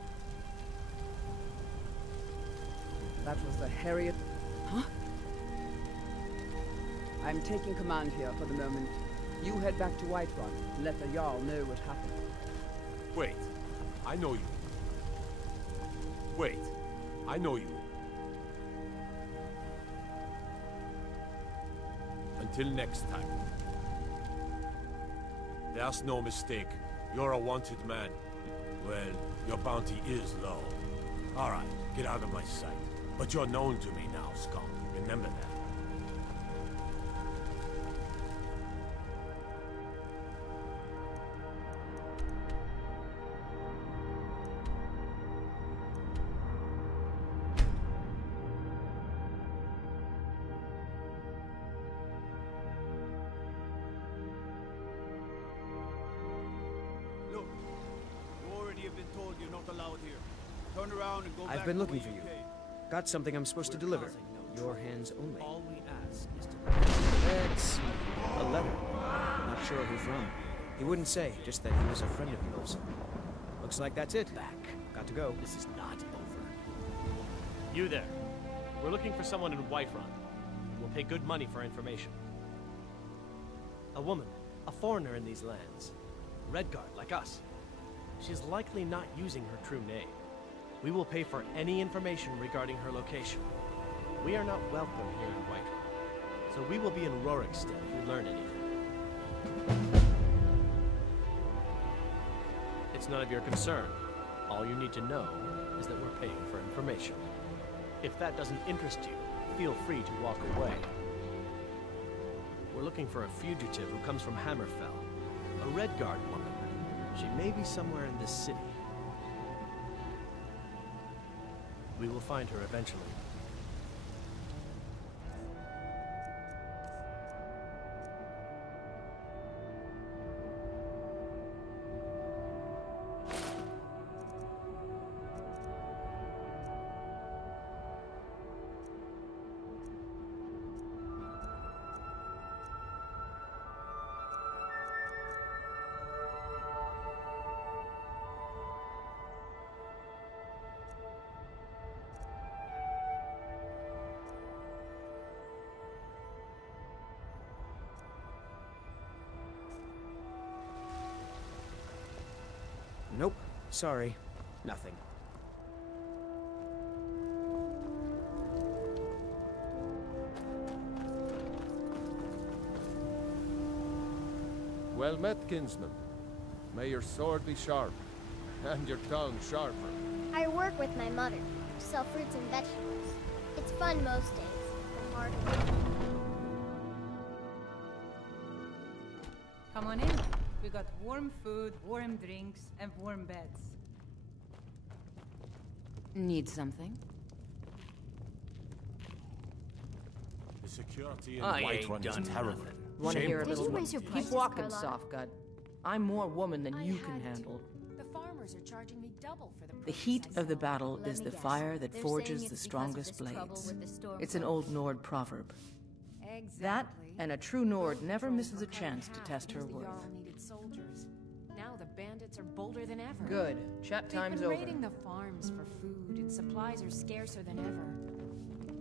That was the Harriet... Huh? I'm taking command here for the moment. You head back to Whiterun and let the Jarl know what happened. Wait. I know you. Wait. I know you. Until next time. There's no mistake. You're a wanted man. Well, your bounty is low. Alright, get out of my sight. But you're known to me now, Skull. Remember that. Look, you already have been told you're not allowed here. Turn around and go back. I've been the looking way for you. came. Got something I'm supposed to deliver. Your hands only. All we ask is to... Let's see. A letter. Not sure who from. He wouldn't say, just that he was a friend of yours. Looks like that's it. Back. Got to go. This is not over. You there. We're looking for someone in Whiterun. We'll pay good money for information. A woman. A foreigner in these lands. A Redguard, like us. She's likely not using her true name. We will pay for any information regarding her location. We are not welcome here in Whiterun, so we will be in Rorikstead if we learn anything. It's none of your concern. All you need to know is that we're paying for information. If that doesn't interest you, feel free to walk away. We're looking for a fugitive who comes from Hammerfell. A Redguard woman. She may be somewhere in this city. We will find her eventually. Nope. Sorry. Nothing. Well met, kinsman. May your sword be sharp, and your tongue sharper. I work with my mother. Sell fruits and vegetables. It's fun most days. The harder. Come on in. We got warm food, warm drinks, and warm beds. Need something? The security in I Whiterun ain't is terrible. Want to hear a Did little you more? raise your Keep prices, walking, Carlotta? Softgut. I'm more woman than you can handle. The farmers are charging me double for the The produce heat I of the sell. battle Let is me the guess. fire that They're forges saying the it's because of strongest this trouble blades. with the storm It's an cloak. old Nord proverb. Exactly. That, and a true Nord never Control misses for a chance to half test her because the worth. Jarl needed soldiers. Now the bandits are bolder than ever. Good. Chat They've time's been over. raiding the farms for food, and supplies are scarcer than ever.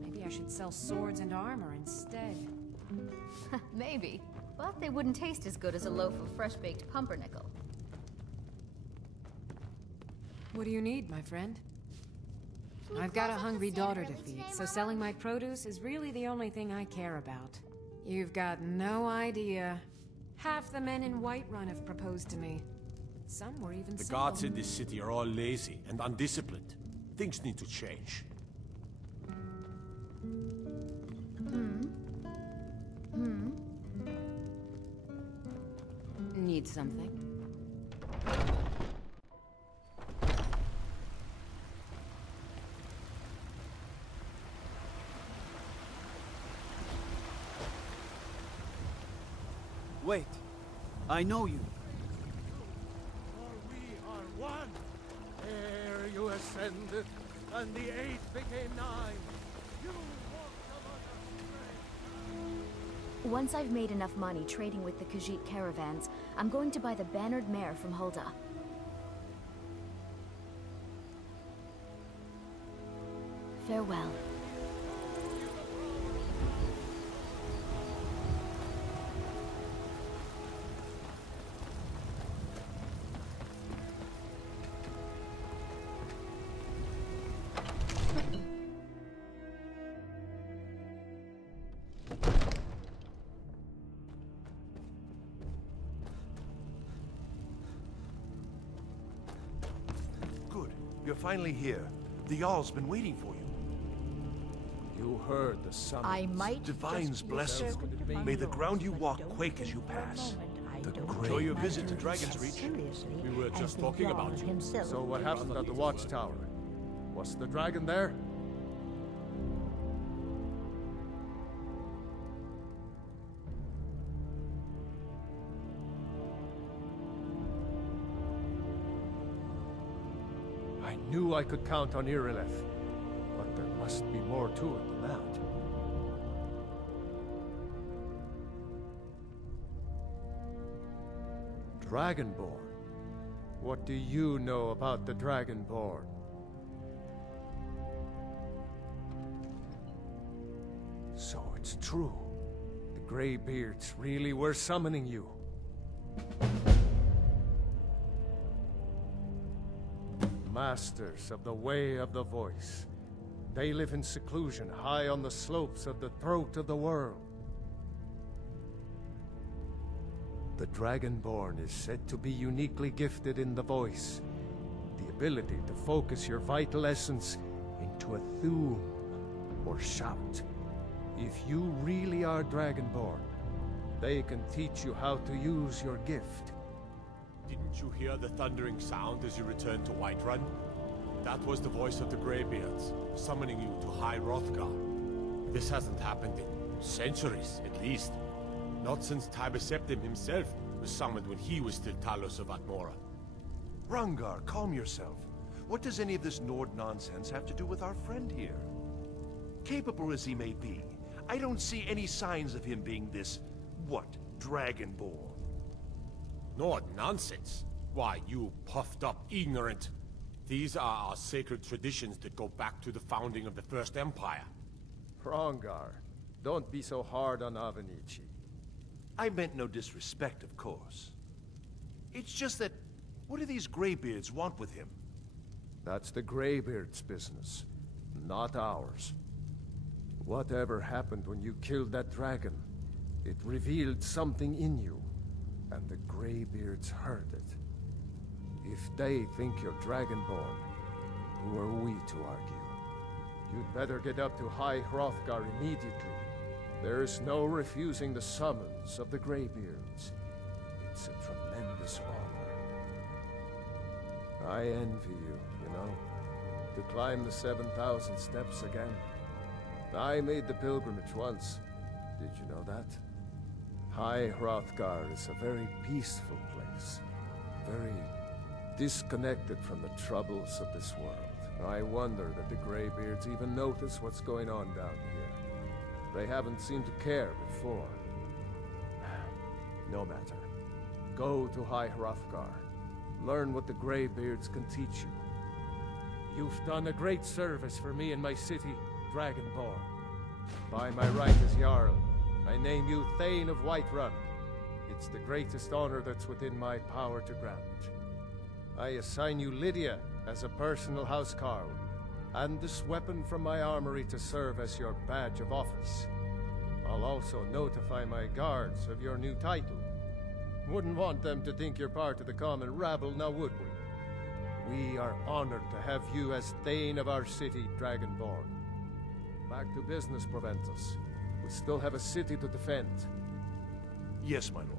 Maybe I should sell swords and armor instead. Maybe. But they wouldn't taste as good as a loaf of fresh-baked pumpernickel. What do you need, my friend? Can you I've got a close up hungry the Santa daughter to really feed, today, so Mama? selling my produce is really the only thing I care about. You've got no idea. Half the men in Whiterun have proposed to me. Some were even The single. guards in this city are all lazy and undisciplined. Things need to change. Need something? Wait. I know you. For we are one. Ere you ascended, and the 8 became 9. You walked among us. Once I've made enough money trading with the Khajiit caravans, I'm going to buy the bannered mare from Hulda. Farewell. Good. You're finally here. The Jarl's been waiting for you. You heard the summons. I might Divine's just be blessing. circled upon May the yours, ground you but walk don't quake as think you for a pass. moment I The don't great take your my visit to duties Dragon's as Reach. seriously We were as just the talking Jarl about you. himself. So what happened at the watchtower? Was the dragon there? I knew I could count on Irileth, but there must be more to it than that. Dragonborn? What do you know about the Dragonborn? So it's true. The Greybeards really were summoning you. Masters of the Way of the Voice. They live in seclusion high on the slopes of the throat of the world. The Dragonborn is said to be uniquely gifted in the voice. The ability to focus your vital essence into a thum or shout. If you really are Dragonborn, they can teach you how to use your gift. Didn't you hear the thundering sound as you returned to Whiterun? That was the voice of the Greybeards, summoning you to High Hrothgar. This hasn't happened in centuries, at least. Not since Tiber Septim himself was summoned when he was still Talos of Atmora. Rangar, calm yourself. What does any of this Nord nonsense have to do with our friend here? Capable as he may be, I don't see any signs of him being this, Dragonborn. Nord nonsense? Why, you puffed up ignorant. These are our sacred traditions that go back to the founding of the First Empire. Hrongar, don't be so hard on Avenici. I meant no disrespect, of course. It's just that, what do these Greybeards want with him? That's the Greybeard's business, not ours. Whatever happened when you killed that dragon, it revealed something in you, and the Greybeards heard it. If they think you're Dragonborn, who are we to argue? You'd better get up to High Hrothgar immediately. There's no refusing the summons of the Greybeards. It's a tremendous honor. I envy you, you know, to climb the 7,000 steps again. I made the pilgrimage once. Did you know that? High Hrothgar is a very peaceful place. Very disconnected from the troubles of this world. I wonder that the Greybeards even notice what's going on down here. They haven't seemed to care before. No matter. Go to High Hrothgar. Learn what the Greybeards can teach you. You've done a great service for me and my city, Dragonborn. By my right as Jarl, I name you Thane of Whiterun. It's the greatest honor that's within my power to grant. I assign you Lydia as a personal housecarl, and this weapon from my armory to serve as your badge of office. I'll also notify my guards of your new title. Wouldn't want them to think you're part of the common rabble, now would we? We are honored to have you as Thane of our city, Dragonborn. Back to business, Proventus. We still have a city to defend. Yes, my lord.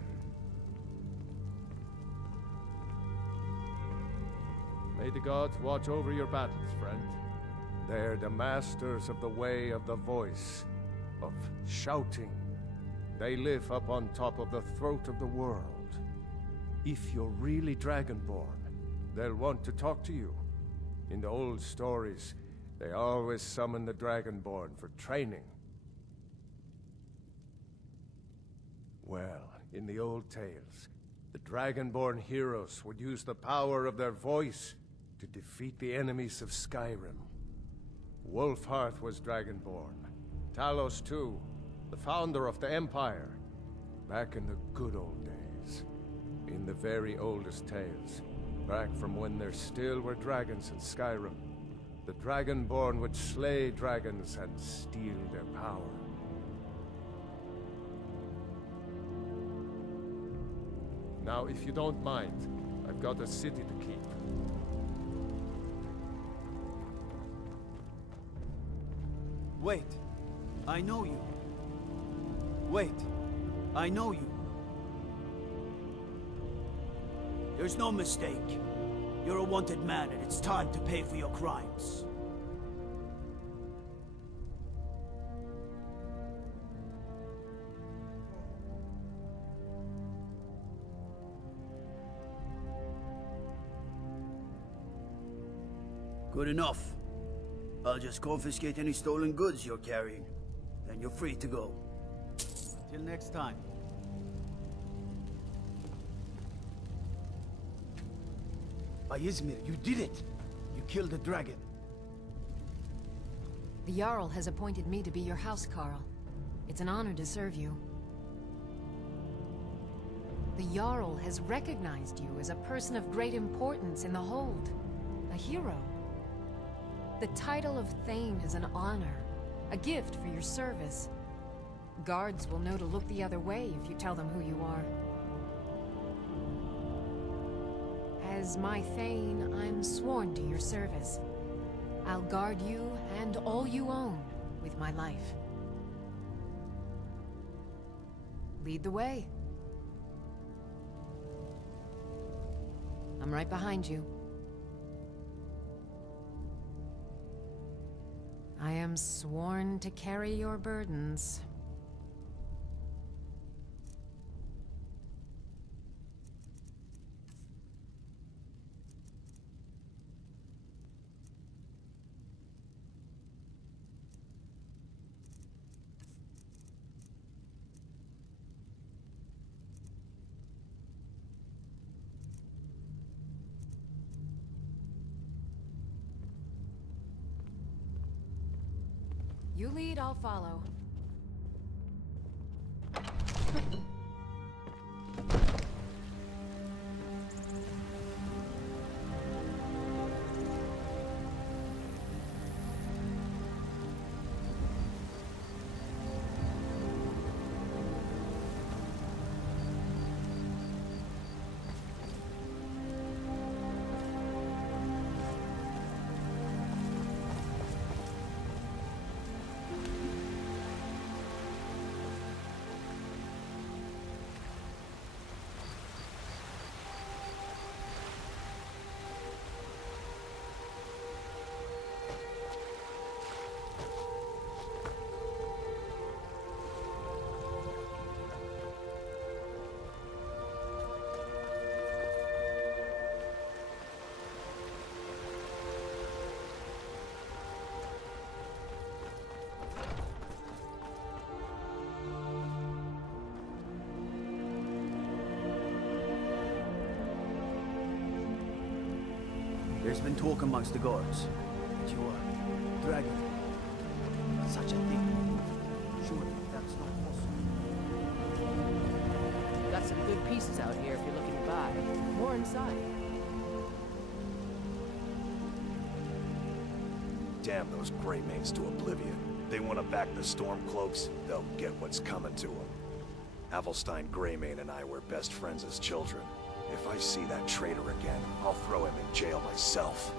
May the gods watch over your battles, friend. They're the masters of the way of the voice, of shouting. They live up on top of the throat of the world. If you're really Dragonborn, they'll want to talk to you. In the old stories, they always summon the Dragonborn for training. Well, in the old tales, the Dragonborn heroes would use the power of their voice to defeat the enemies of Skyrim. Wolfhearth was Dragonborn. Talos too, the founder of the Empire. Back in the good old days. In the very oldest tales. Back from when there still were dragons in Skyrim. The Dragonborn would slay dragons and steal their power. Now, if you don't mind, I've got a city to keep. Wait. I know you. Wait. I know you. There's no mistake. You're a wanted man, and it's time to pay for your crimes. Good enough. I'll just confiscate any stolen goods you're carrying. Then you're free to go. Till next time. By Izmir, you did it! You killed the dragon. The Jarl has appointed me to be your housecarl. It's an honor to serve you. The Jarl has recognized you as a person of great importance in the Hold. A hero. The title of Thane is an honor. A gift for your service. Guards will know to look the other way if you tell them who you are. As my Thane, I'm sworn to your service. I'll guard you and all you own with my life. Lead the way. I'm right behind you. I am sworn to carry your burdens. You lead, I'll follow. There's been talk amongst the guards that you are dragon. Such a thing. Surely that's not possible. Got some good pieces out here if you're looking to buy. More inside. Damn those Greymanes to oblivion. They want to back the Stormcloaks, they'll get what's coming to them. Avelstein Greymane and I were best friends as children. If I see that traitor again, I'll throw him in jail myself.